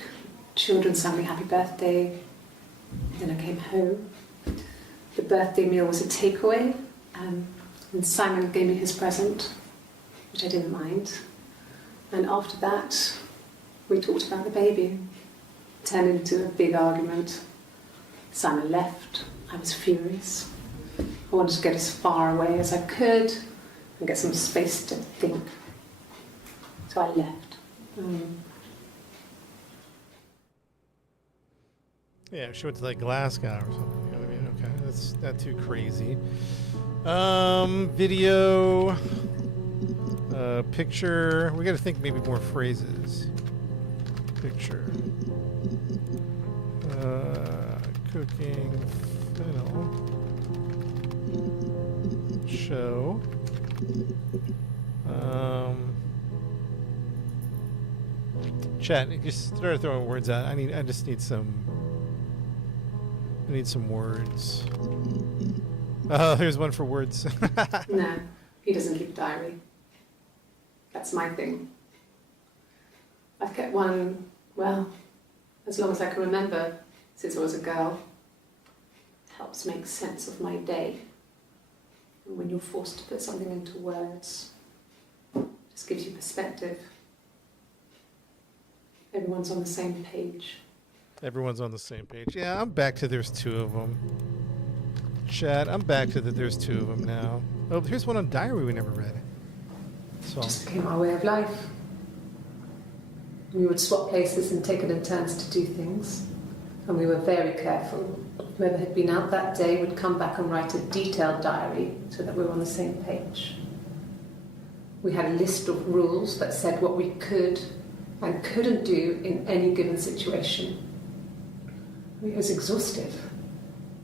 children sang me happy birthday. Then I came home. The birthday meal was a takeaway, and Simon gave me his present, which I didn't mind. And after that, we talked about the baby. It turned into a big argument. Simon left. I was furious. I wanted to get as far away as I could and get some space to think. So I left. Yeah, she went to like Glasgow or something. You know what I mean? Okay, that's not too crazy. Video, picture. We got to think maybe more phrases. Picture. Cooking. Fennel. Show. Chat, just start throwing words out. I just need some. I need some words. Oh, here's one for words. No, he doesn't keep a diary. That's my thing. I've kept one, well, as long as I can remember, since I was a girl. Helps make sense of my day. And when you're forced to put something into words, just gives you perspective. Everyone's on the same page. Everyone's on the same page. Yeah, I'm back to there's two of them. Chat, I'm back to that there's two of them now. Oh, here's one on diary we never read. So Just became our way of life. We would swap places and take it in turns to do things. And we were very careful. Whoever had been out that day would come back and write a detailed diary so that we were on the same page. We had a list of rules that said what we could and couldn't do in any given situation. It was exhaustive.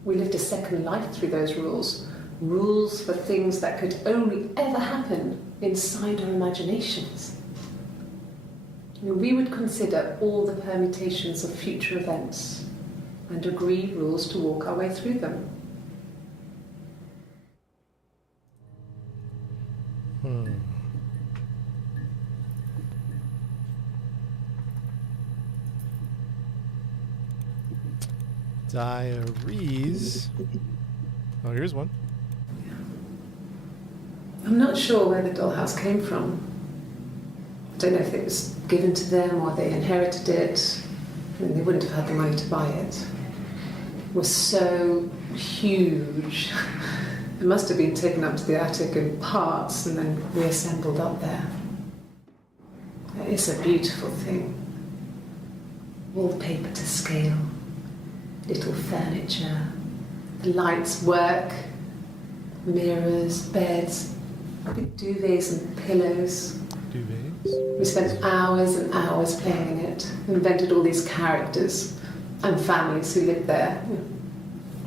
We lived a second life through those rules. Rules for things that could only ever happen inside our imaginations. We would consider all the permutations of future events and agree rules to walk our way through them. Diaries. Oh, here's one. I'm not sure where the dollhouse came from. I don't know if it was given to them or they inherited it. I mean, they wouldn't have had the money to buy it. It was so huge. It must have been taken up to the attic in parts and then reassembled up there. It's a beautiful thing. Wallpaper to scale. Little furniture. The lights work. Mirrors, beds, big duvets and pillows. Duvets. We spent hours and hours playing in it, invented all these characters and families who lived there.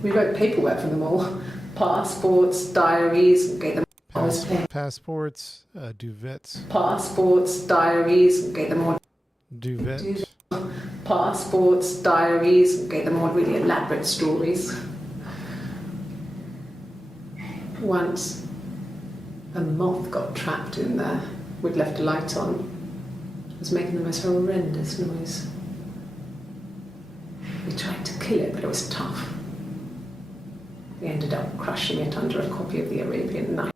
We wrote paperwork for them all, passports, diaries, and gave them hours playing. Passports, duvets. Passports, diaries, and gave them all. Duvet. Passports, diaries, and gave them all really elaborate stories. Once, a moth got trapped in there. We'd left a light on. It was making the most horrendous noise. We tried to kill it, but it was tough. We ended up crushing it under a copy of the Arabian Nights.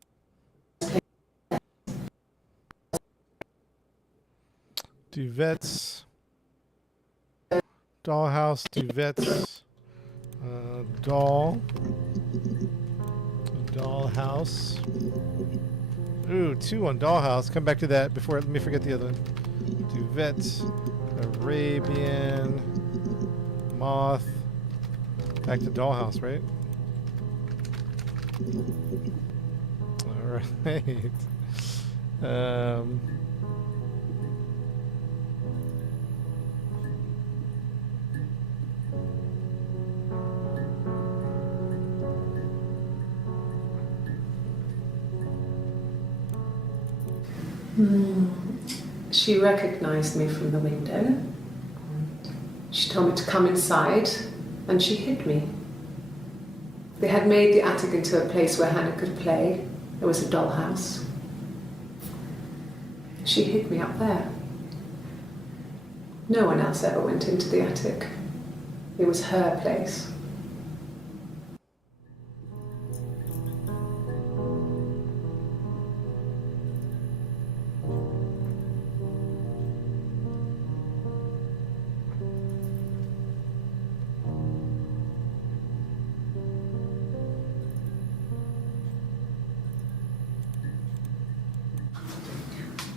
Duvets. Dollhouse, duvets. Dollhouse. Ooh, 2 on Dollhouse. Come back to that before. Let me forget the other one. Duvet, Arabian, Moth. Back to Dollhouse, right? All right. She recognized me from the window. She told me to come inside, and she hid me. They had made the attic into a place where Hannah could play. There was a dollhouse. She hid me up there. No one else ever went into the attic. It was her place.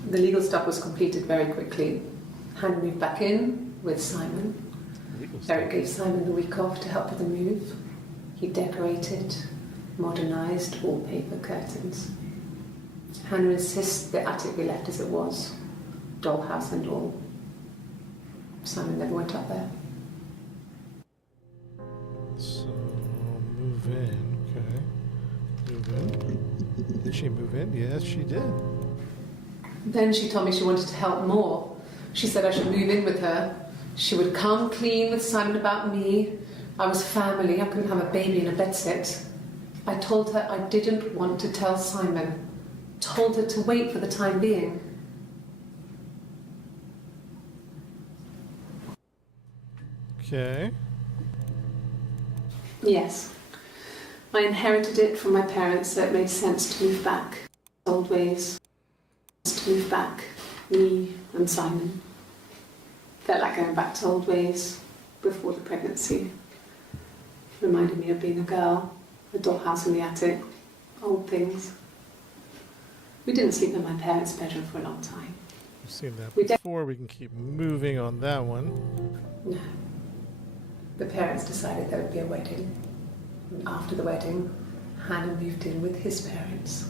The legal stuff was completed very quickly. Hannah moved back in with Simon. Eric gave Simon the week off to help with the move. He decorated, modernised wallpaper, curtains. Hannah insists the attic be left as it was, dollhouse and all. Simon never went up there. So, move in, okay. Move in. Did she move in? Yes, she did. Then she told me she wanted to help more. She said I should move in with her. She would come clean with Simon about me. I was family. I couldn't have a baby in a bedsit. I told her I didn't want to tell Simon. Told her to wait for the time being. Okay. Yes. I inherited it from my parents, so it made sense to move back. Old ways. To move back. Me and Simon. Felt like going back to old ways before the pregnancy. Reminded me of being a girl, a dollhouse in the attic, old things. We didn't sleep in my parents' bedroom for a long time. We've seen that We did- before. We can keep moving on that one. No. The parents decided there would be a wedding. And after the wedding, Hannah moved in with his parents.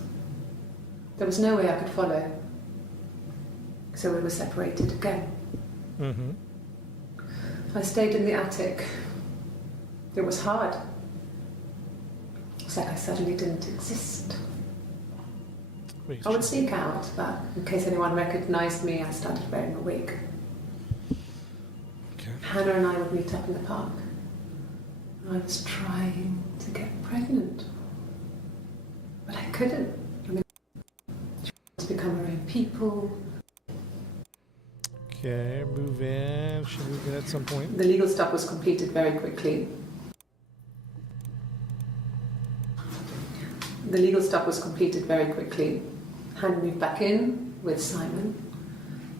There was no way I could follow. So we were separated again. Mm-hmm. I stayed in the attic. It was hard. It's like I suddenly didn't exist. Wait, I would sneak out, but in case anyone recognised me, I started wearing a wig. Okay. Hannah and I would meet up in the park. I was trying to get pregnant, but I couldn't. I mean, she wanted to become her own people. Okay, move in. Should move in at some point. The legal stuff was completed very quickly. The legal stuff was completed very quickly. Hannah moved back in with Simon.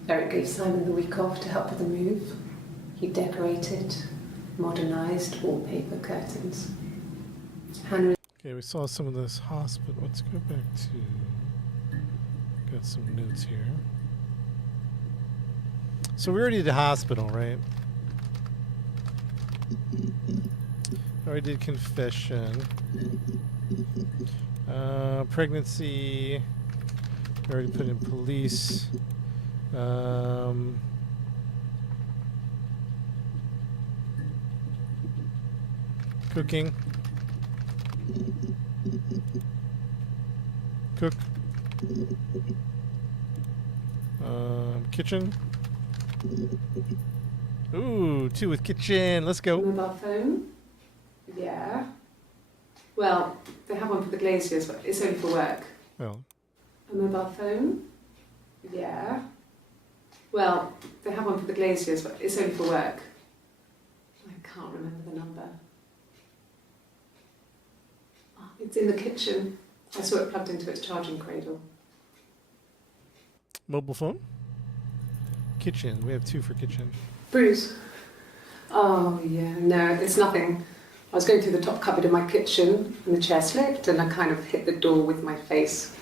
Eric gave Simon the week off to help with the move. He decorated, modernised wallpaper curtains. Hannah. Okay, we saw some of this hospital. Let's go back to. Got some notes here. So we already did hospital, right? Already did confession. Pregnancy. We already put in police. Cooking. Cook. Kitchen. Ooh, 2 with kitchen. Let's go. Mobile phone? Yeah. Well, they have one for the glaziers, but it's only for work. Well, A mobile phone? Yeah. Well, they have one for the glaziers, but it's only for work. I can't remember the number. Oh, it's in the kitchen. I saw it plugged into its charging cradle. mobile phone. Kitchen. We have 2 for kitchen. Bruce? Oh, yeah, no, it's nothing. I was going through the top cupboard in my kitchen and the chair slipped and I kind of hit the door with my face.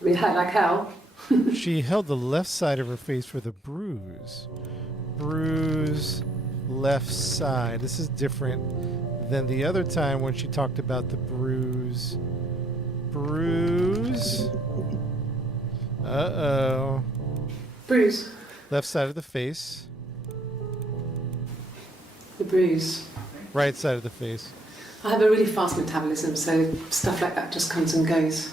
I mean, it hurt like hell. She held the left side of her face for the bruise. Bruise, left side. This is different than the other time when she talked about the bruise. Bruise. Uh-oh. Bruce? Left side of the face. The bruise. Right side of the face. I have a really fast metabolism, so stuff like that just comes and goes.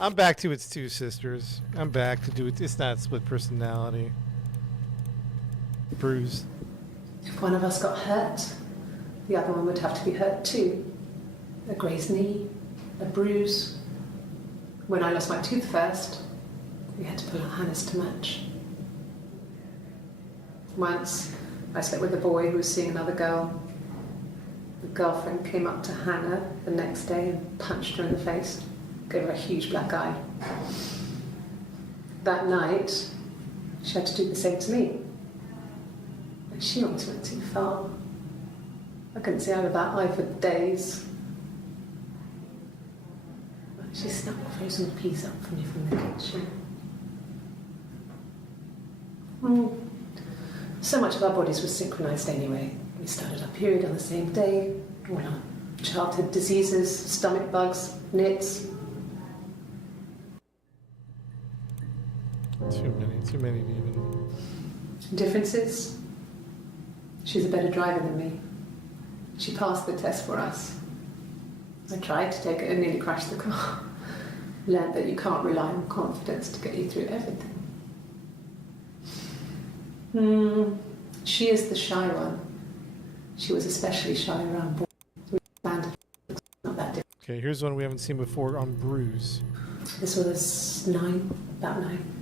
I'm back to its 2 sisters. I'm back to do it. It's not split personality. Bruise. If one of us got hurt, the other one would have to be hurt too. A grazed knee, a bruise. When I lost my tooth first, we had to pull our Hannah's to match. Once, I slept with a boy who was seeing another girl. The girlfriend came up to Hannah the next day and punched her in the face, gave her a huge black eye. That night, she had to do the same to me. And she almost went too far. I couldn't see out of that eye for days. She snuck frozen peas up for me from the kitchen. So much of our bodies were synchronized anyway. We started our period on the same day. All our childhood diseases, stomach bugs, nits. Too many to even. Differences? She's a better driver than me. She passed the test for us. I tried to take it and nearly crashed the car. learnt that you can't rely on confidence to get you through everything. She is the shy one. She was especially shy around boys. Not that different. Okay, here's one we haven't seen before on Bruise. This was about 9.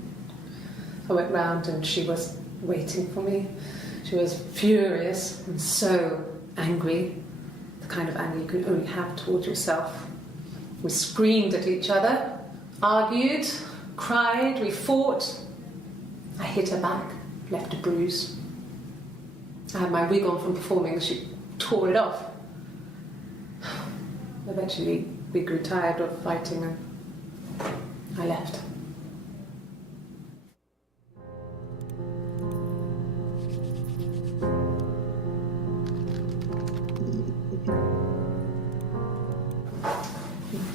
I went round and she was waiting for me. She was furious and so angry, the kind of anger you can only have towards yourself. We screamed at each other, argued, cried, we fought. I hit her back, left a bruise. I had my wig on from performing, she tore it off. Eventually, we grew tired of fighting and I left.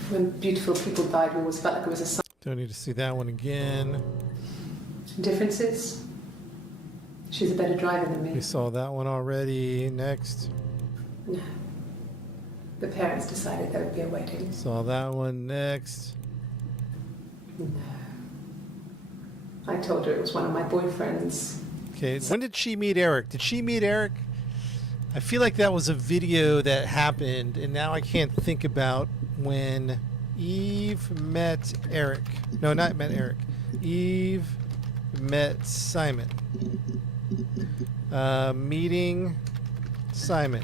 When beautiful people died, we always felt like it was a sign. Don't need to see that one again. Differences? She's a better driver than me. We saw that one already. Next. No. The parents decided there would be a wedding. Saw that one next. No. I told her it was one of my boyfriends. Okay, when did she meet Eric? Did she meet Eric? I feel like that was a video that happened, and now I can't think about when Eve met Eric. No, not met Eric. Eve met Simon. Meeting Simon.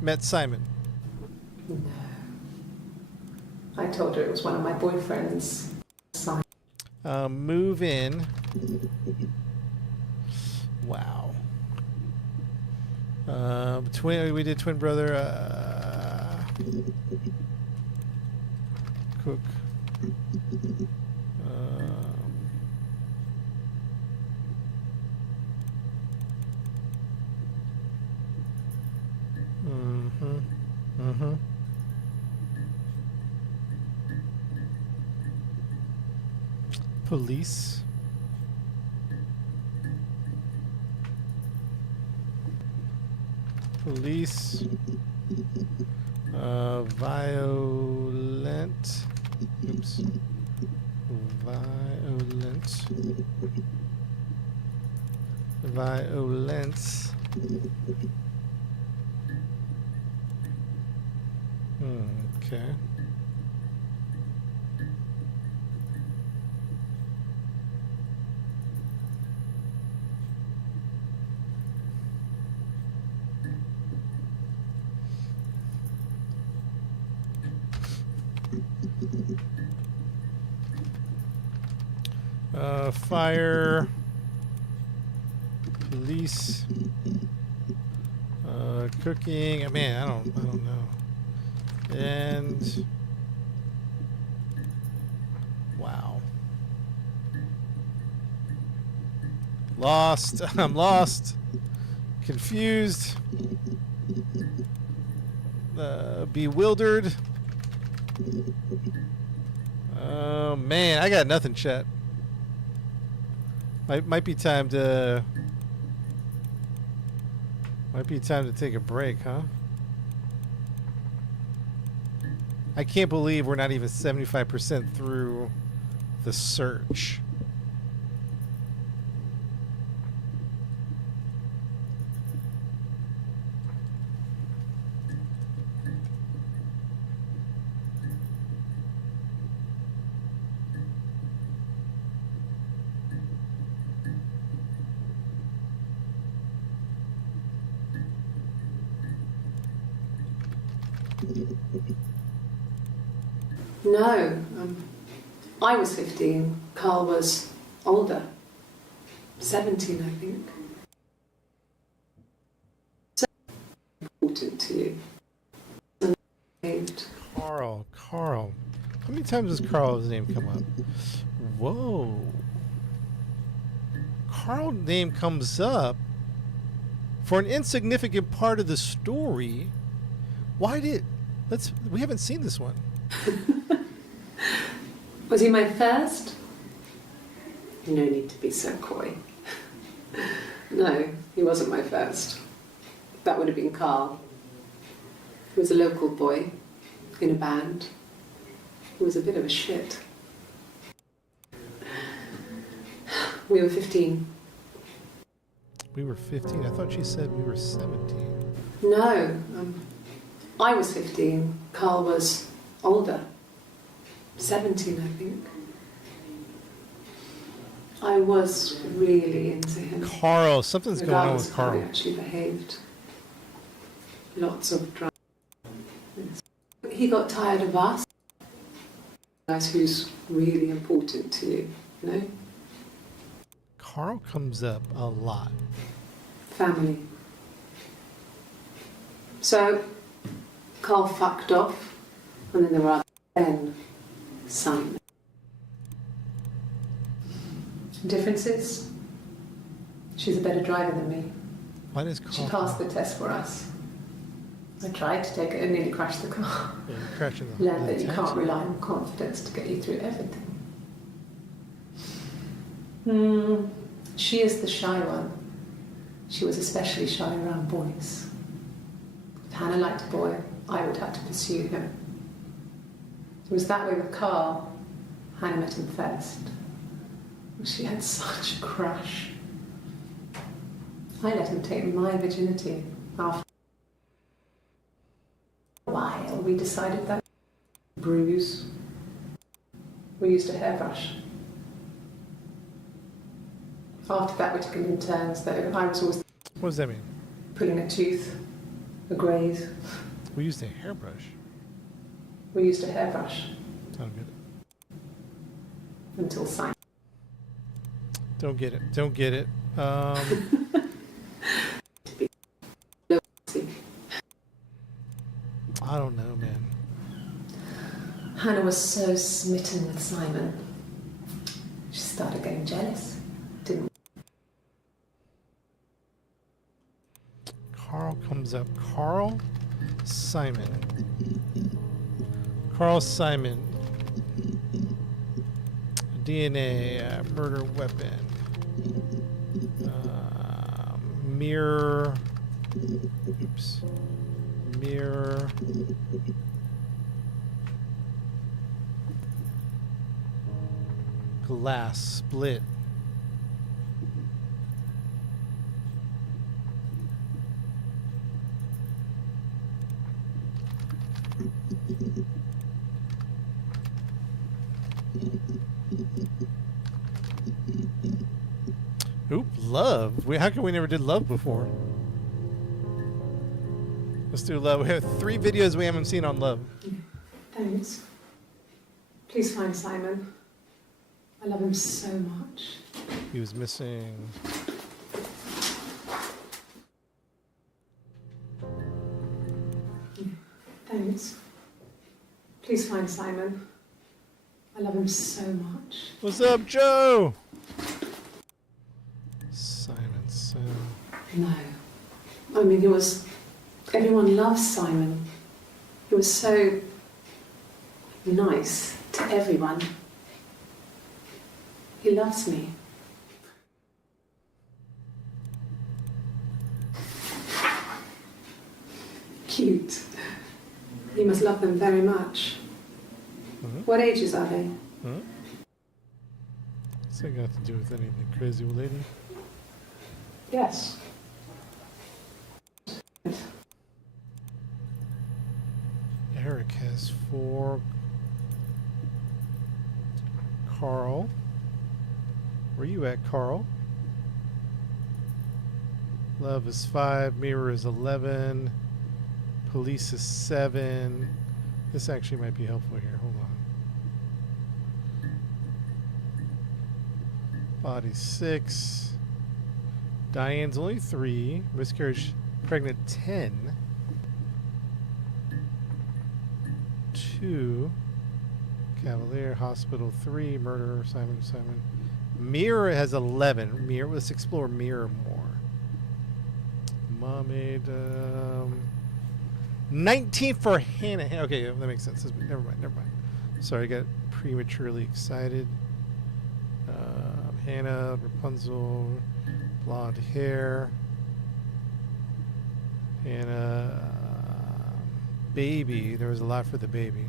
Met Simon. No. I told her it was one of my boyfriends. Simon. Move in. Wow. We did twin brother. Cook. Police. Police. Violent. Oops. Violent. Violence. Okay. Fire, police, cooking. Man, I don't know. And wow, lost. I'm lost, confused, bewildered. Oh man, I got nothing, chat. Might be time to take a break, huh? I can't believe we're not even 75% through the search. No, I was 15. Carl was older, 17, I think. So important to you. Carl. How many times does Carl's name come up? Whoa. Carl's name comes up for an insignificant part of the story. We haven't seen this one. Was he my first? No need to be so coy. No, he wasn't my first. That would have been Carl. He was a local boy in a band. who was a bit of a shit. We were 15. We were 15. I thought she said we were 17. No, I was 15. Carl was older. 17, I think. I was really into him. Carl, something's going on Regardless with of how Carl. he actually behaved. Lots of drugs. He got tired of us. Guys, who's really important to you, you know? Carl comes up a lot. Family. So, Carl fucked off, and then there were Ben, Simon. Differences? She's a better driver than me. Why does She Carl? passed the test for us. I tried to take it and nearly crashed the car. Yeah, you're crashing the Learned that you taxi. can't rely on confidence to get you through everything. She is the shy one. She was especially shy around boys. If Hannah liked a boy, I would have to pursue him. It was that way with Carl. Hannah met him first. She had such a crush. I let him take my virginity after a while. We decided that bruise. We used a hairbrush. After that, we took it in turns, though. I was always What does that mean? pulling a tooth, a graze. We used a hairbrush. We used a hairbrush I don't get it. until Simon. Don't get it. Don't get it. I don't know, man. Hannah was so smitten with Simon. She started getting jealous. Didn't. Carl comes up. Carl Simon. Carl Simon. DNA, murder weapon. Mirror. Oops. Mirror. Glass split. Oop, love. How come we never did love before? Let's do love. We have 3 videos we haven't seen on love. Thanks. Please find Simon. I love him so much. He was missing. Thanks. Please find Simon. I love him so much. What's up, Joe? Simon. No. I mean, he was. Everyone loves Simon. He was so nice to everyone. He loves me. Cute. He must love them very much. Mhm. What ages are they? Huh? What's that got to do with anything, crazy old lady? Yes. Eric has 4. Carl. Where you at, Carl? Love is 5. Mirror is 11. Police is 7. This actually might be helpful here. Hold on. Body 6. Diane's only 3. Miscarriage pregnant 10. 2. Cavalier Hospital 3. Murder Simon. Mirror has 11. Mirror. Let's explore Mirror more. Mermaid. 19 for Hannah. Okay, that makes sense. Never mind. Sorry, I got prematurely excited. Hannah, Rapunzel, blonde hair. Hannah, baby. There was a lot for the baby.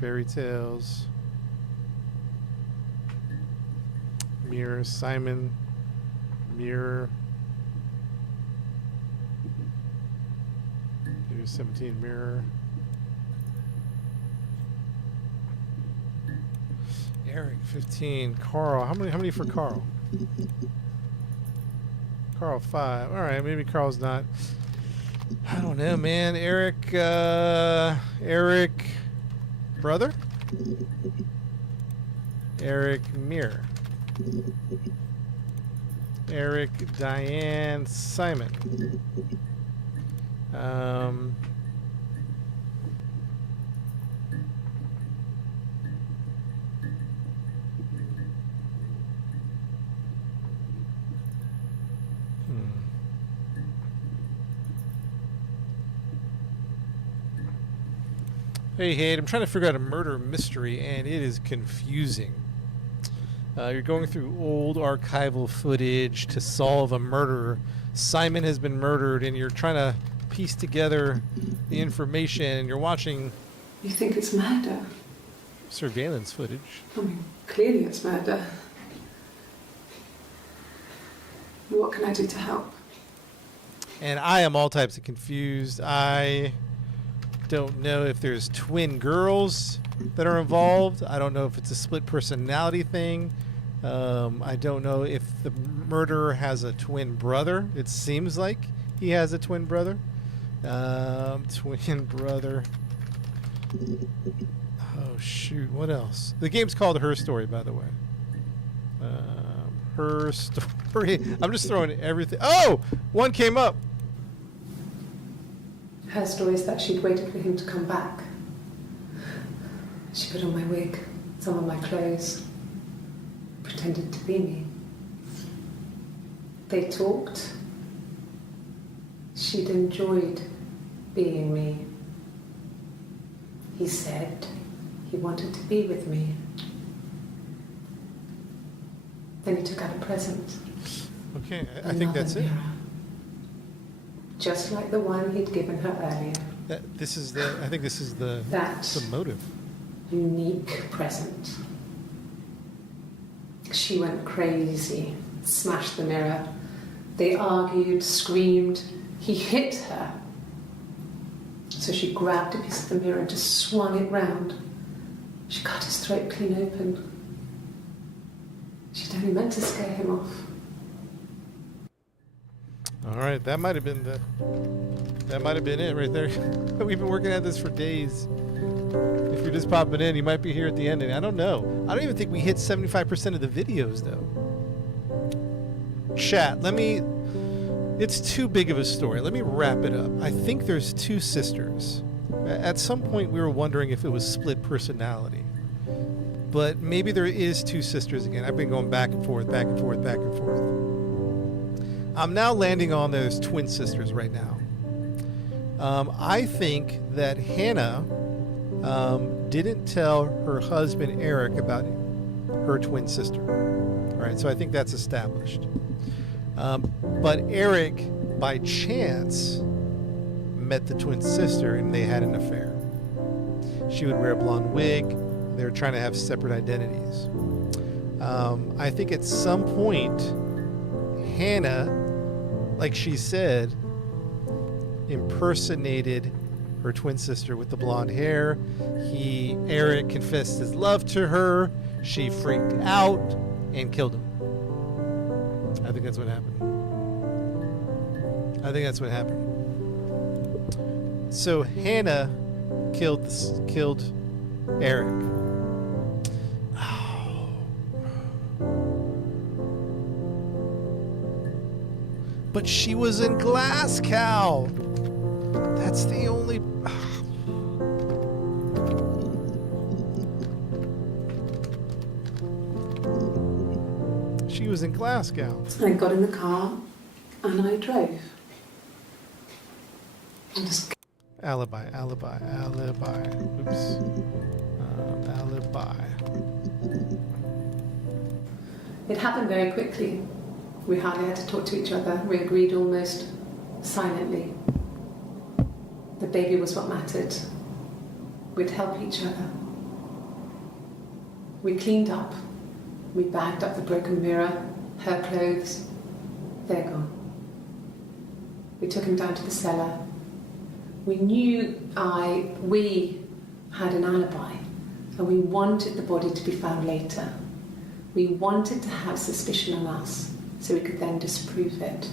Fairy tales. Mirror, Simon, mirror. Here's 17 mirror. Eric 15. Carl, how many for Carl? Carl 5. All right, maybe Carl's not. I don't know, man. Eric brother? Eric mirror. Eric, Diane, Simon. Hey, Hade, I'm trying to figure out a murder mystery, and it is confusing. You're going through old archival footage to solve a murder. Simon has been murdered, and you're trying to piece together the information, and you're watching You think it's murder? surveillance footage. I mean, clearly it's murder. What can I do to help? And I am all types of confused. I don't know if there's twin girls that are involved. I don't know if it's a split personality thing. I don't know if the murderer has a twin brother. It seems like he has a twin brother. Twin brother. Oh, shoot. What else? The game's called Her Story, by the way. Her Story. I'm just throwing everything. Oh! One came up. Her story is that she'd waited for him to come back. She put on my wig, some of my clothes, pretended to be me. They talked. She'd enjoyed being me. He said he wanted to be with me. Then he took out a present. Okay, I think that's it. Mirror. Just like the one he'd given her earlier. I think this is the motive. Unique present. She went crazy, smashed the mirror. They argued, screamed. He hit her. So she grabbed a piece of the mirror and just swung it round. She cut his throat clean open. She'd only meant to scare him off. All right, that might have been it right there. We've been working at this for days. If you're just popping in, you might be here at the ending. I don't know. I don't even think we hit 75% of the videos though. Chat, it's too big of a story. Let me wrap it up. I think there's two sisters. At some point we were wondering if it was split personality. But maybe there is two sisters again. I've been going back and forth, back and forth, back and forth. I'm now landing on those twin sisters right now. I think that Hannah didn't tell her husband Eric about her twin sister. All right, so I think that's established. But Eric, by chance, met the twin sister and they had an affair. She would wear a blonde wig. They were trying to have separate identities. I think at some point, Hannah, like she said, impersonated her twin sister with the blonde hair. Eric confessed his love to her. She freaked out and killed him. I think that's what happened. So Hannah killed Eric. But she was in Glasgow. That's the only... She was in Glasgow. I got in the car and I drove. I just Alibi. Oops. Alibi. It happened very quickly. We hardly had to talk to each other. We agreed almost silently. The baby was what mattered. We'd help each other. We cleaned up. We bagged up the broken mirror, her clothes. They're gone. We took him down to the cellar. We knew we had an alibi, and we wanted the body to be found later. We wanted to have suspicion on us so we could then disprove it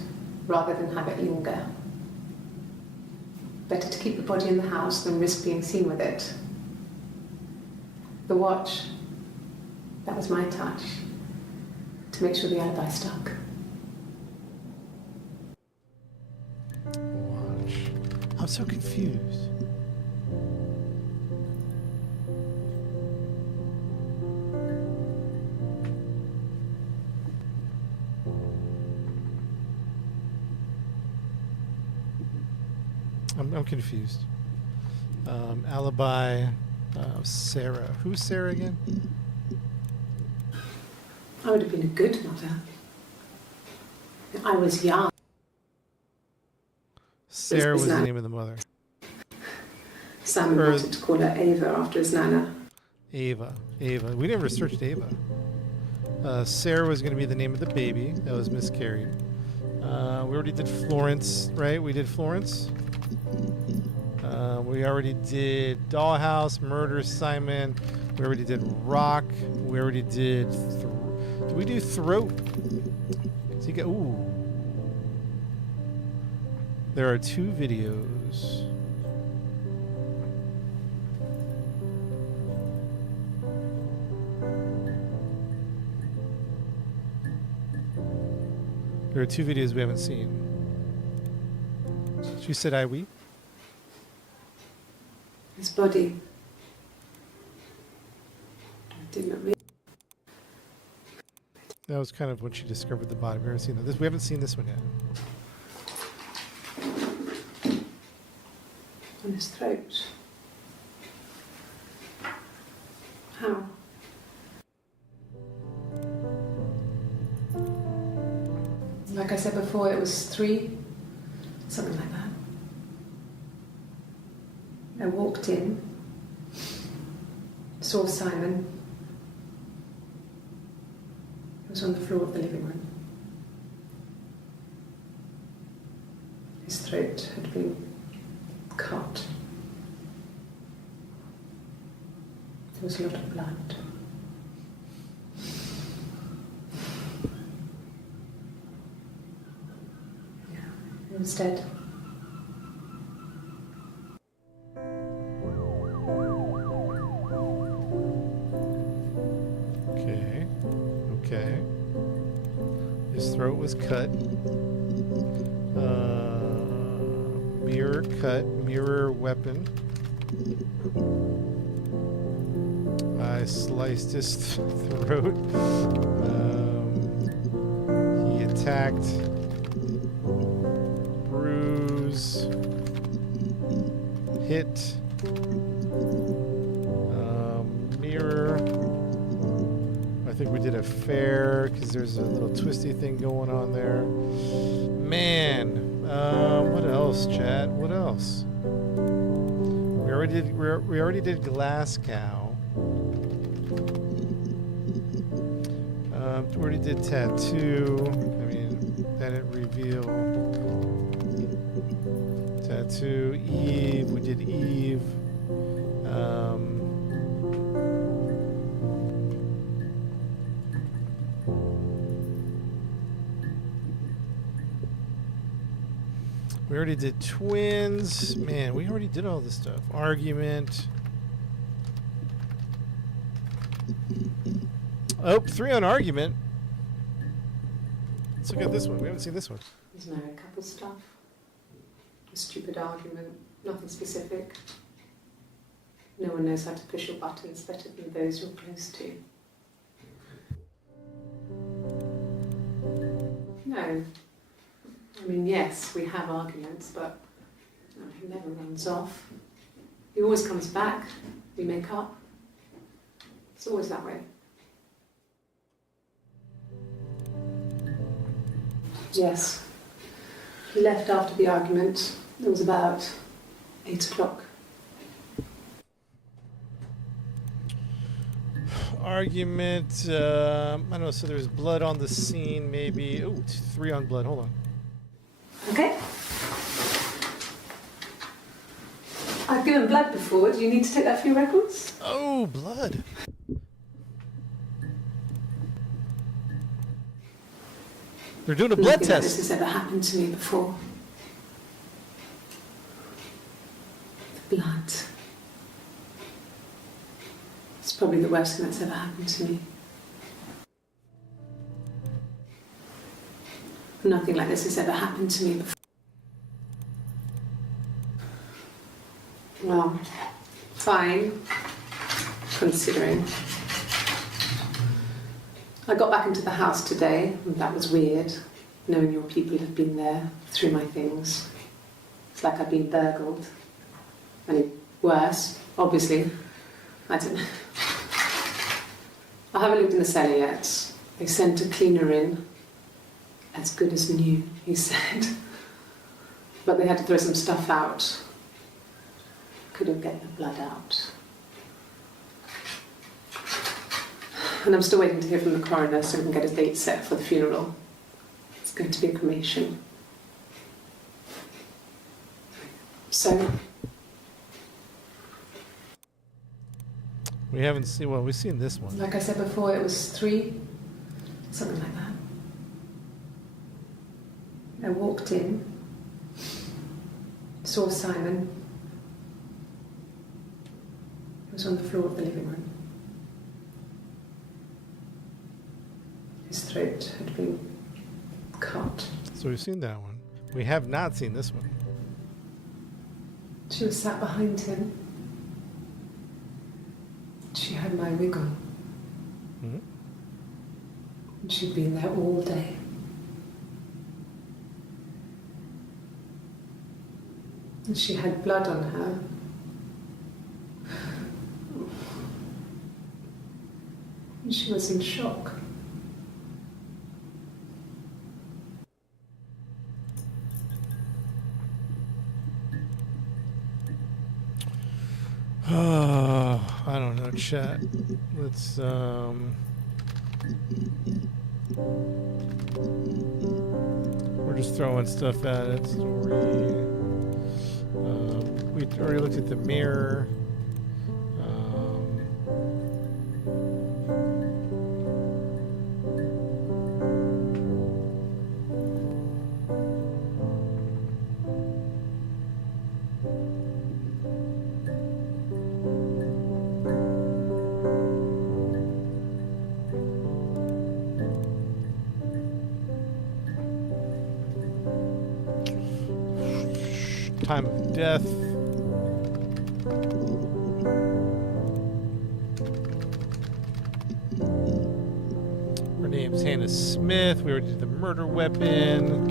rather than have it linger. Better to keep the body in the house than risk being seen with it. The watch, that was my touch, to make sure the alibi stuck. Watch. I'm so confused. I'm confused. Alibi, Sarah. Who's Sarah again? I would have been a good mother. I was young. Sarah was the name of the mother. Simon wanted to call her Ava after his nana. Ava. We never searched Ava. Sarah was going to be the name of the baby that was miscarried. We already did Florence, right? We did Florence. We already did Dollhouse, Murder, Simon. We already did Rock. We already did... did we do Throat? So you get... Ooh. There are 2 videos. There are 2 videos we haven't seen. She said, "I we." His body. I did not read. That was kind of when she discovered the body. We haven't seen that. We haven't seen this one yet. On his throat. How? Like I said before, it was 3, something like that. I walked in, saw Simon. He was on the floor of the living room. His throat had been cut. There was a lot of blood. Yeah, he was dead. Okay. His throat was cut. Mirror cut. Mirror weapon. I sliced his throat. He attacked. Bruise. Hit. Mirror. I think we did a fair because there's a little twisty thing going on there. Man, what else, chat? What else? We already did Glass Cow. We already did Tattoo. I mean, that didn't reveal. Tattoo. Eve. We did Eve. We already did Twins. Man, we already did all this stuff. Argument. Oh, 3 on Argument. Let's look at this one. We haven't seen this one. There's married couple stuff. A stupid argument. Nothing specific. No one knows how to push your buttons better than those you're close to. No. I mean, yes, we have arguments, but he never runs off. He always comes back. We make up. It's always that way. Yes. He left after the argument. It was about 8 o'clock. All argument. I don't know. So there's blood on the scene, maybe. Oh, 3 on blood. Hold on. Okay. I've given blood before. Do you need to take that for your records? Oh, blood. They're doing a blood Nothing like this test. has ever happened to me before. The blood. It's probably the worst thing that's ever happened to me. Nothing like this has ever happened to me before. Well, fine, considering. I got back into the house today, and that was weird, knowing your people have been there through my things. It's like I've been burgled. And worse, obviously. I don't know. I haven't looked in the cellar yet. They sent a cleaner in. As good as new, he said. But they had to throw some stuff out. Couldn't get the blood out. And I'm still waiting to hear from the coroner so we can get a date set for the funeral. It's going to be a cremation. So, We haven't seen. Well, we've seen this one. like I said before, it was 3, something like that. I walked in, saw Simon. He was on the floor of the living room. His throat had been cut. So we've seen that one. We have not seen this one. She was sat behind him. She had my wig on. Mm-hmm. And she'd been there all day. And she had blood on her. And she was in shock. I don't know, chat. Let's we're just throwing stuff at it. Story. We already looked at the mirror. Time of death. Her name's Hannah Smith. We already did the murder weapon.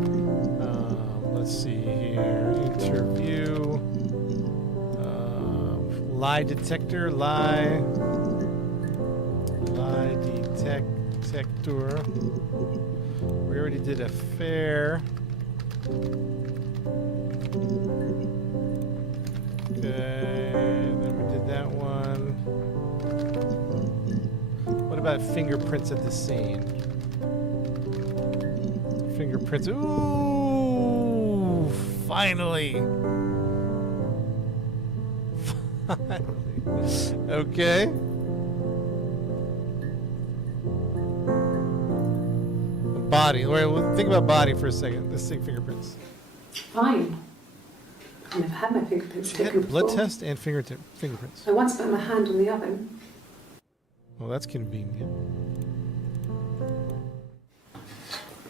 Let's see here. Interview. Lie detector. Lie detector. We already did affair. Okay, then we did that one. What about fingerprints at the scene? Fingerprints. Ooh, finally. Finally. Okay. The body. Wait, well, think about body for a second. Let's take fingerprints. Fine. I've never had my fingerprints She taken had a blood before. test and fingerprints. I once put my hand on the oven. Well, that's convenient.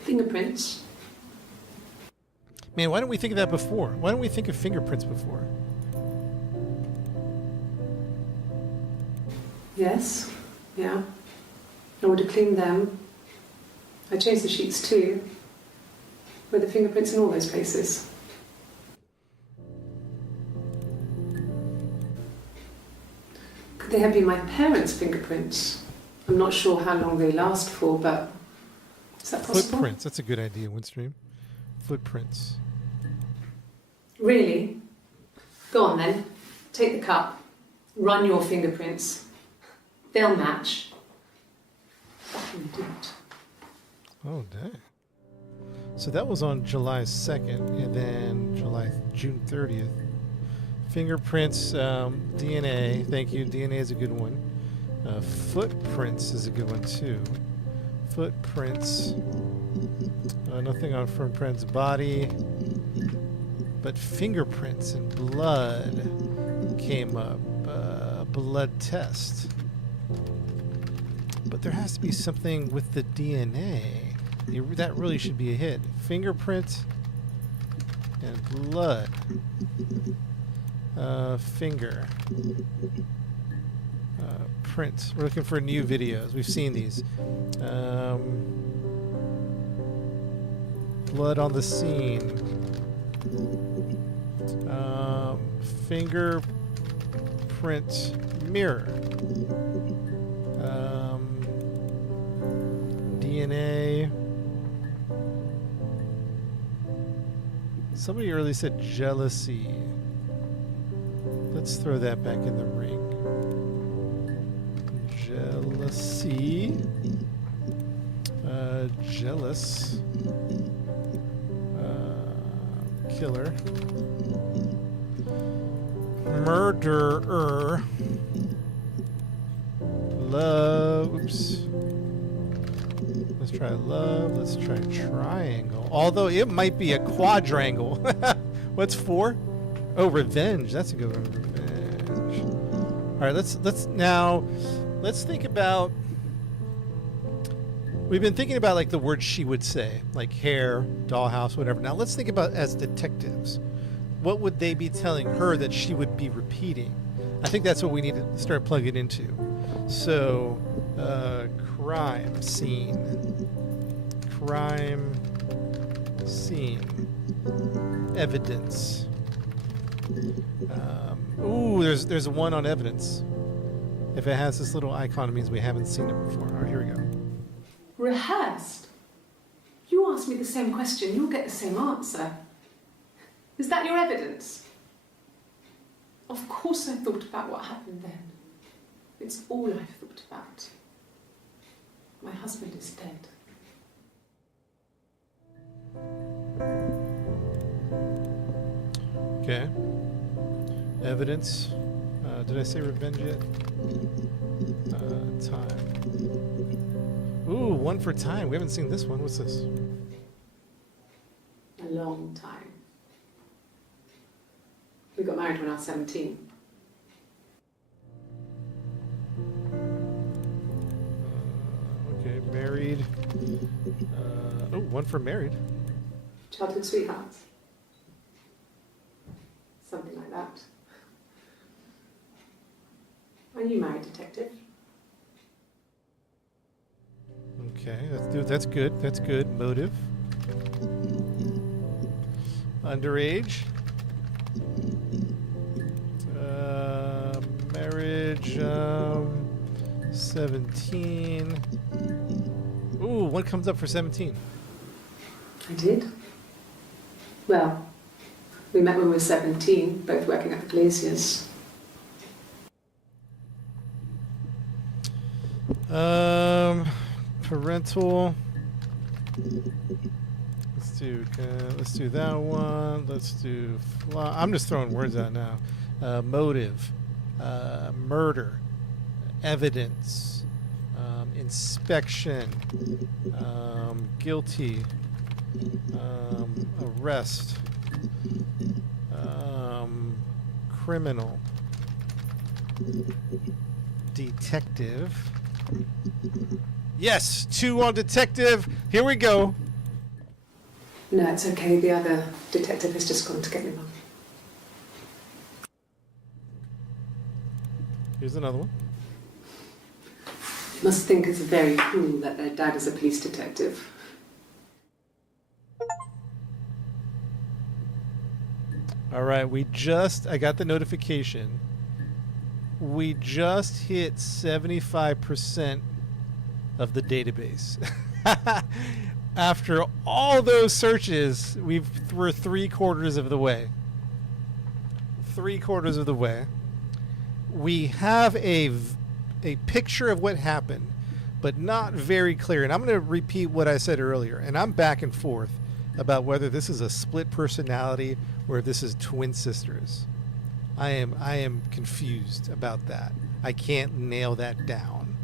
Fingerprints. Man, why didn't we think of that before? Why didn't we think of fingerprints before? Yes. Yeah. I would have cleaned them. I changed the sheets too. With the fingerprints in all those places. Could they have been my parents' fingerprints? I'm not sure how long they last for, but is that possible? Footprints. That's a good idea, Windstream. Footprints. Really? Go on then. Take the cup. Run your fingerprints. They'll match. fucking idiot. Oh, dang. So that was on July 2nd, and then June 30th. Fingerprints, DNA. Thank you. DNA is a good one. Footprints is a good one too. Footprints. Nothing on footprints body, but fingerprints and blood came up. Blood test. But there has to be something with the DNA. That really should be a hit. Fingerprint and blood. Finger. Print. We're looking for new videos. We've seen these. Blood on the scene. Fingerprint mirror. DNA. Somebody earlier said jealousy. Let's throw that back in the ring. Jealousy. Jealous. Killer. Murderer. Love. Oops. Let's try love. Let's try triangle. Although it might be a quadrangle. What's 4? Oh, revenge. That's a good one. Revenge. All right. Let's think about. We've been thinking about like the words she would say, like hair, dollhouse, whatever. Now let's think about as detectives. What would they be telling her that she would be repeating? I think that's what we need to start plugging into. So, crime scene. Crime scene. Evidence. Ooh, there's one on evidence. If it has this little icon, it means we haven't seen it before. All right, here we go. Rehearsed? You ask me the same question, you'll get the same answer. Is that your evidence? Of course I thought about what happened then. It's all I've thought about. My husband is dead. Okay. Evidence. Did I say revenge yet? Time. Ooh, one for time. We haven't seen this one. What's this? A long time. We got married when I was 17. Okay, married. Oh, one for married. Childhood sweethearts. Something like that. Are you married, detective? Okay, that's good. That's good. Motive. Underage. Marriage. 17. Ooh, what comes up for 17? I did. Well, we met when we were 17, both working at the Glaciers. Parental. Let's do that one. Let's do. I'm just throwing words out now. Motive, murder, evidence, inspection, guilty, arrest, criminal, detective. Yes, 2 on detective. Here we go. No, it's okay. The other detective has just gone to get me mum. Here's another one. Must think it's very cool that their dad is a police detective. All right, I got the notification. We just hit 75% of the database. After all those searches, we're 3/4 of the way. 3/4 of the way. We have a picture of what happened, but not very clear. And I'm going to repeat what I said earlier. And I'm back and forth about whether this is a split personality or if this is twin sisters. I am confused about that. I can't nail that down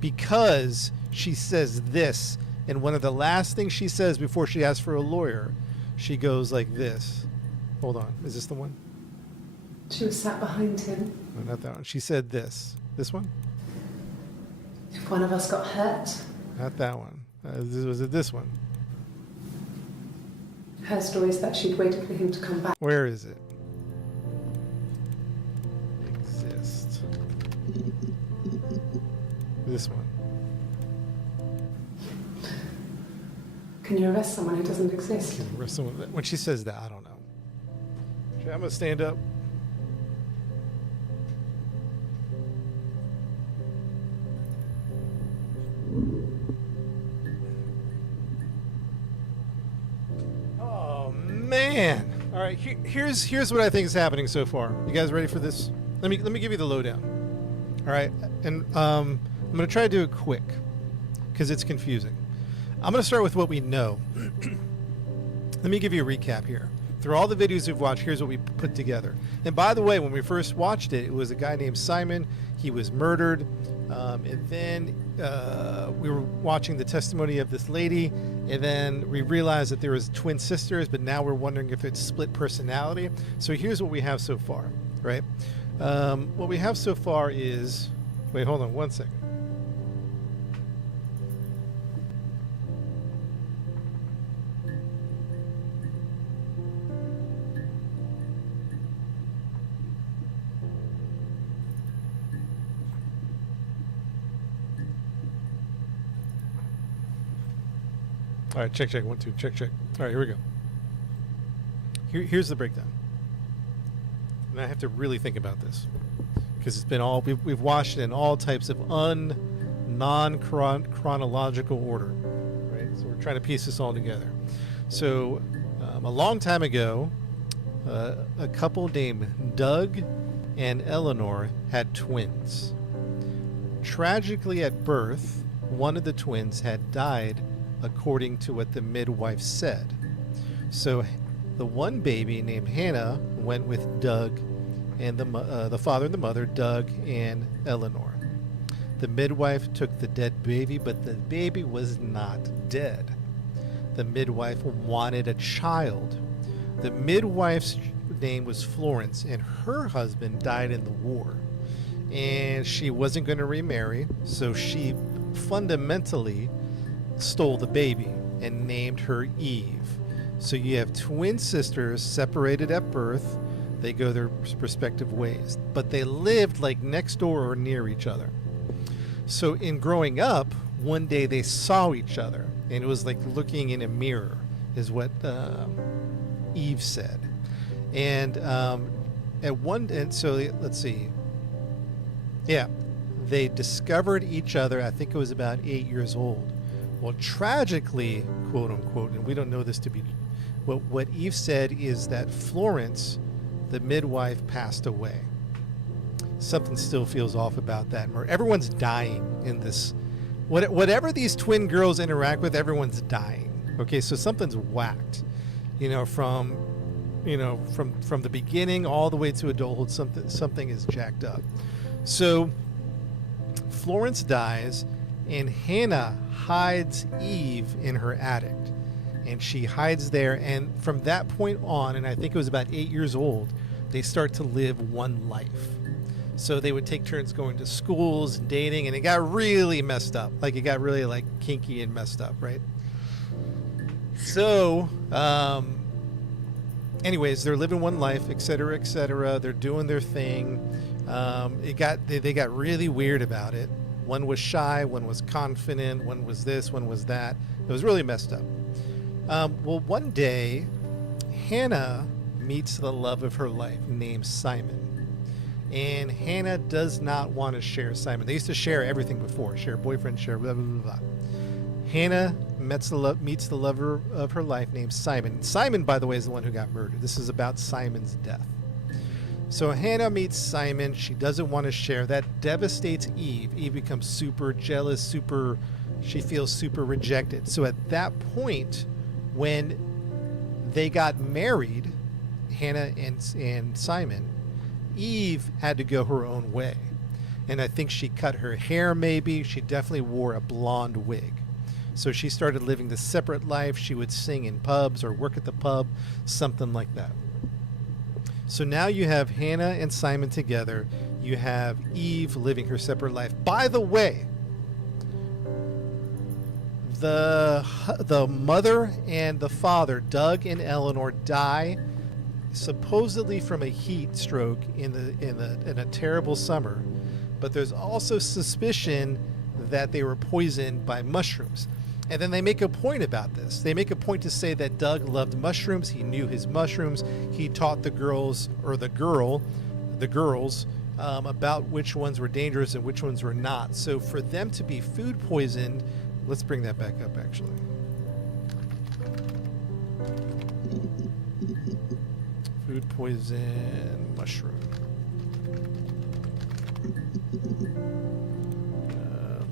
because she says this, and one of the last things she says before she asks for a lawyer, she goes like this. Hold on, is this the one? She was sat behind him. No, not that one. She said this. This one? If one of us got hurt, Not that one. Was it this one? her story is that she'd waited for him to come back. Where is it? Exist. This one. Can you arrest someone who doesn't exist? When she says that, I don't know. Okay, I'm gonna stand up. Oh man! All right, here's what I think is happening so far. You guys ready for this? Let me give you the lowdown. All right, and I'm gonna try to do it quick because it's confusing. I'm going to start with what we know. Let me give you a recap here. Through all the videos we've watched, here's what we put together. And by the way, when we first watched it, it was a guy named Simon. He was murdered. And then we were watching the testimony of this lady. And then we realized that there was twin sisters, but now we're wondering if it's split personality. So here's what we have so far, right? What we have so far is... Wait, hold on one second. All right, check, 1, 2, check. All right, here we go. Here's the breakdown. And I have to really think about this because it's been all we've watched it in all types of non-chronological order, right? So we're trying to piece this all together. So a long time ago, a couple named Doug and Eleanor had twins. Tragically, at birth, one of the twins had died, according to what the midwife said. So the one baby named Hannah went with Doug and the father and the mother, Doug and Eleanor. The midwife took the dead baby, but the baby was not dead. The midwife wanted a child. The midwife's name was Florence, and her husband died in the war. And she wasn't going to remarry, so she fundamentally stole the baby and named her Eve. So you have twin sisters separated at birth. They go their respective ways, but they lived like next door or near each other. So in growing up, one day they saw each other, and it was like looking in a mirror, is what Eve said. And so let's see. Yeah, they discovered each other. I think it was about 8 years old. Well, tragically, quote unquote, and we don't know this to be, what Eve said is that Florence, the midwife, passed away. Something still feels off about that. Everyone's dying in this. Whatever these twin girls interact with, everyone's dying. Okay, so something's whacked. From the beginning all the way to adulthood, something is jacked up. So Florence dies, and Hannah hides Eve in her attic, and she hides there. And from that point on, and I think it was about 8 years old, they start to live one life. So they would take turns going to schools and dating, and it got really messed up. Like, it got really like kinky and messed up, right? So, anyways, they're living one life, etc., etc. They're doing their thing. They got really weird about it. One was shy, one was confident, one was this, one was that. It was really messed up. Well, one day, Hannah meets the love of her life named Simon. And Hannah does not want to share Simon. They used to share everything before. Share boyfriend, share blah, blah, blah, blah. Hannah meets the lover of her life named Simon. Simon, by the way, is the one who got murdered. This is about Simon's death. So Hannah meets Simon. She doesn't want to share. That devastates Eve. Eve becomes super jealous, she feels super rejected. So at that point, when they got married, Hannah and Simon, Eve had to go her own way. And I think she cut her hair maybe. She definitely wore a blonde wig. So she started living the separate life. She would sing in pubs or work at the pub, something like that. So now you have Hannah and Simon together. You have Eve living her separate life. By the way, the mother and the father, Doug and Eleanor, die supposedly from a heat stroke in a terrible summer. But there's also suspicion that they were poisoned by mushrooms. And then they make a point about this. They make a point to say that Doug loved mushrooms. He knew his mushrooms. He taught the girls about which ones were dangerous and which ones were not. So for them to be food poisoned, let's bring that back up actually. Food poison mushroom.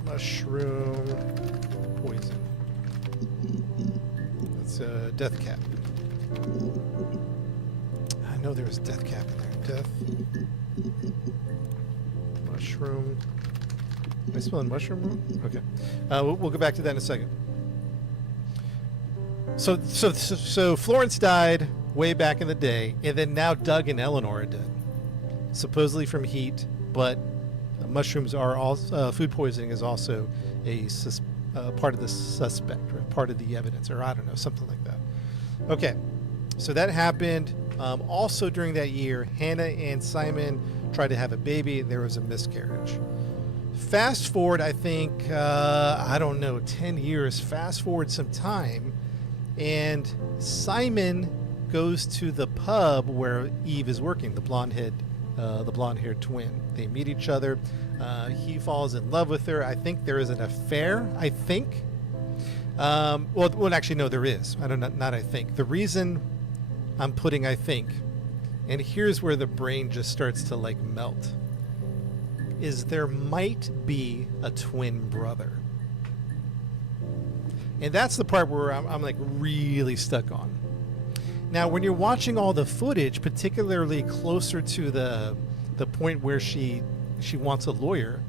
Mushroom poison. That's a death cap. I know there was death cap in there. Death. Mushroom. Am I spelling mushroom wrong? Okay. We'll go back to that in a second. So Florence died way back in the day, and then now Doug and Eleanor are dead. Supposedly from heat, but mushrooms are also food poisoning is also a part of the suspect or part of the evidence, or I don't know, something like that. Okay, so that happened. Also during that year, Hannah and Simon tried to have a baby. There was a miscarriage. Fast forward, I think, 10 years. Fast forward some time, and Simon goes to the pub where Eve is working, the blonde-haired twin. They meet each other. He falls in love with her. I think there is an affair. I think. Well, actually, no, there is. I don't know. Not I think. The reason I'm putting I think, and here's where the brain just starts to like melt, is there might be a twin brother. And that's the part where I'm like really stuck on. Now, when you're watching all the footage, particularly closer to the point where she wants a lawyer,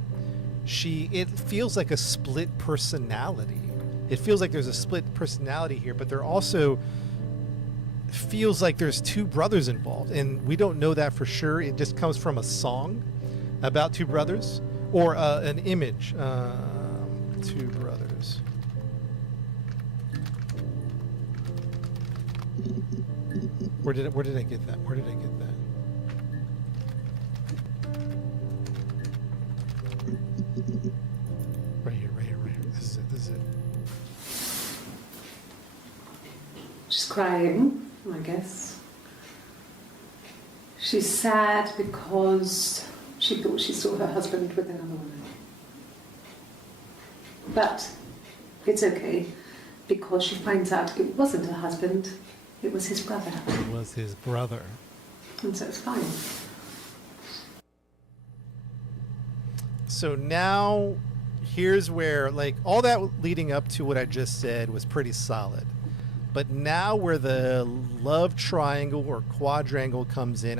it feels like a split personality. It feels like there's a split personality here, but there also feels like there's two brothers involved, and we don't know that for sure. It just comes from a song about two brothers or an image. Two brothers. Where did I get that? Where did I get that? Right here. This is it. She's crying, I guess. She's sad because she thought she saw her husband with another woman. But it's okay, because she finds out it wasn't her husband, it was his brother. It was his brother. And so it's fine. So now, here's where, like, all that leading up to what I just said was pretty solid. But now where the love triangle or quadrangle comes in,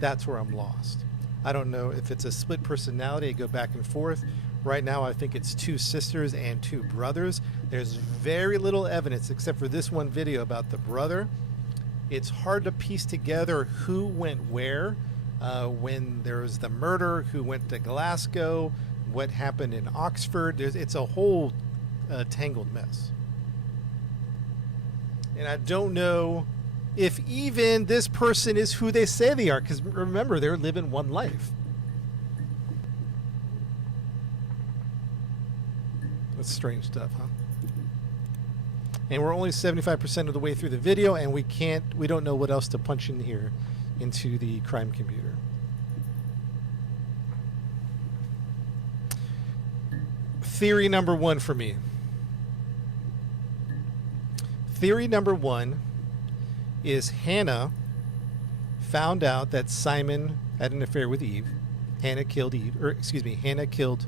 that's where I'm lost. I don't know if it's a split personality, I go back and forth. Right now, I think it's two sisters and two brothers. There's very little evidence except for this one video about the brother. It's hard to piece together who went where, when there was the murder, who went to Glasgow, what happened in Oxford. It's a whole tangled mess. And I don't know if even this person is who they say they are, because remember, they're living one life. That's strange stuff, huh? And we're only 75% of the way through the video, and we don't know what else to punch in here into the crime computer. Theory number one for me. Theory number one is Hannah found out that Simon had an affair with Eve. Hannah killed Eve, or excuse me, Hannah killed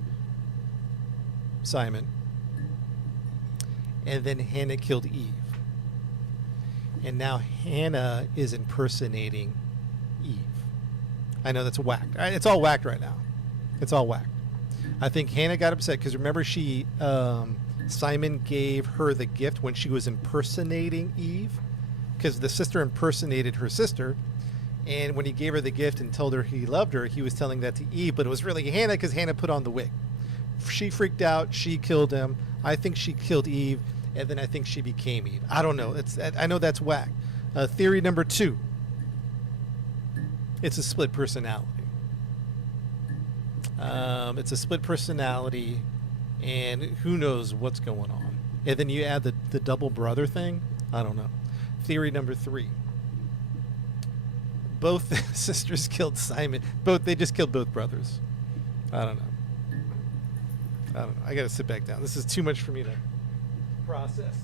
Simon. And then Hannah killed Eve. And now Hannah is impersonating Eve. I know that's whacked. It's all whacked right now. It's all whacked. I think Hannah got upset because remember Simon gave her the gift when she was impersonating Eve, because the sister impersonated her sister, and when he gave her the gift and told her he loved her, he was telling that to Eve, but it was really Hannah because Hannah put on the wig. She freaked out. She killed him. I think she killed Eve, and then I think she became Eve. I don't know. I know that's whack. Theory number 2. It's a split personality. It's a split personality, and who knows what's going on. And then you add the double brother thing. I don't know. Theory number 3. Both sisters killed Simon. They just killed both brothers. I don't know. I gotta sit back down. This is too much for me to process.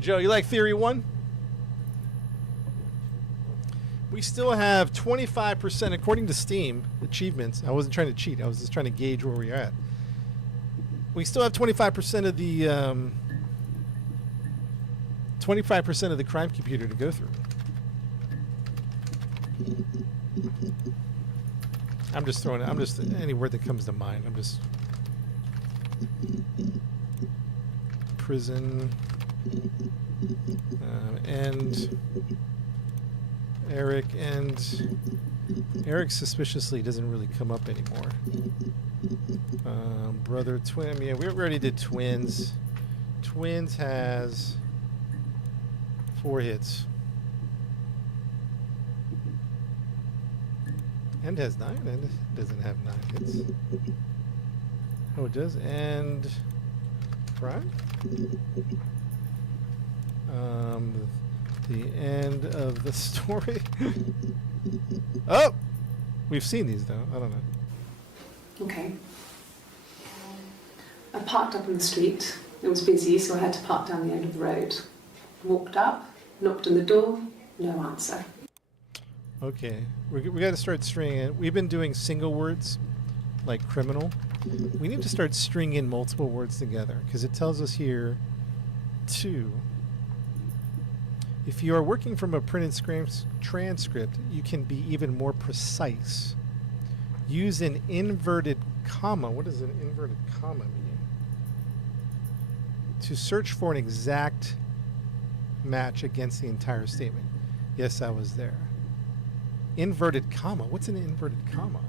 Joe, you like theory 1? We still have 25%, according to Steam, achievements. I wasn't trying to cheat. I was just trying to gauge where we're at. We still have 25% of the 25% of the crime computer to go through. I'm just any word that comes to mind. I'm just prison and Eric, and Eric suspiciously doesn't really come up anymore. Brother, twin. Yeah, we already did twins. Twins has 4 hits. And has 9, and it doesn't have 9 hits. Oh, it does. And crime. The end of the story. Oh, we've seen these though. I don't know. Okay. I parked up in the street. It was busy, so I had to park down the end of the road. Walked up, knocked on the door, no answer. Okay, we got to start stringing. We've been doing single words, like criminal. We need to start stringing multiple words together because it tells us here, 2. If you are working from a printed transcript, you can be even more precise. Use an inverted comma. What does an inverted comma mean? To search for an exact match against the entire statement. Yes, I was there. Inverted comma. What's an inverted comma?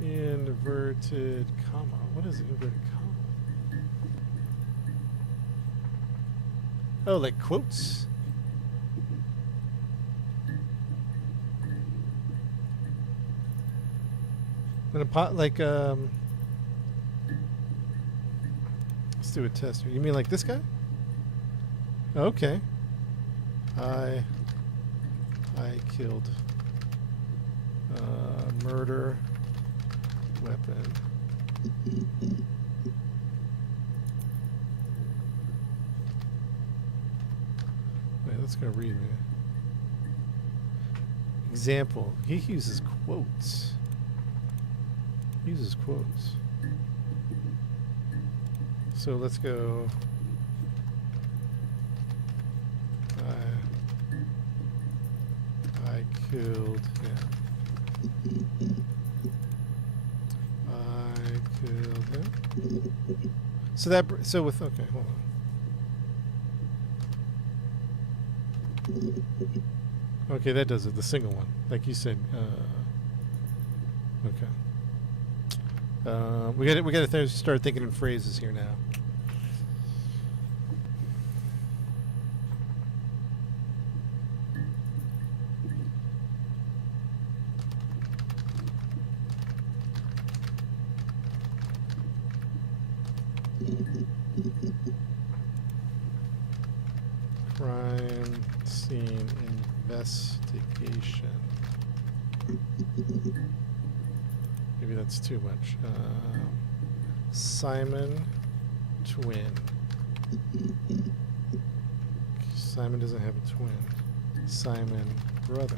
Inverted comma. What is an inverted comma? Oh, like quotes? Like, let's do a test here. You mean like this guy? Okay. I killed. Murder. Weapon. Wait, let's go read it. Example. He uses quotes. Uses quotes. So let's go. I killed him. I killed him. So with okay, hold on. Okay, that does it. The single one, like you said. Okay. We got to start thinking in phrases here now. Crime scene Investigation. Maybe that's too much. Simon twin. Simon doesn't have a twin. Simon brother.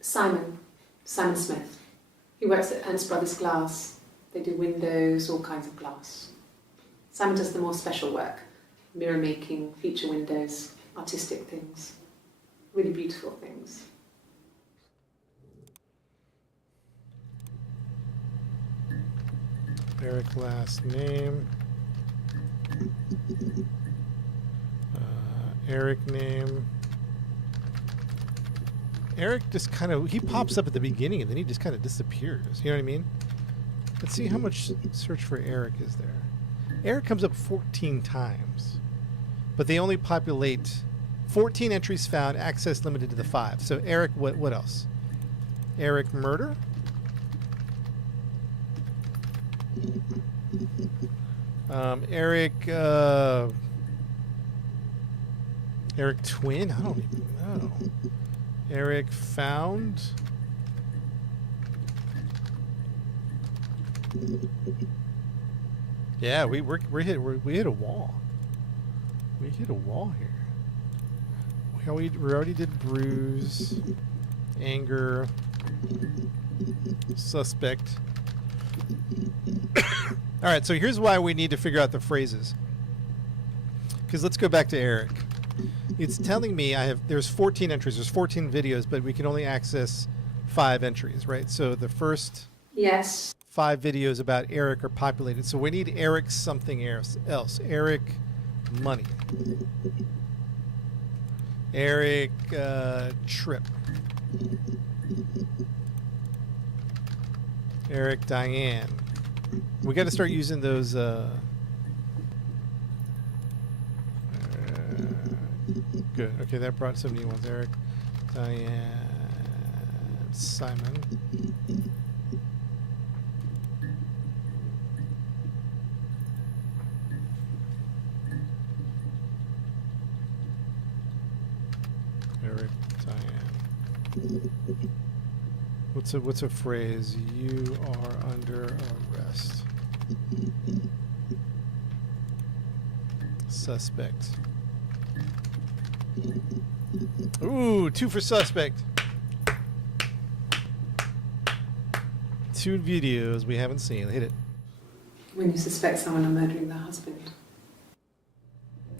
Simon Smith. He works at Ernst Brothers Glass. They do windows, all kinds of glass. Simon does the more special work, mirror making, feature windows, artistic things, really beautiful things. Eric last name. Eric name. Eric just kind of, he pops up at the beginning and then he just kind of disappears. You know what I mean? Let's see how much search for Eric is there. Eric comes up 14 times, but they only populate 14 entries found, access limited to the 5. So Eric, what else? Eric murder? Eric, Eric twin? I don't even know. Eric found. Yeah, we hit a wall. We hit a wall here. We already did bruise, anger, suspect. All right, so here's why we need to figure out the phrases. Because let's go back to Eric. It's telling me there's 14 entries, there's 14 videos, but we can only access 5 entries, right? So the first Yes. 5 videos about Eric are populated. So we need Eric something else. Eric money. Eric trip. Eric Diane. We got to start using those. Good. Okay, that brought some new ones. Eric, Diane, Simon. Eric, Diane. What's a phrase? You are under arrest. Suspect. Ooh, 2 for suspect. 2 videos we haven't seen. Hit it. When you suspect someone of murdering their husband.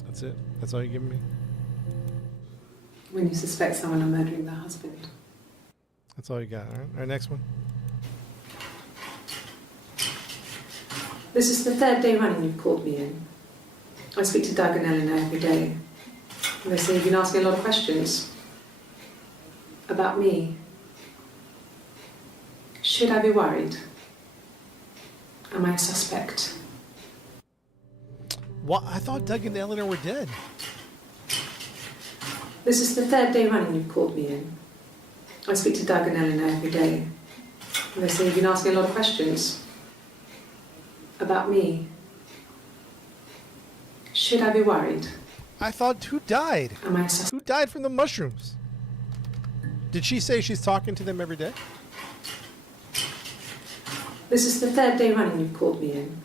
That's it. That's all you're giving me? When you suspect someone of murdering their husband. That's all you got. All right, next one. This is the 3rd day running you've called me in. I speak to Doug and Eleanor every day. And they say you've been asking a lot of questions. About me. Should I be worried? Am I a suspect? What? I thought Doug and Eleanor were dead. This is the 3rd day running you've called me in. I speak to Doug and Eleanor every day. And they say you've been asking a lot of questions. About me. Should I be worried? I thought, who died? Am I a suspect? Who died from the mushrooms? Did she say she's talking to them every day? This is the 3rd day running you've called me in.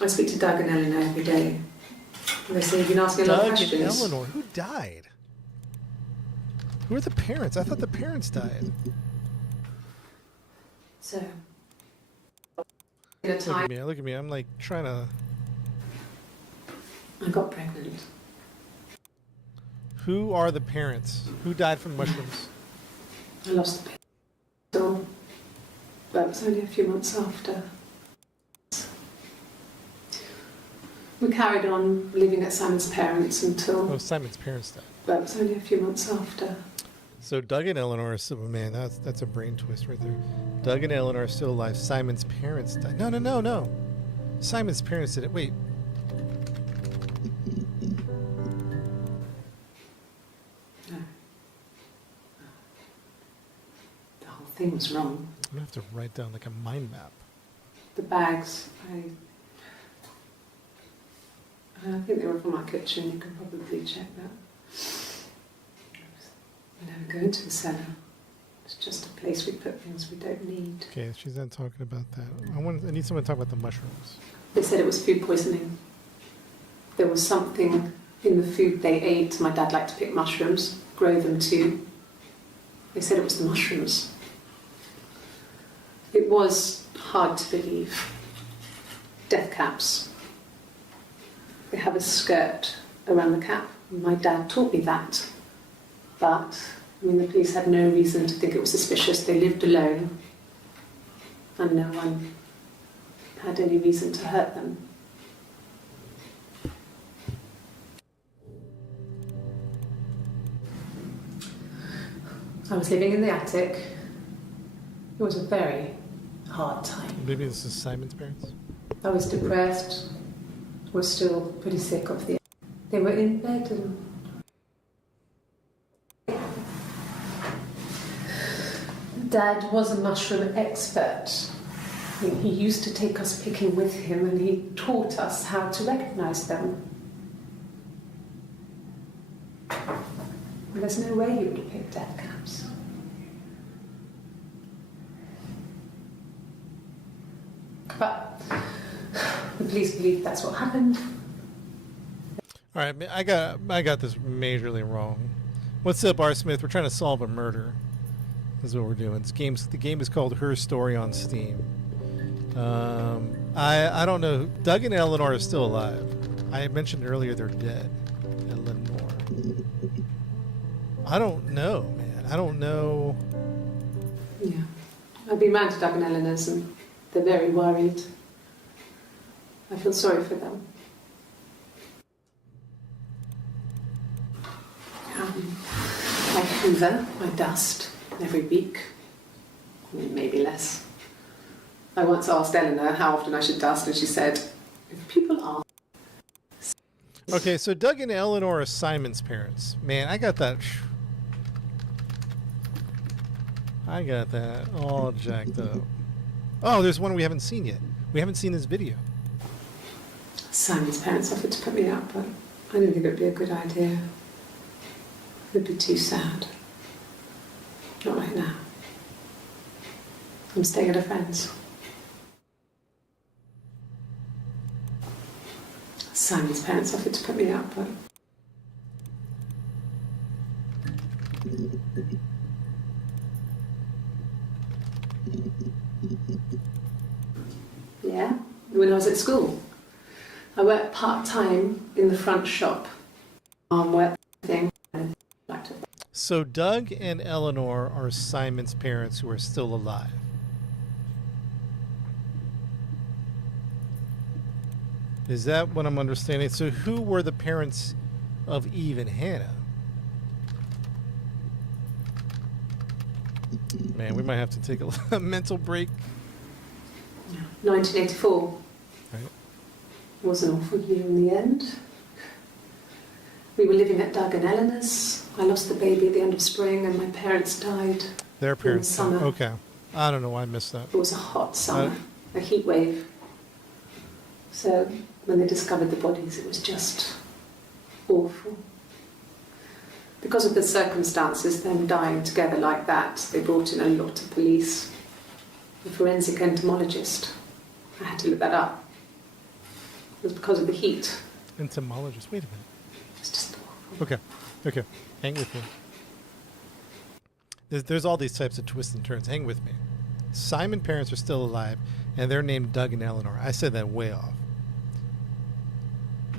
I speak to Doug and Eleanor every day. And they say you've been asking a lot of Doug and questions. Eleanor, who died? Who are the parents? I thought the parents died. So, in a Look time at me. Look at me. I'm like trying to. I got pregnant. Who are the parents? Who died from mushrooms? I lost the baby. But it was only a few months after. We carried on living at Simon's parents until. Oh, Simon's parents died. But it was only a few months after. So Doug and Eleanor are still, man, that's a brain twist right there. Doug and Eleanor are still alive. Simon's parents died. No. Simon's parents did it. Wait. No. The whole thing was wrong. I'm gonna have to write down like a mind map. The bags, I think they were from our kitchen. You can probably check that. We never go into the cellar. It's just a place we put things we don't need. Okay, she's done talking about that. I need someone to talk about the mushrooms. They said it was food poisoning. There was something in the food they ate. My dad liked to pick mushrooms, grow them too. They said it was the mushrooms. It was hard to believe. Death caps. They have a skirt around the cap. My dad taught me that. But, I mean, the police had no reason to think it was suspicious. They lived alone. And no one had any reason to hurt them. I was living in the attic. It was a very hard time. Maybe this is Simon's parents? I was depressed, was still pretty sick of the... They were in bed and... Dad was a mushroom expert. He used to take us picking with him and he taught us how to recognize them. And there's no way you would have picked death caps. But the police believe that's what happened. All right, I got this majorly wrong. What's up, R. Smith? We're trying to solve a murder. This is what we're doing. The game is called Her Story on Steam. I don't know. Doug and Eleanor are still alive. I mentioned earlier they're dead. Eleanor. I don't know, man. I don't know. Yeah. I've been round to Doug and Eleanor's and they're very worried. I feel sorry for them. I hoover, I dust every week. Maybe less. I once asked Eleanor how often I should dust, and she said, if people ask. Okay, so Doug and Eleanor are Simon's parents. Man, I got that all jacked up. Oh, there's one we haven't seen yet. We haven't seen this video. Simon's parents offered to put me up, but I didn't think it would be a good idea. It would be too sad. Not right now. I'm staying at a friend's. Simon's parents offered to put me up, but... Yeah, when I was at school. I worked part-time in the front shop. Work thing. So Doug and Eleanor are Simon's parents who are still alive. Is that what I'm understanding? So who were the parents of Eve and Hannah? Man, we might have to take a mental break. 1984. Right. It was an awful year in the end. We were living at Doug and Eleanor's. I lost the baby at the end of spring and my parents died. Their parents. In the summer. Okay. I don't know why I missed that. It was a hot summer, a heat wave. So when they discovered the bodies, it was just awful. Because of the circumstances, them dying together like that, they brought in a lot of police. A forensic entomologist. I had to look that up. It was because of the heat. Entomologist. Wait a minute. It's just awful. Okay. Hang with me. There's all these types of twists and turns. Hang with me. Simon's parents are still alive, and they're named Doug and Eleanor. I said that way off.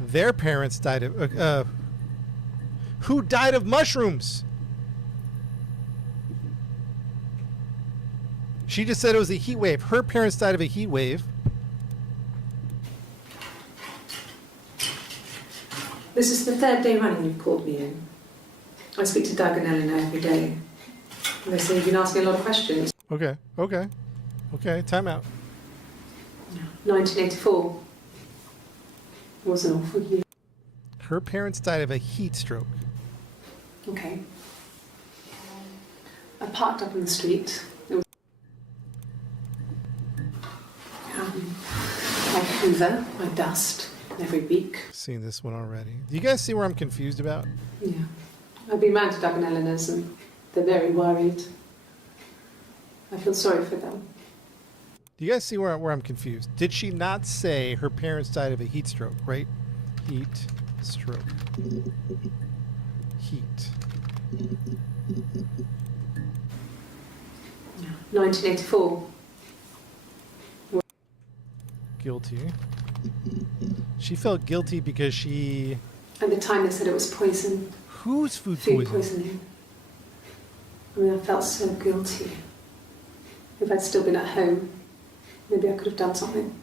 Their parents died of... who died of mushrooms? She just said it was a heat wave. Her parents died of a heat wave. This is the third day running you've called me in. I speak to Doug and Eleanor every day. And they say you've been asking a lot of questions. Okay. Time out. 1984 was an awful year. Her parents died of a heat stroke. Okay. I parked up on the street. It was I hoover, I dust every week. Seen this one already. Do you guys see where I'm confused about? Yeah. I've been round to Doug and Eleanor's and they're very worried. I feel sorry for them. Do you guys see where I'm confused? Did she not say her parents died of a heat stroke, right? Heat stroke. Heat. 1984. Guilty. She felt guilty because she... At the time they said it was poison. Whose food Food poisoning? poisoning. I mean, I felt so guilty. If I'd still been at home, maybe I could have done something.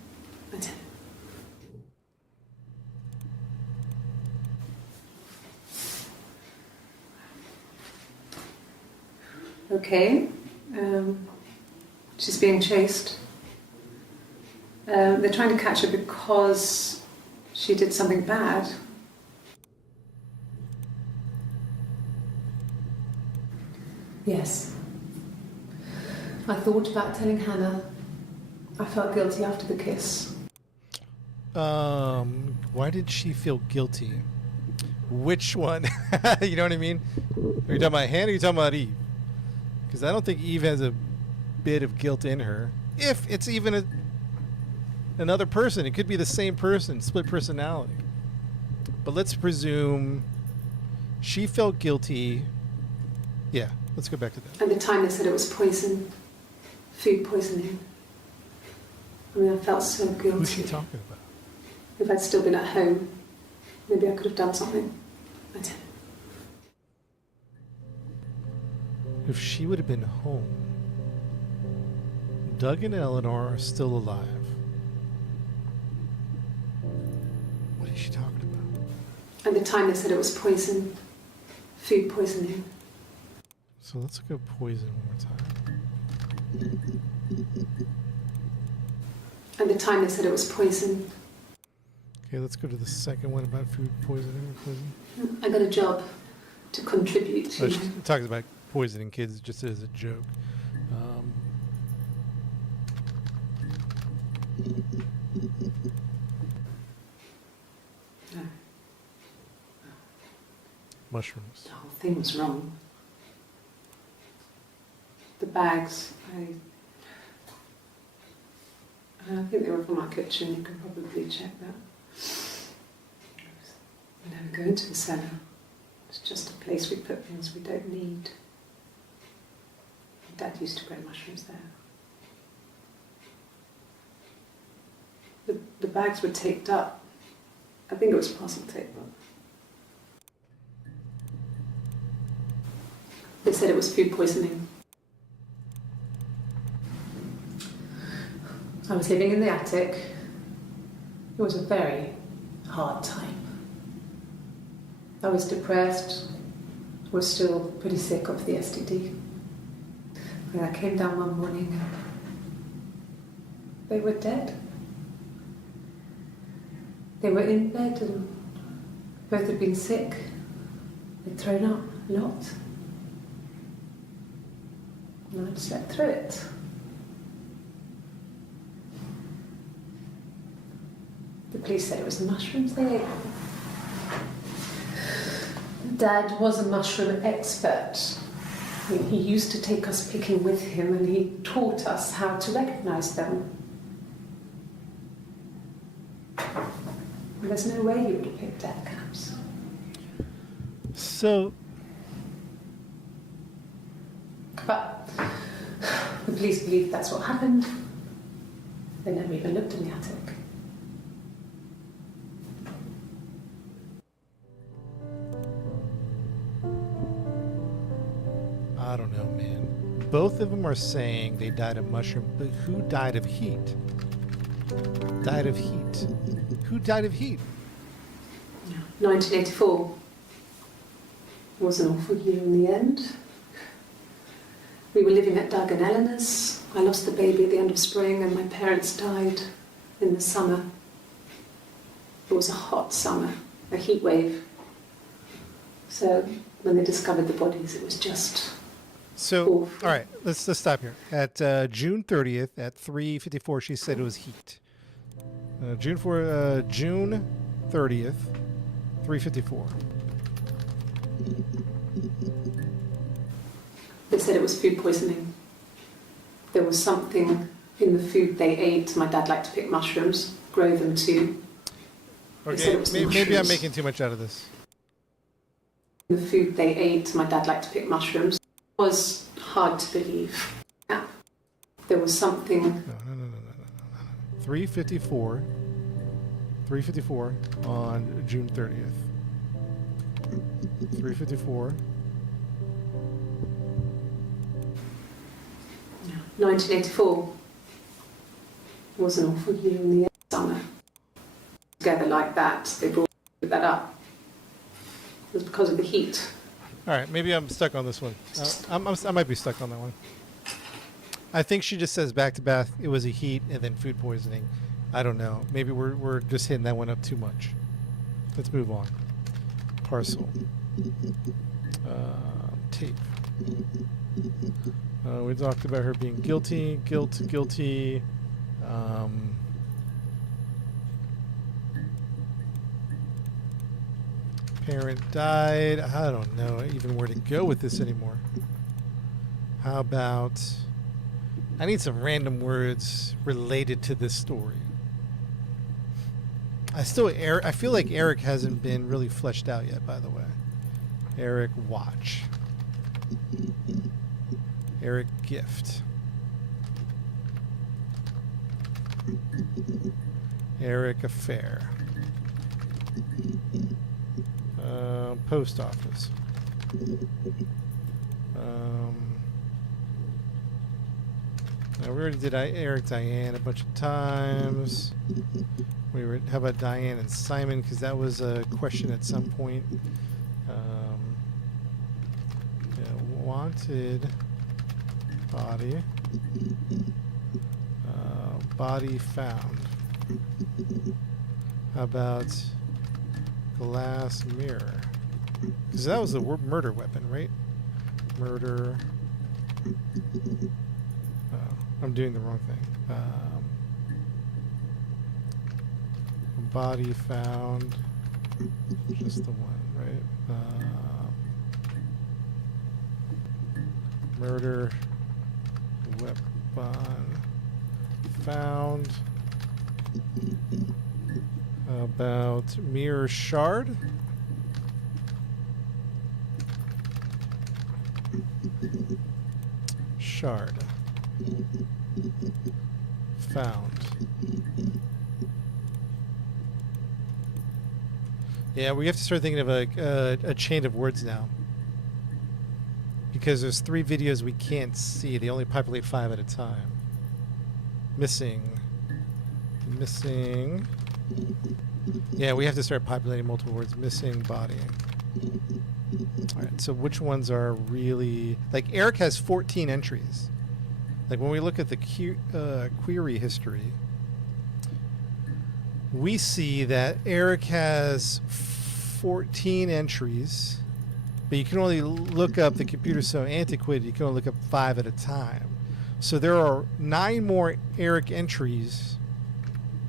I didn't. Okay. She's being chased. They're trying to catch her because she did something bad. Yes. I thought about telling Hannah. I felt guilty after the kiss. Why did she feel guilty? Which one? You know what I mean? Are you talking about Hannah or are you talking about Eve? Because I don't think Eve has a bit of guilt in her. If it's even another person, it could be the same person, split personality. But let's presume she felt guilty. Yeah, let's go back to that. At the time they said it was poison. Food poisoning. I mean, I felt so guilty. Who's she talking about? If I'd still been at home, maybe I could have done something. I didn't. If she would have been home, Doug and Eleanor are still alive. What is she talking about? At the time they said it was poison. Food poisoning. So let's look at poison one more time. At the time they said it was poison. Okay, let's go to the second one about food poisoning. Poison. I got a job to contribute to. Oh, she talks about poisoning kids just as a joke. No, Mushrooms. the whole thing was wrong. The bags, I think they were from our kitchen. You can probably check that. We never go into the cellar. It's just a place we put things we don't need. Dad used to grow mushrooms there. The bags were taped up. I think it was parcel tape. They said it was food poisoning. I was living in the attic. It was a very hard time. I was depressed, was still pretty sick of the STD. And I came down one morning and they were dead. They were in bed and both had been sick. They'd thrown up a lot. And I'd slept through it. The police said it was the mushrooms they ate. Dad was a mushroom expert. He used to take us picking with him and he taught us how to recognise them. And there's no way he would have picked dead caps. So, But the police believe that's what happened. They never even looked in the attic. I don't know, man. Both of them are saying they died of mushroom, but who died of heat? Died of heat. Who died of heat? 1984 was an awful year in the end. We were living at Doug and Eleanor's. I lost the baby at the end of spring and my parents died in the summer. It was a hot summer, a heat wave. So when they discovered the bodies, it was just So, awful. all right, let's stop here. At June 30th at 3:54, she said it was heat. June 30th, 3:54. They said it was food poisoning. There was something in the food they ate. My dad liked to pick mushrooms, grow them too. They said Okay, it was maybe I'm mushrooms. making too much out of this. The food they ate, my dad liked to pick mushrooms. It was hard to believe. Yeah. There was something. No. 3:54. 3:54 on June 30th. 3:54. 1984 was an awful year in the summer. Together like that, they brought that up. It was because of the heat. All right, maybe I'm stuck on this one. I might be stuck on that one. I think she just says back to back. It was a heat and then food poisoning. I don't know. Maybe we're just hitting that one up too much. Let's move on. Parcel. Tape. We talked about her being guilty. Guilty. Parent died. I don't know even where to go with this anymore. How about... I need some random words related to this story. I feel like Eric hasn't been really fleshed out yet, by the way. Eric watch. Eric gift. Eric affair. Post office. Now we already did Eric Diane a bunch of times. How about Diane and Simon? Because that was a question at some point. Wanted body. Body found. How about glass mirror? Because that was the murder weapon, right? Murder. I'm doing the wrong thing. Body found. Just the one, right? Murder weapon found. About mirror shard. Shard. Found. Yeah, we have to start thinking of a chain of words now. Because there's 3 videos we can't see. They only populate 5 at a time. Missing. Yeah, we have to start populating multiple words. Missing body. Alright, so which ones are really... Like, Eric has 14 entries. Like, when we look at the query history, we see that Eric has 14 entries, but you can only look up, the computer's so antiquated, you can only look up 5 at a time. So there are 9 more Eric entries.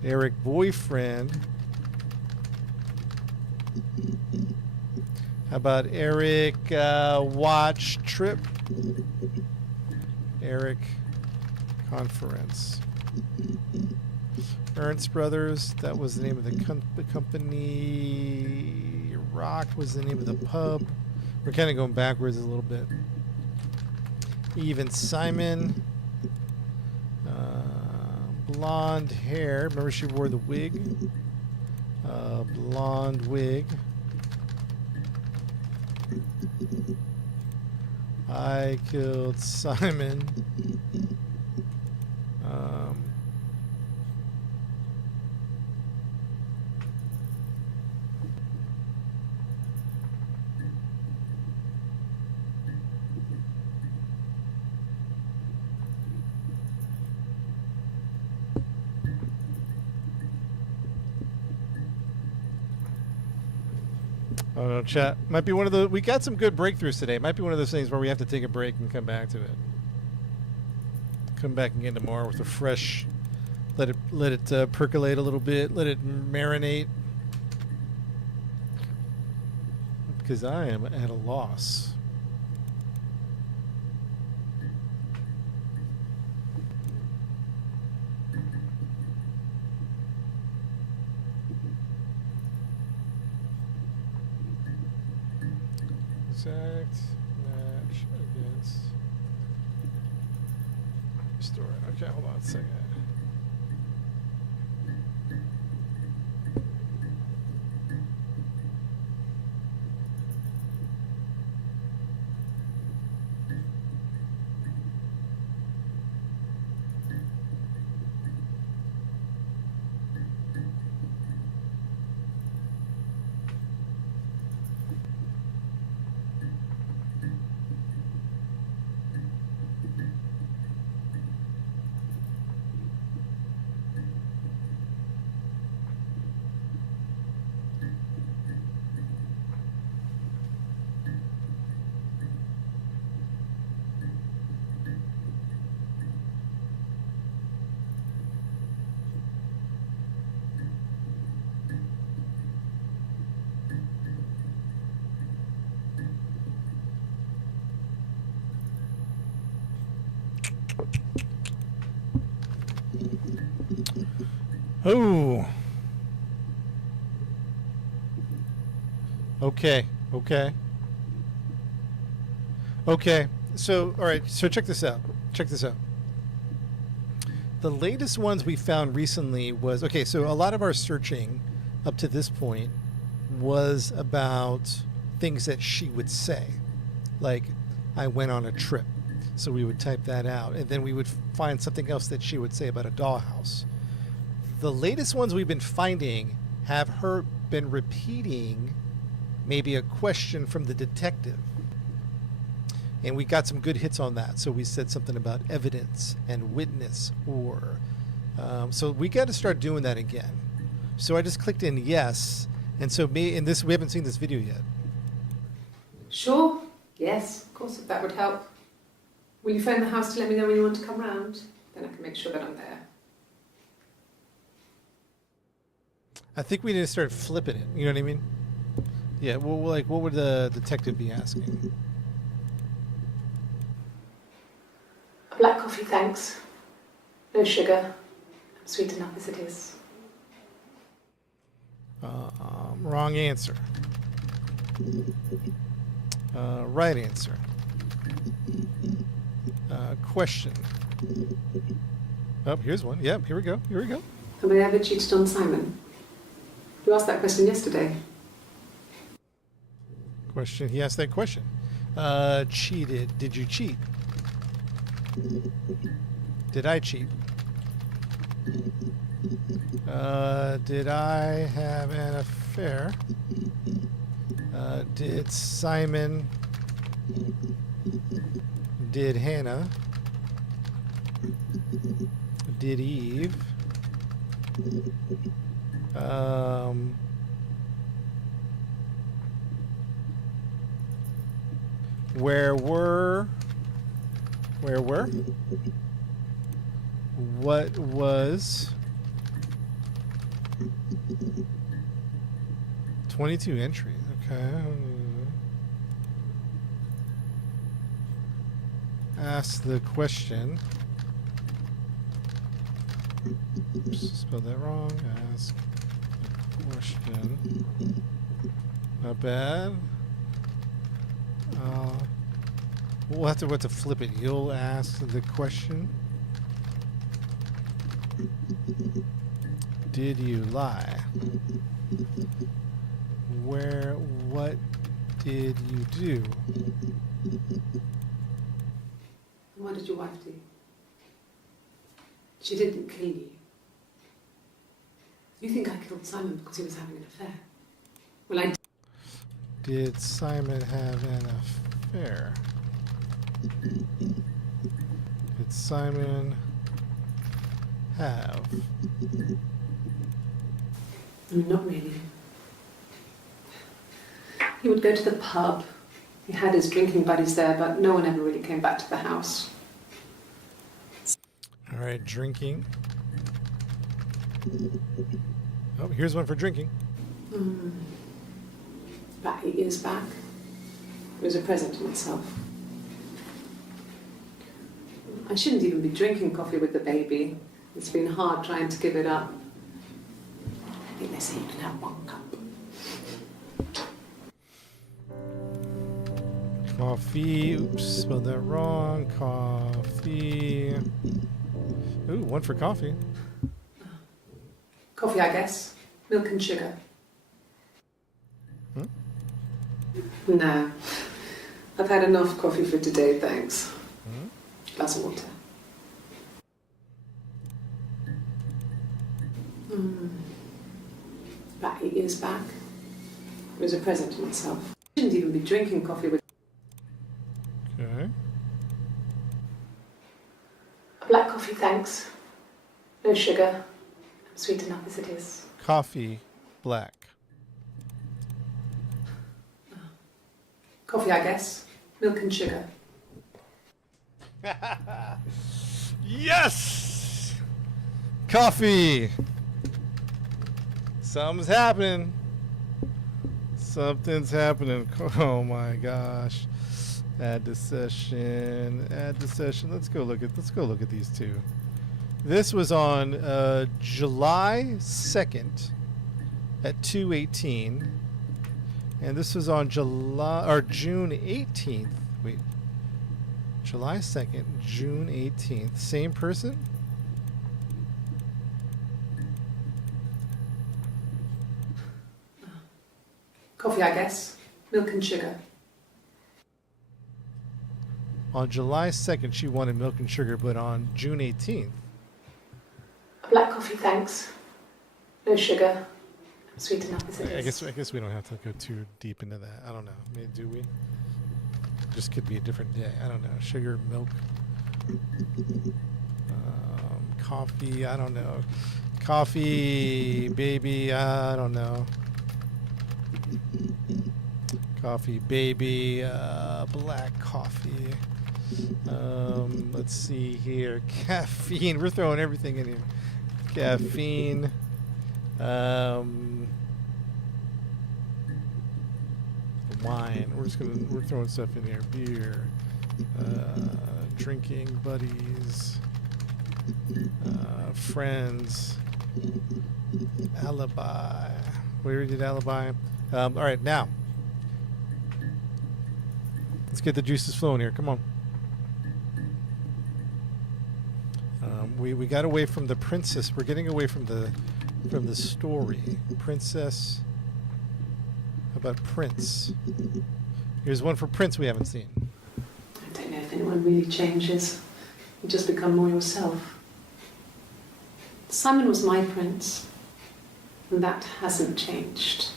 Eric boyfriend. How about Eric watch trip? Eric conference. Ernst Brothers, that was the name of the company. Rock was the name of the pub. We're kind of going backwards a little bit. Even Simon. Blonde hair. Remember she wore the wig? Blonde wig. I killed Simon. I don't know, chat. Might be one of the... We got some good breakthroughs today. Might be one of those things where we have to take a break and come back to it. Come back again tomorrow with a fresh... Let it percolate a little bit. Let it marinate. Because I am at a loss. Exact match against restore. Okay, hold on a second. Oh. Okay. Okay. Okay. So, all right. So check this out. Check this out. The latest ones we found recently was okay. So a lot of our searching up to this point was about things that she would say, like I went on a trip. So we would type that out, and then we would find something else that she would say about a dollhouse. The latest ones we've been finding have her been repeating maybe a question from the detective. And we got some good hits on that. So we said something about evidence and witness, or so we got to start doing that again. So I just clicked in yes, and so me in this we haven't seen this video yet. Sure. Yes, of course, if that would help. Will you phone the house to let me know when you want to come round? Then I can make sure that I'm there. I think we need to start flipping it. You know what I mean? Yeah. Well, like, what would the detective be asking? A black coffee, thanks. No sugar. I'm sweet enough as it is. Wrong answer. Right answer. Question. Oh, here's one. Yep, here we go. Here we go. Have I ever cheated on Simon? You asked that question yesterday. Question. He asked that question. Cheated. Did you cheat? Did I cheat? Did I have an affair? Did Simon? Did Hannah? Did Eve? Where were? What was? 22 entries. Okay. Ask the question. Oops, spelled that wrong. Ask the question. Not bad. We'll have to flip it. You'll ask the question. Did you lie? What did you do? What did your wife do? She didn't kill you. You think I killed Simon because he was having an affair? Well, I Did Simon have an affair? Did Simon have? Not really. He would go to the pub. He had his drinking buddies there, but no one ever really came back to the house. All right, drinking. Oh, here's one for drinking. about 8 years back. It was a present to myself. I shouldn't even be drinking coffee with the baby. It's been hard trying to give it up. I think they say you can have 1 cup. Coffee. Oops, spelled that wrong. Coffee. Ooh, 1 for coffee. Coffee, I guess. Milk and sugar. Hmm? No. I've had enough coffee for today, thanks. Hmm? Glass of water. About 8 years back. It was a present to myself. I shouldn't even be drinking coffee with... Okay. A black coffee, thanks. No sugar. I'm sweet enough as it is. Coffee, black. Coffee, I guess. Milk and sugar. Yes! Coffee! Something's happening. Something's happening. Oh my gosh. Add to session. Add to session. Let's go look at these two. This was on July 2nd at 2:18. And this was on June 18th. Wait. July 2nd, June 18th. Same person? Coffee, I guess. Milk and sugar. On July 2nd, she wanted milk and sugar, but on June 18th. A black coffee, thanks. No sugar. I'm sweet enough as it is. I guess we don't have to go too deep into that. I don't know. Maybe do we? Just could be a different day. I don't know. Sugar, milk, coffee. I don't know. Coffee, baby. I don't know. Coffee, baby. Black coffee. Let's see here. Caffeine. We're throwing everything in here. Caffeine. Wine. We're throwing stuff in here. Beer. Drinking buddies. Friends. Alibi. We already did alibi. All right, now. Let's get the juices flowing here. Come on. We got away from the princess. We're getting away from the story. Princess. How about Prince? Here's one for Prince we haven't seen. I don't know if anyone really changes. You just become more yourself. Simon was my prince, and that hasn't changed.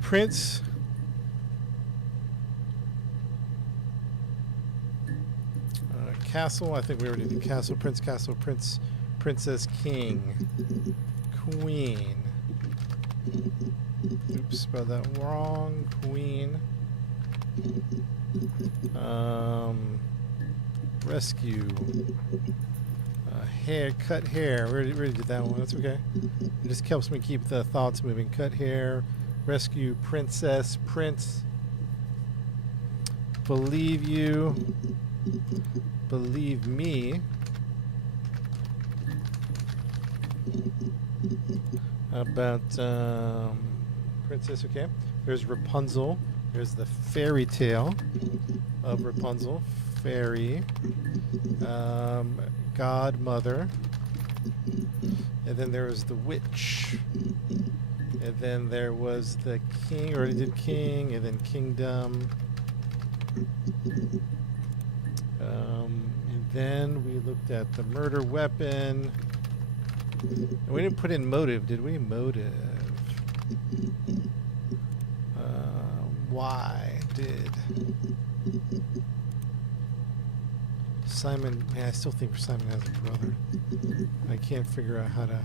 Prince. Castle. I think we already did castle. Prince, castle, prince, princess, king, queen. Oops, spelled that wrong. Queen. Rescue. Hair, cut hair. We already did that one. That's okay. It just helps me keep the thoughts moving. Cut hair. Rescue, princess, prince. Believe you. Believe me. About princess, okay. There's Rapunzel. There's the fairy tale of Rapunzel. Fairy. Godmother. And then there was the witch. And then there was the king. Already did king. And then kingdom. And then we looked at the murder weapon. And we didn't put in motive, did we? Motive. Why did Simon? Man, I still think Simon has a brother. I can't figure out how to.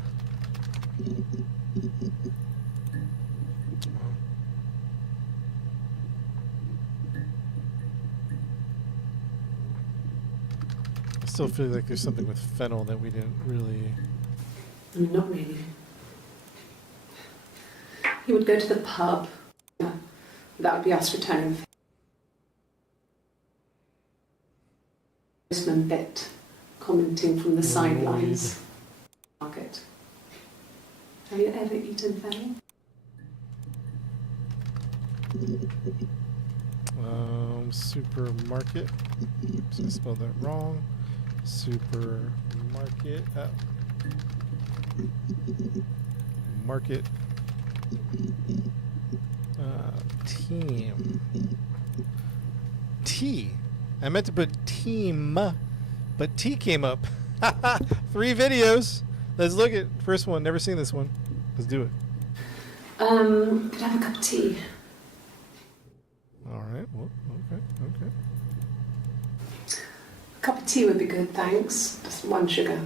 I still feel like there's something with fennel that we didn't really. I mean, not really. He would go to the pub. That would be us returning. Postman bit, commenting from the sidelines. Market. Have you ever eaten Fanny? Supermarket. Oops, I spelled that wrong. Supermarket. Market. Team. T. I meant to put team, but T came up. 3 videos. Let's look at first one. Never seen this one. Let's do it. Could I have a cup of tea? All right. Well, okay. A cup of tea would be good, thanks. Just 1 sugar.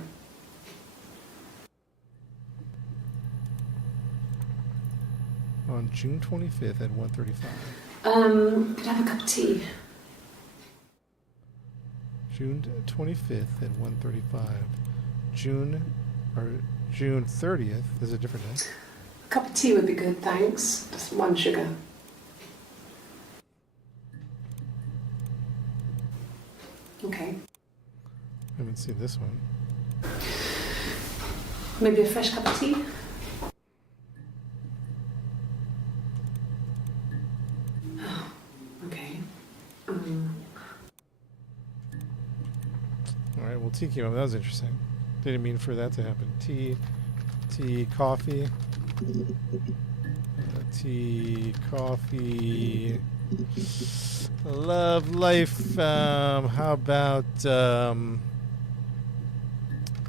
On June 25th at 1:35. Could I have a cup of tea? June 25th at 1:35. June 30th is a different day. A cup of tea would be good, thanks. Just 1 sugar. Okay. I haven't seen this one. Maybe a fresh cup of tea? Oh, okay. All right. Well, tea came up. That was interesting. Didn't mean for that to happen. Tea, coffee. Tea, coffee. Love life. How about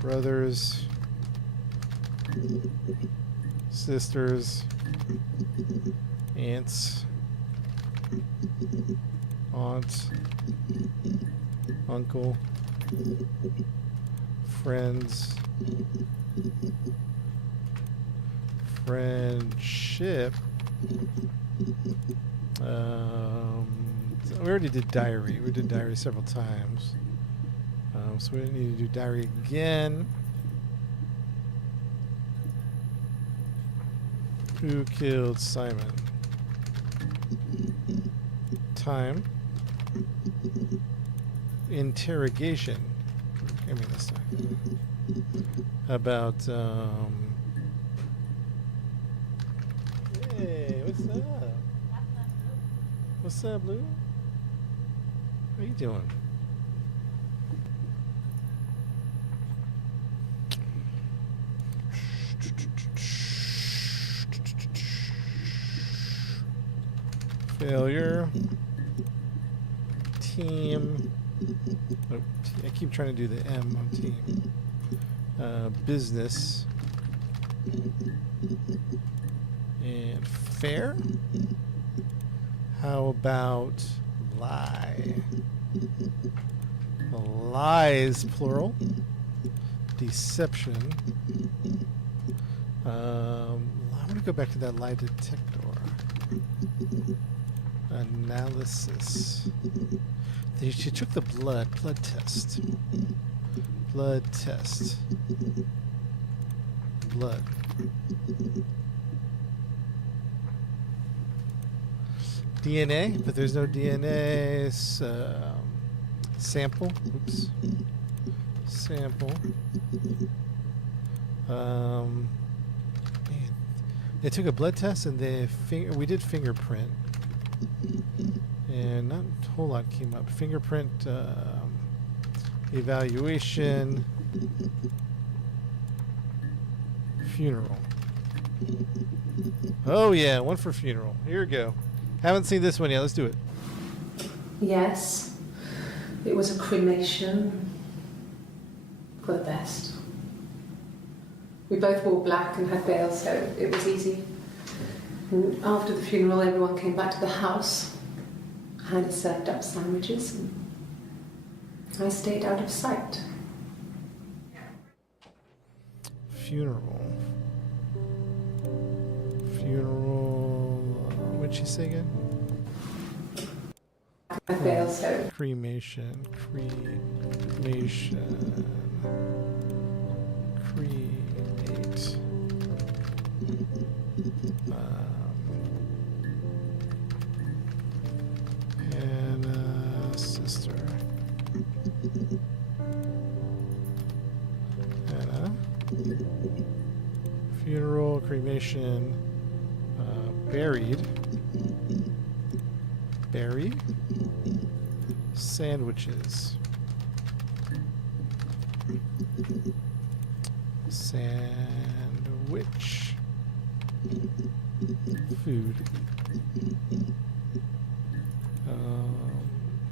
brothers, sisters, aunts, aunt, uncle, friends, friendship. We already did diary. We did diary several times. So we didn't need to do diary again. Who killed Simon? Time. Interrogation. Give me this time. About, hey, what's up? What's up, Lou? How you doing? Failure. Team. Oh, I keep trying to do the M on team. Business. And fair. How about lie? Lies, plural. Deception. I'm going to go back to that lie detector. Analysis. She took the blood test. Blood test. Blood. DNA, but there's no DNA. Sample. Oops. Sample. Man, they took a blood test and we did fingerprint, and not a whole lot came up. Fingerprint evaluation. Funeral. Oh yeah, one for funeral. Here we go. Haven't seen this one yet. Let's do it. Yes, it was a cremation for the best. We both wore black and had veils, so it was easy. And after the funeral, everyone came back to the house. Hannah served up sandwiches, and I stayed out of sight. Funeral. Funeral. What'd she say again? I failed, so Cremation. Cremation. Cremate. Funeral, cremation, buried, buried, sandwiches, sandwich, food.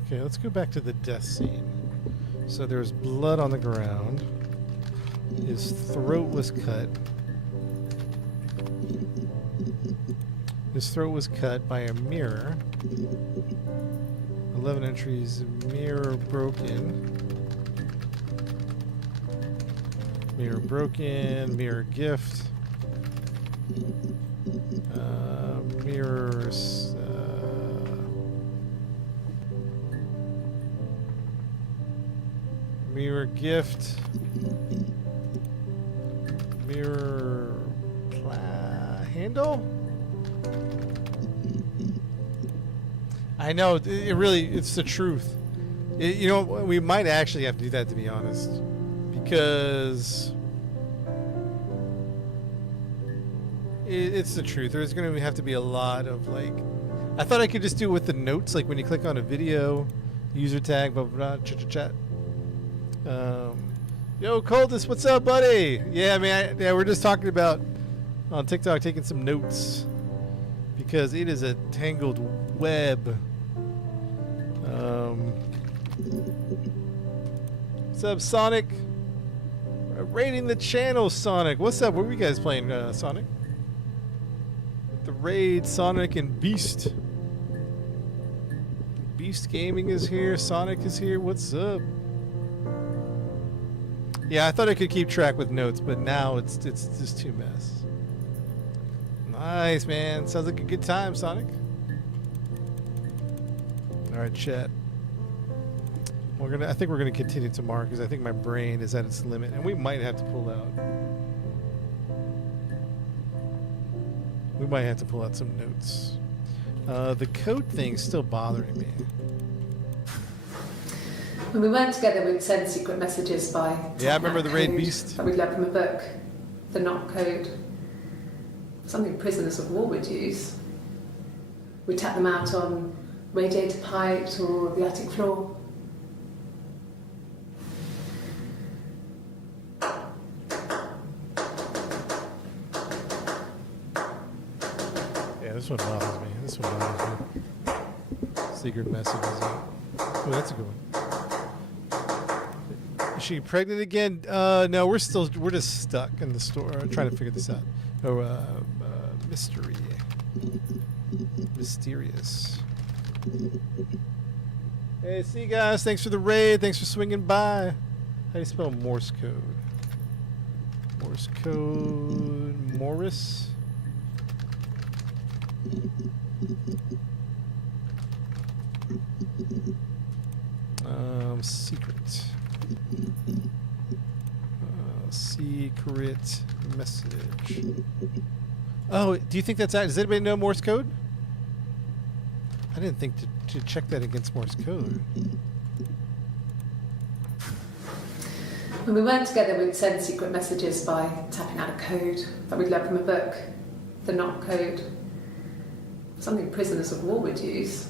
Okay, let's go back to the death scene. So there's blood on the ground. His throat was cut. His throat was cut by a mirror. 11 entries, mirror broken. Mirror broken, mirror gift. Mirrors. Mirror gift. Mirror handle? I know, it really, it's the truth. You know, we might actually have to do that, to be honest. Because it's the truth. There's going to have to be a lot of, like, I thought I could just do it with the notes, like when you click on a video, user tag, blah, blah, blah, chat. Yo, Coldest, what's up, buddy? Yeah, man, yeah, we're just talking about on TikTok taking some notes because it is a tangled web. What's up, Sonic? Raiding the channel, Sonic. What's up? What were you guys playing, Sonic? With the raid, Sonic and Beast. Beast Gaming is here. Sonic is here. What's up? Yeah, I thought I could keep track with notes, but now it's just too mess. Nice, man. Sounds like a good time, Sonic. All right, chat. I think we're gonna continue tomorrow because I think my brain is at its limit, and we might have to pull out. We might have to pull out some notes. The code thing's still bothering me. When we weren't together, we'd send secret messages by. Yeah, I remember the Raid Beast. That we'd learned from a book, the Not Code. Something prisoners of war would use. We'd tap them out on radiator pipes or the attic floor. Yeah, this one bothers me. This one bothers me. Secret messages. Oh, that's a good one. Is she pregnant again? No, we're just stuck in the store trying to figure this out. Oh, mystery. Mysterious. Hey, see you guys. Thanks for the raid. Thanks for swinging by. How do you spell Morse code? Morse code. Morris. Secret. Secret message. Oh, do you think that's does anybody know Morse code? I didn't think to check that against Morse code. When we weren't together, we'd send secret messages by tapping out a code that we'd learned from a book, the Not Code. Something prisoners of war would use.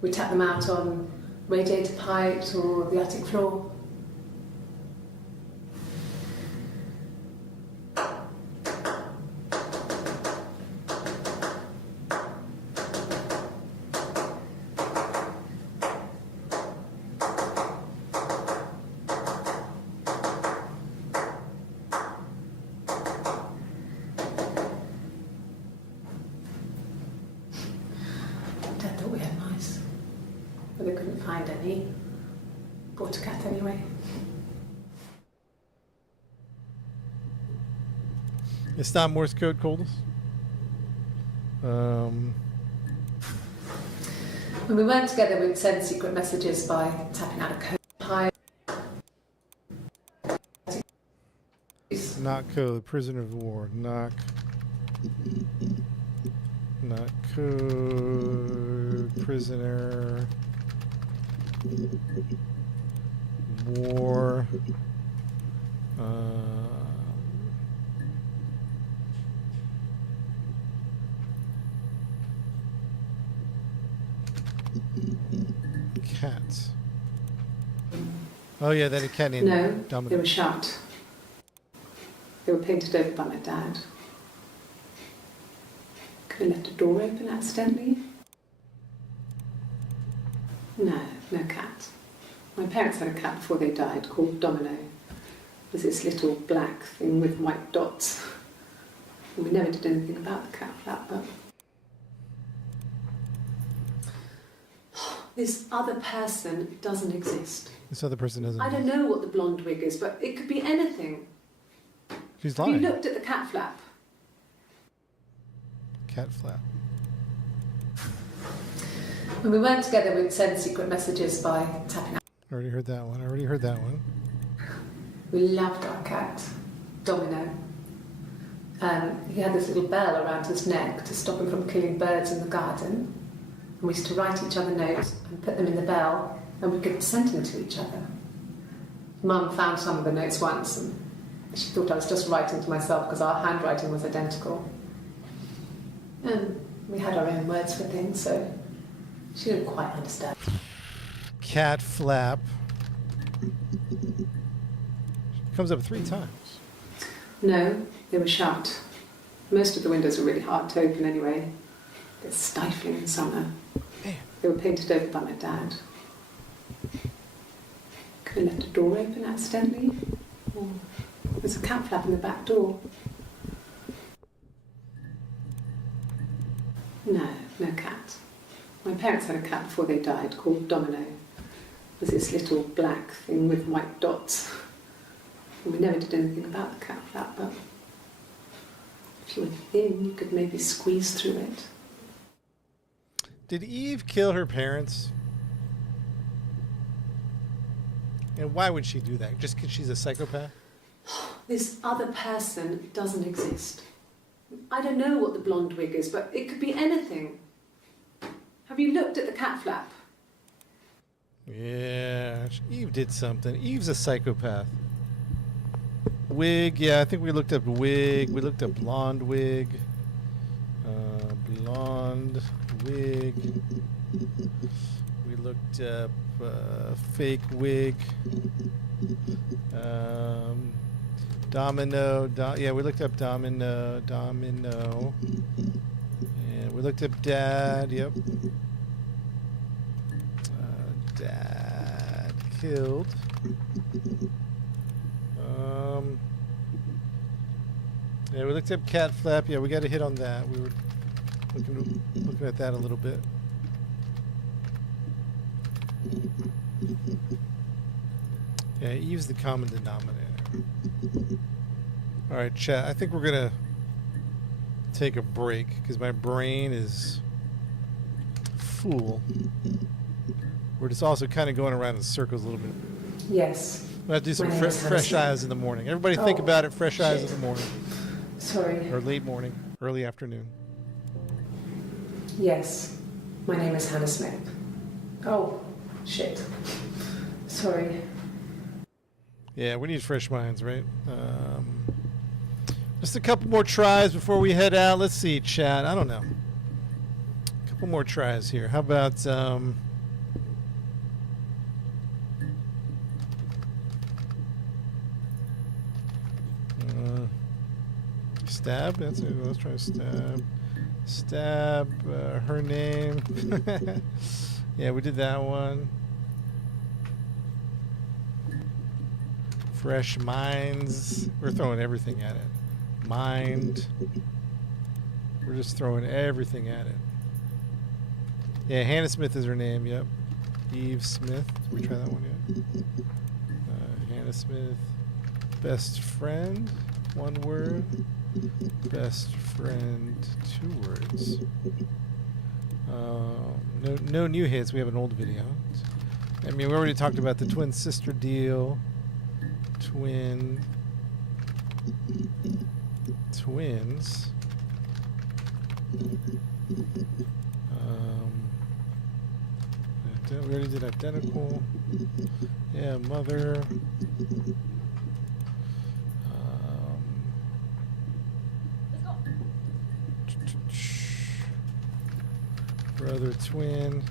We'd tap them out on radiator pipes or the attic floor. Dad thought we had mice, but they couldn't find any. Bought a cat anyway. It's not Morse code, Coldest. When we weren't together, we'd send secret messages by tapping out a code. Not code. Prisoner of war. Not code. Prisoner. War. cats. Oh yeah, that a cat named No, Domino. they were shut. They were painted over by my dad. Could have left a door open accidentally. No, no cat. My parents had a cat before they died called Domino. It was this little black thing with white dots. And we never did anything about the cat flap, but this other person doesn't exist. This other person doesn't. I don't know what the blonde wig is, but it could be anything. She's Have you lying. looked at the cat flap? Cat flap. When we weren't together, we'd send secret messages by tapping out. Already heard that one. Already heard that one. We loved our cat, Domino. He had this little bell around his neck to stop him from killing birds in the garden. And we used to write each other notes and put them in the bell, and we could send them to each other. Mum found some of the notes once, and she thought I was just writing to myself because our handwriting was identical. And we had our own words for things, so she didn't quite understand. Cat flap. Comes up 3 times. No, they were shut. Most of the windows were really hard to open anyway. They're stifling in summer. Man. They were painted over by my dad. Could have left a door open accidentally. Or there's a cat flap in the back door. No, no cat. My parents had a cat before they died called Domino. It was this little black thing with white dots. And we never did anything about the cat flap, but if you were thin, you could maybe squeeze through it. Did Eve kill her parents? And why would she do that? Just because she's a psychopath? This other person doesn't exist. I don't know what the blonde wig is, but it could be anything. Have you looked at the cat flap? Yeah, Eve did something. Eve's a psychopath. Wig, yeah, I think we looked up wig. We looked up blonde wig. Blonde wig. We looked up fake wig. Domino. Yeah, we looked up domino. Domino. And we looked up dad. Yep. Dad killed. Yeah, we looked up cat flap. Yeah, we got a hit on that. We were looking at that a little bit. Yeah, Eve's the common denominator. All right, chat. I think we're gonna take a break because my brain is full. We're just also kind of going around in circles a little bit. Yes. We'll have to do some My name is fresh Hannah eyes in the morning. Everybody think Oh, about it. Fresh eyes in shit. the morning. Sorry. Or late morning, early afternoon. Yes. My name is Hannah Smith. Oh, shit. Sorry. Yeah, we need fresh minds, right? Just a couple more tries before we head out. Let's see, chat. I don't know. A couple more tries here. How about stab? That's it. Let's try stab. Stab. Her name. Yeah, we did that one. Fresh minds. We're throwing everything at it. Mind. We're just throwing everything at it. Yeah, Hannah Smith is her name. Yep. Eve Smith. Did we try that one yet? Hannah Smith. Best friend. 1 word. Best friend. 2 words. No new hits. We have an old video. I mean, we already talked about the twin sister deal. Twins. We already did identical. Yeah, mother. Brother twin.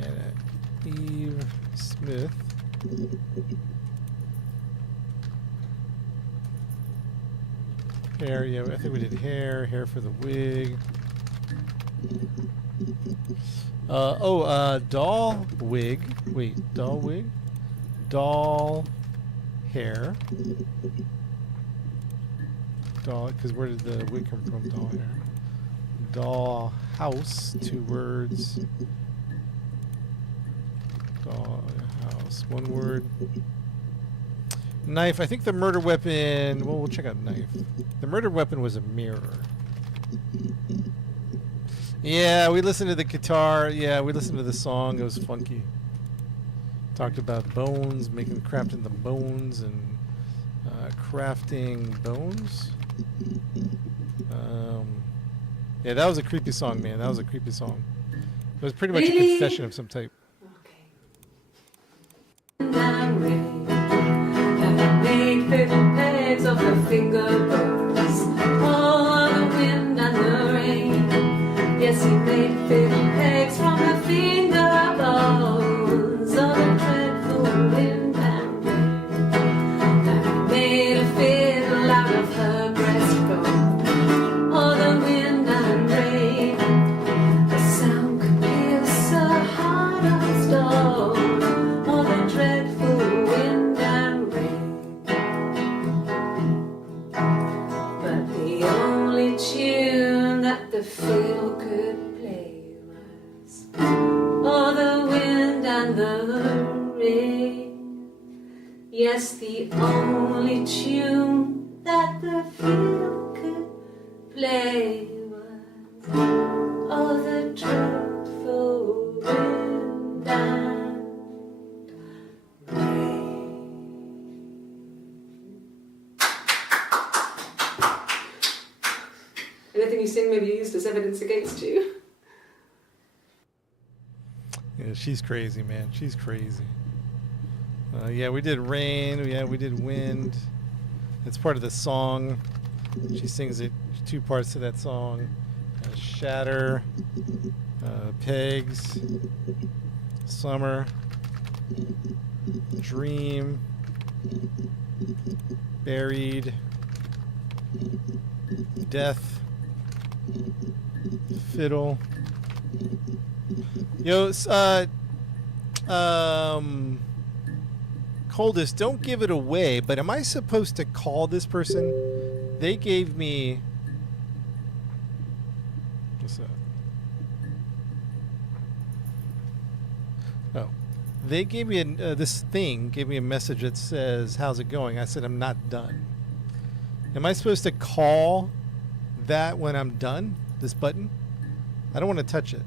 And Eve Smith. Hair, yeah, I think we did hair for the wig. Doll wig. Wait, doll wig? Doll hair. Doll, because where did the wig come from? Doll hair. Doll house, 2 words. Doll house, 1 word. Knife, I think the murder weapon, well, we'll check out knife. The murder weapon was a mirror. Yeah, we listened to the guitar. Yeah, we listened to the song. It was funky. Talked about bones, crafting the bones, and crafting bones. Yeah, that was a creepy song, man. That was a creepy song. It was pretty much a confession of some type. Made paper pegs of her fingerbones. Oh, the wind and the rain. Yes, he made paper pegs from her finger bones. Oh, the dreadful wind and rain. And he made a fiddle out of her breastbone. Oh, the wind and rain. The sound could pierce a heart of stone. Oh, the dreadful wind and rain. But the only tune that the fiddle could play was oh, the wind and the rain. Yes, the only tune that the fiddle could play was oh, the dreadful wind and rain. Anything you sing may be used as evidence against you. Yeah, she's crazy, man. She's crazy. Yeah, we did rain. Yeah, we did wind. It's part of the song. She sings it 2 parts to that song. Shatter, pegs, summer, dream, buried, death, fiddle. Yo, Coldest, don't give it away, but am I supposed to call this person? They gave me... What's that? Oh. They gave me this thing, gave me a message that says, how's it going? I said, I'm not done. Am I supposed to call that when I'm done? This button? I don't want to touch it.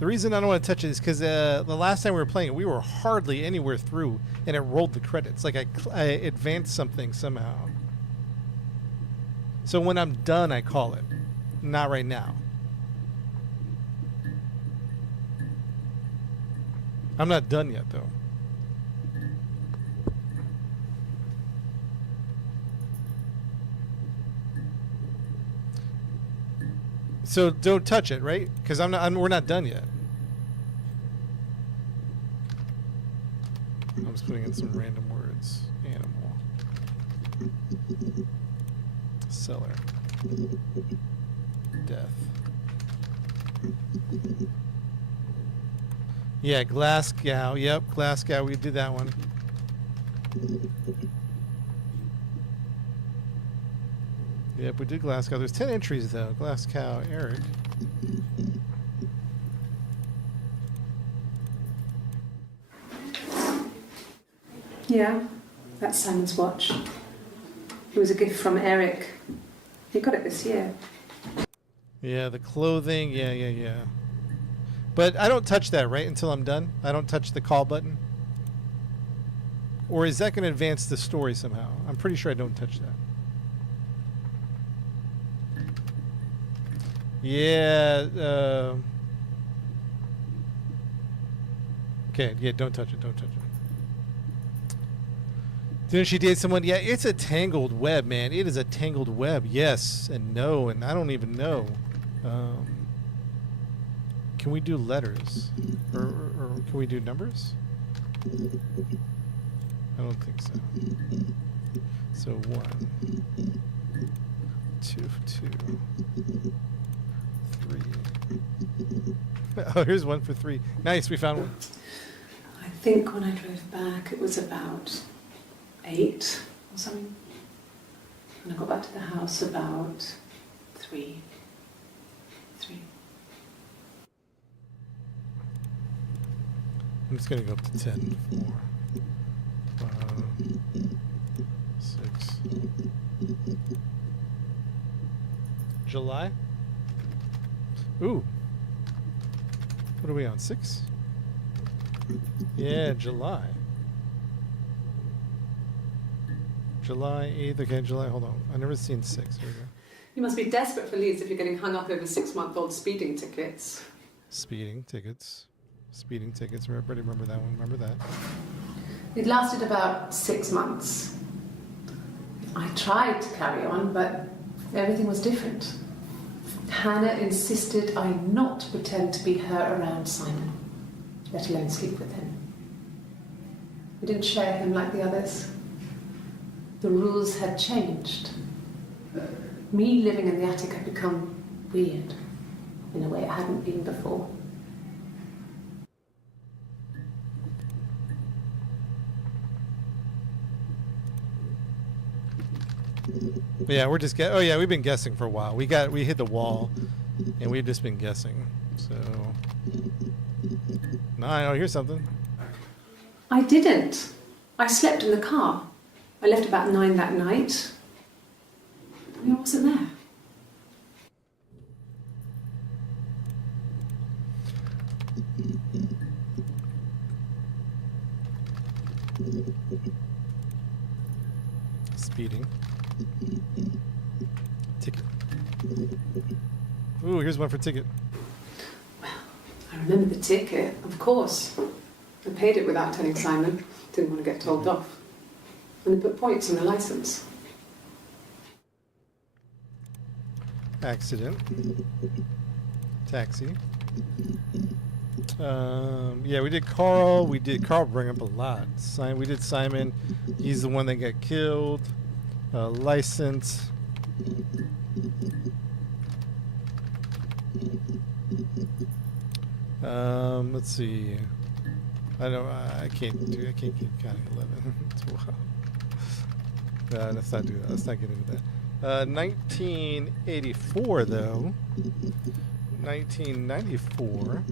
The reason I don't want to touch it is because the last time we were playing it, we were hardly anywhere through, and it rolled the credits. Like I advanced something somehow. So when I'm done, I call it. Not right now. I'm not done yet, though. So don't touch it, right? Because we're not done yet. I'm just putting in some random words. Animal. Cellar. Death. Yeah, Glasgow. Yep, Glasgow. We did that one. Yep, we did Glasgow. There's 10 entries, though. Glasgow, Eric. Yeah, that's Simon's watch. It was a gift from Eric. He got it this year. Yeah, the clothing. Yeah. But I don't touch that, right, until I'm done? I don't touch the call button? Or is that going to advance the story somehow? I'm pretty sure I don't touch that. Yeah. Okay, yeah, don't touch it. Don't touch it. Didn't she date someone? Yeah, it's a tangled web, man. It is a tangled web. Yes and no, and I don't even know. Can we do letters? Or can we do numbers? I don't think so. So 1, 2, 3. Oh, here's 1 for 3. Nice, we found one. I think when I drove back it was about 8 or something. And I got back to the house about 3. I'm just going to go up to 10. 4, 5, 6. July? Ooh. What are we on? 6? Yeah, July. July 8th. Okay, July. Hold on. I've never seen 6. Here we go. You must be desperate for leads if you're getting hung up over 6-month-old speeding tickets. Speeding tickets. Speeding tickets. Everybody remember that one? Remember that? It lasted about 6 months. I tried to carry on, but everything was different. Hannah insisted I not pretend to be her around Simon, let alone sleep with him. We didn't share him like the others. The rules had changed. Me living in the attic had become weird in a way it hadn't been before. Yeah, we're just oh yeah, we've been guessing for a while. We hit the wall, and we've just been guessing. So, no, here's something. I didn't. I slept in the car. I left about 9 that night. I wasn't there. Speeding. Ticket. Ooh, here's one for ticket. Well, I remember the ticket, of course. I paid it without telling Simon. Didn't want to get told off. And they put points on the license. Accident. Taxi. Yeah, we did Carl. We did Carl bring up a lot. We did Simon. He's the one that got killed. License. Let's see. I can't keep counting 11. It's wild. Let's not do that. Let's not get into that. 1984 though. 1994.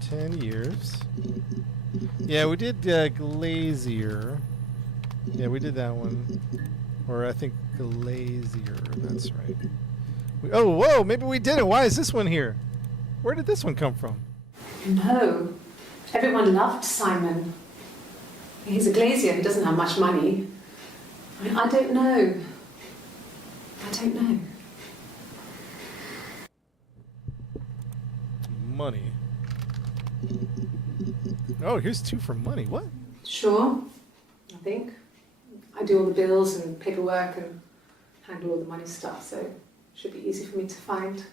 10 years. Yeah, we did Glazier. Yeah, we did that one. Or I think Glazier. That's right. Oh, whoa! Maybe we didn't. Why is this one here? Where did this one come from? No. Everyone loved Simon. He's a glazier who doesn't have much money. I don't know. Money. Oh, here's 2 for money. What? Sure, I think. I do all the bills and paperwork and handle all the money stuff, so it should be easy for me to find. Do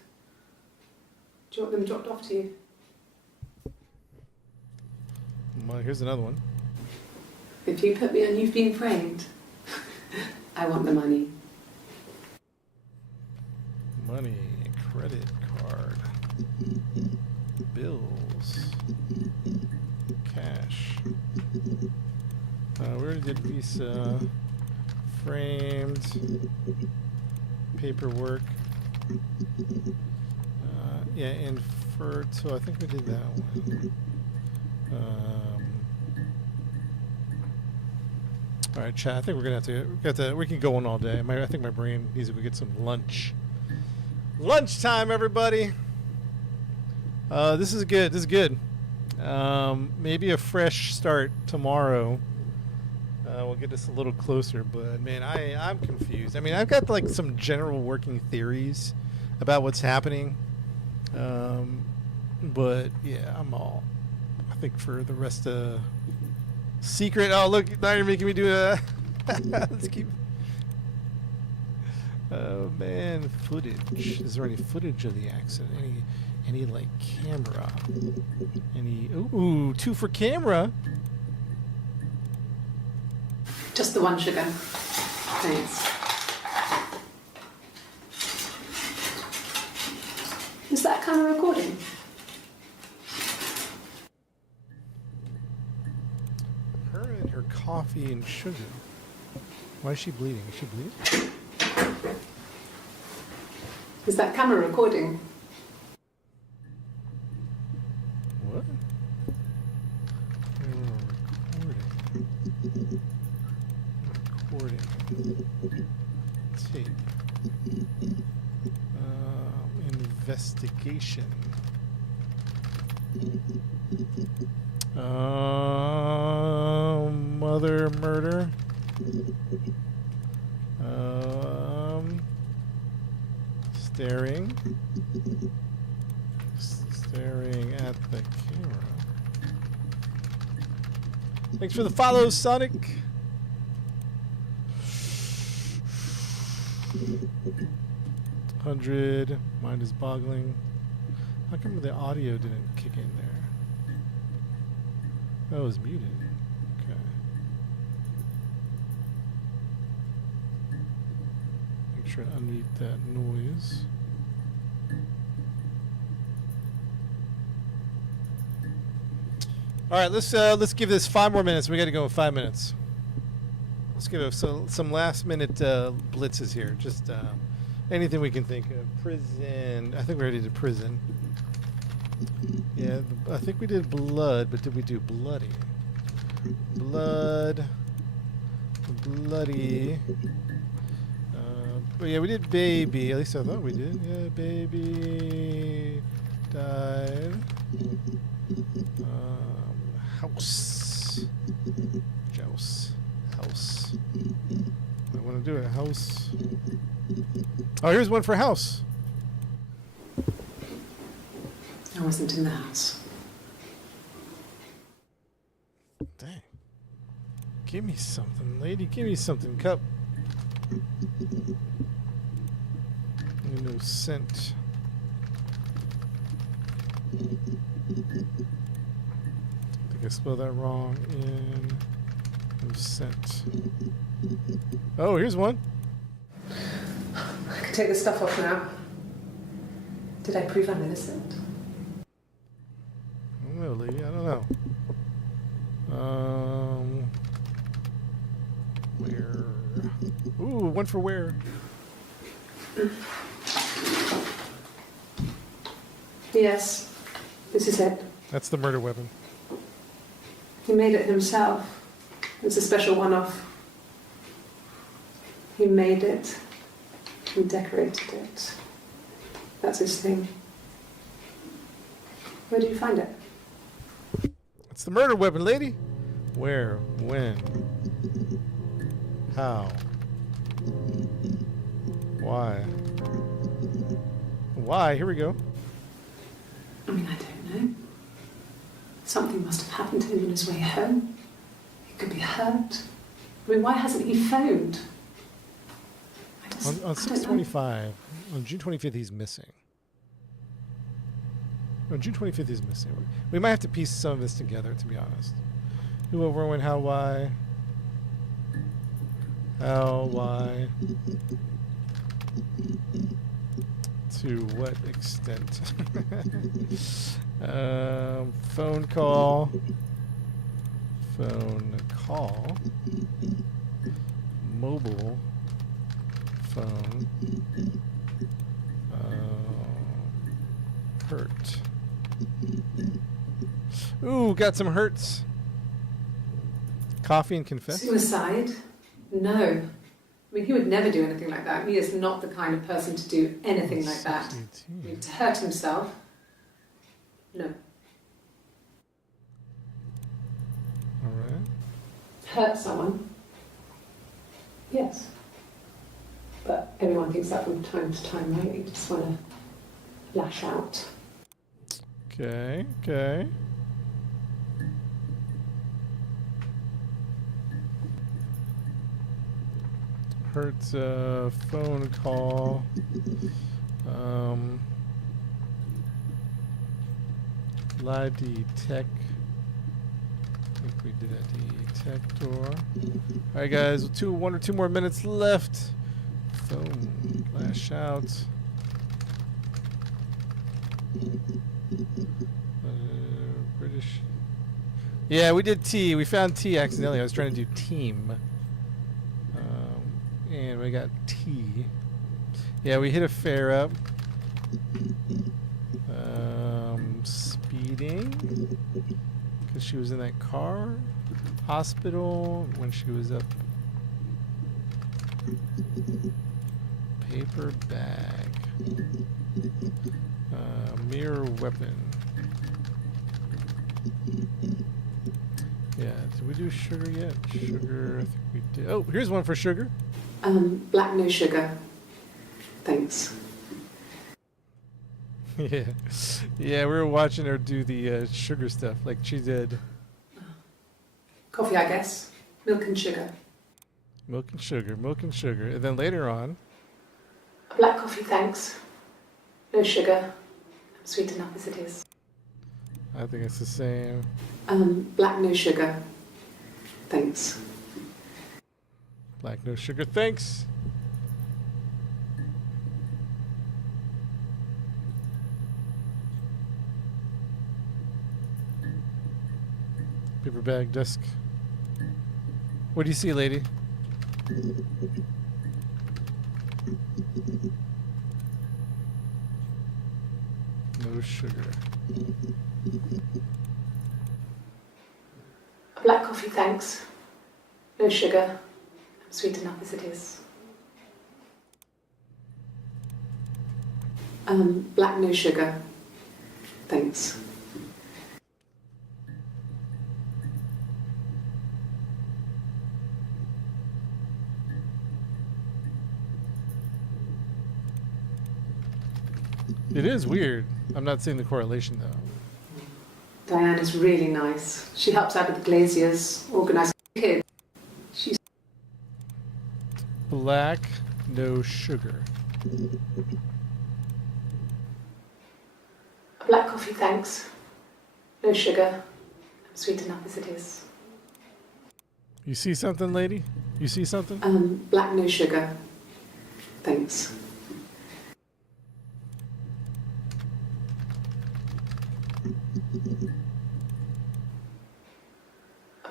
you want them dropped off to you? Here's another one. If you put me on You've Been Framed, I want the money. Money, credit card, bills, cash. We already did Visa, framed, paperwork. Yeah, inferred. So I think we did that one. All right, chat. I think we're gonna have to. We can go on all day. I think my brain needs to go get some lunch. Lunchtime, everybody. This is good. This is good. Maybe a fresh start tomorrow. We'll get us a little closer, but man, I'm confused. I mean, I've got like some general working theories about what's happening, but yeah, I think for the rest of Secret. Oh, look. Now you're making me do a... Let's keep... Oh, man. Footage. Is there any footage of the accident? Any like, camera? Any... Ooh, 2 for camera. Just the one sugar. Thanks. Is that camera recording? Her and her coffee and sugar. Why is she bleeding? Is she bleeding? Is that camera recording? What? Recording. Tape. Investigation. Mother murder. Staring. Staring at the camera. Thanks for the follow, Sonic. $100. Mind is boggling. How come the audio didn't kick in there? Oh, it was muted. Okay. Make sure to unmute that noise. All right, let's give this 5 more minutes. We got to go in 5 minutes. Let's give it some last minute blitzes here. Just anything we can think of. Prison. I think we already did prison. Yeah, I think we did blood, but did we do bloody? Blood. Bloody. But yeah, we did baby. At least I thought we did. Yeah, baby died. House. Jouse. House. I want to do it. House. Oh, here's one for house. I wasn't in the house. Dang. Give me something, lady. Give me something. Cup. No scent. I think I spelled that wrong. In no scent. Oh, here's one. I can take this stuff off now. Did I prove I'm innocent? I don't know, lady. I don't know. Where? Ooh, one for where? Yes, this is it. That's the murder weapon. He made it himself. It's a special one-off. He made it and decorated it. That's his thing. Where did you find it? It's the murder weapon, lady. Where? When? How? Why? Why? Here we go. I mean, I don't know. Something must have happened to him on his way home. He could be hurt. I mean, why hasn't he phoned? On 6/25, on June 25th, he's missing. On June 25th, he's missing. We might have to piece some of this together, to be honest. Who, over, when, how, why? How, why? To what extent? Phone call. Phone call. Mobile phone. Hurt. Ooh, got some hurts. Coffee and confess. Suicide? No. I mean, he would never do anything like that. He is not the kind of person to do anything like that. I mean, to hurt himself? No. All right. Hurt someone? Yes. But everyone thinks that from time to time, right? You just want to lash out. Okay, okay. Hertz phone call. Live detect. I think we did a detector. All right, guys. 1 or 2 more minutes left. Phone flash out. British. Yeah, we did T. We found T accidentally. I was trying to do team. And we got T. Yeah, we hit a fare up. Speeding. Because she was in that car. Hospital when she was up. Paper bag. Mirror weapon. Yeah, did we do sugar yet? Sugar, I think we did. Oh, here's one for sugar. Black no sugar. Thanks. Yeah. Yeah, we were watching her do the sugar stuff like she did. Coffee, I guess. Milk and sugar. Milk and sugar, milk and sugar. And then later on, Black coffee, thanks. No sugar. I'm sweet enough as it is. I think it's the same. Black no sugar. Thanks. Black no sugar, thanks. Paper bag, desk. What do you see, lady? No sugar. Black coffee, thanks. No sugar. I'm sweet enough as it is. Black no sugar. Thanks. It is weird. I'm not seeing the correlation though. Diane is really nice. She helps out with the glaziers, organise kids. She's Black, no sugar. black coffee, thanks. No sugar. I'm sweet enough as it is. You see something, lady? You see something? Black no sugar. Thanks.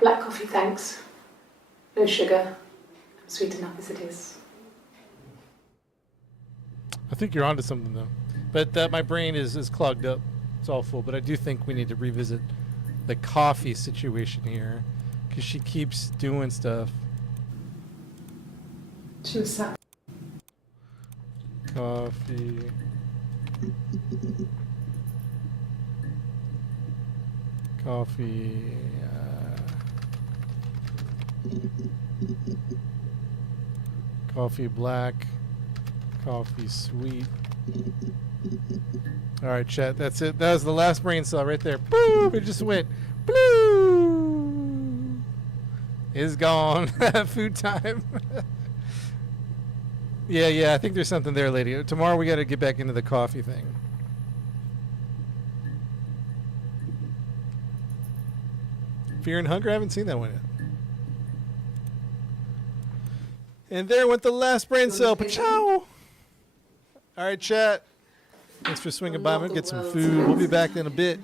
Black coffee, thanks. No sugar. I'm sweet enough as it is. I think you're onto something though. But my brain is clogged up. It's all full. But I do think we need to revisit the coffee situation here. Because she keeps doing stuff. She was sat. Coffee. Coffee. Coffee black. Coffee sweet. All right, chat. That's it. That was the last brain cell right there. Boom! It just went. Blue. Is gone. Food time. Yeah. I think there's something there, lady. Tomorrow we got to get back into the coffee thing. Fear and Hunger. I haven't seen that one yet. And there went the last brain cell. Pachow! All right, chat. Thanks for swinging by. I'm going to get some food. We'll be back in a bit.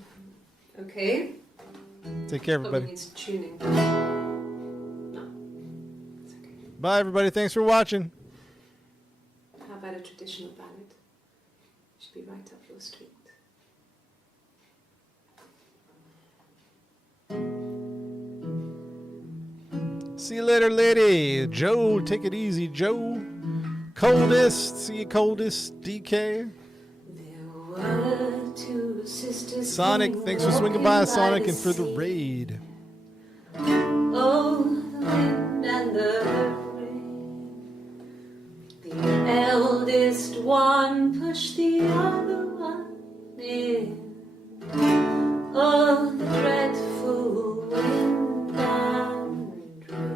Okay. Take care, Probably everybody. needs tuning. No. It's okay. Bye, everybody. Thanks for watching. How about a traditional ballad? Should be right up your street. See you later, lady. Joe, take it easy, Joe. Coldest. See you, Coldest. DK. There were two sisters. Sonic, thanks for swinging by, Sonic, and for the raid. Oh, the wind and the rain. The eldest one pushed the other one in. Oh, the dreadful wind and rain.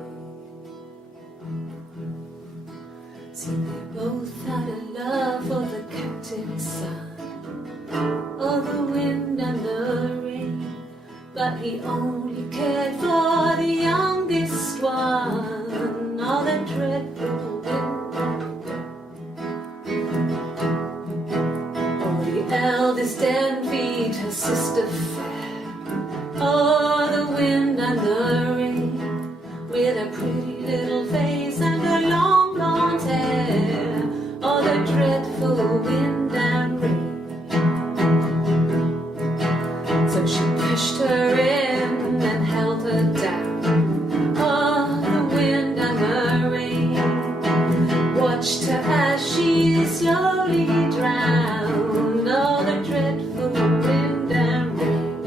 but he only cared for the youngest one. All the dreadful wind. Oh, the eldest envied her sister fair. Oh, the wind and the rain, with a pretty little face and her long blonde hair. Oh, the dreadful wind and rain. So she pushed her in and held her down. Oh, the wind and the rain watched her as she slowly drowned. Oh, the dreadful wind and rain.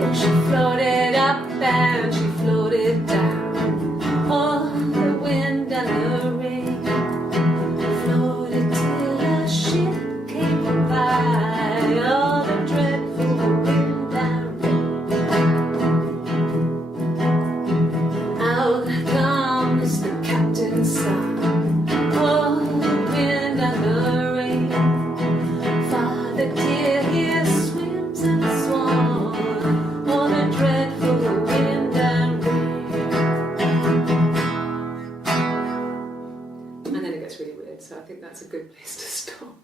Oh, she floated up and she floated down. Oh, the wind and the rain floated till a ship came by. Oh, the dreadful wind and rain. Out comes the captain's son. Oh, the wind and the rain. Father dear, here swims and swan. Oh, the dreadful wind and rain. And then it gets really weird, so I think that's a good place to stop.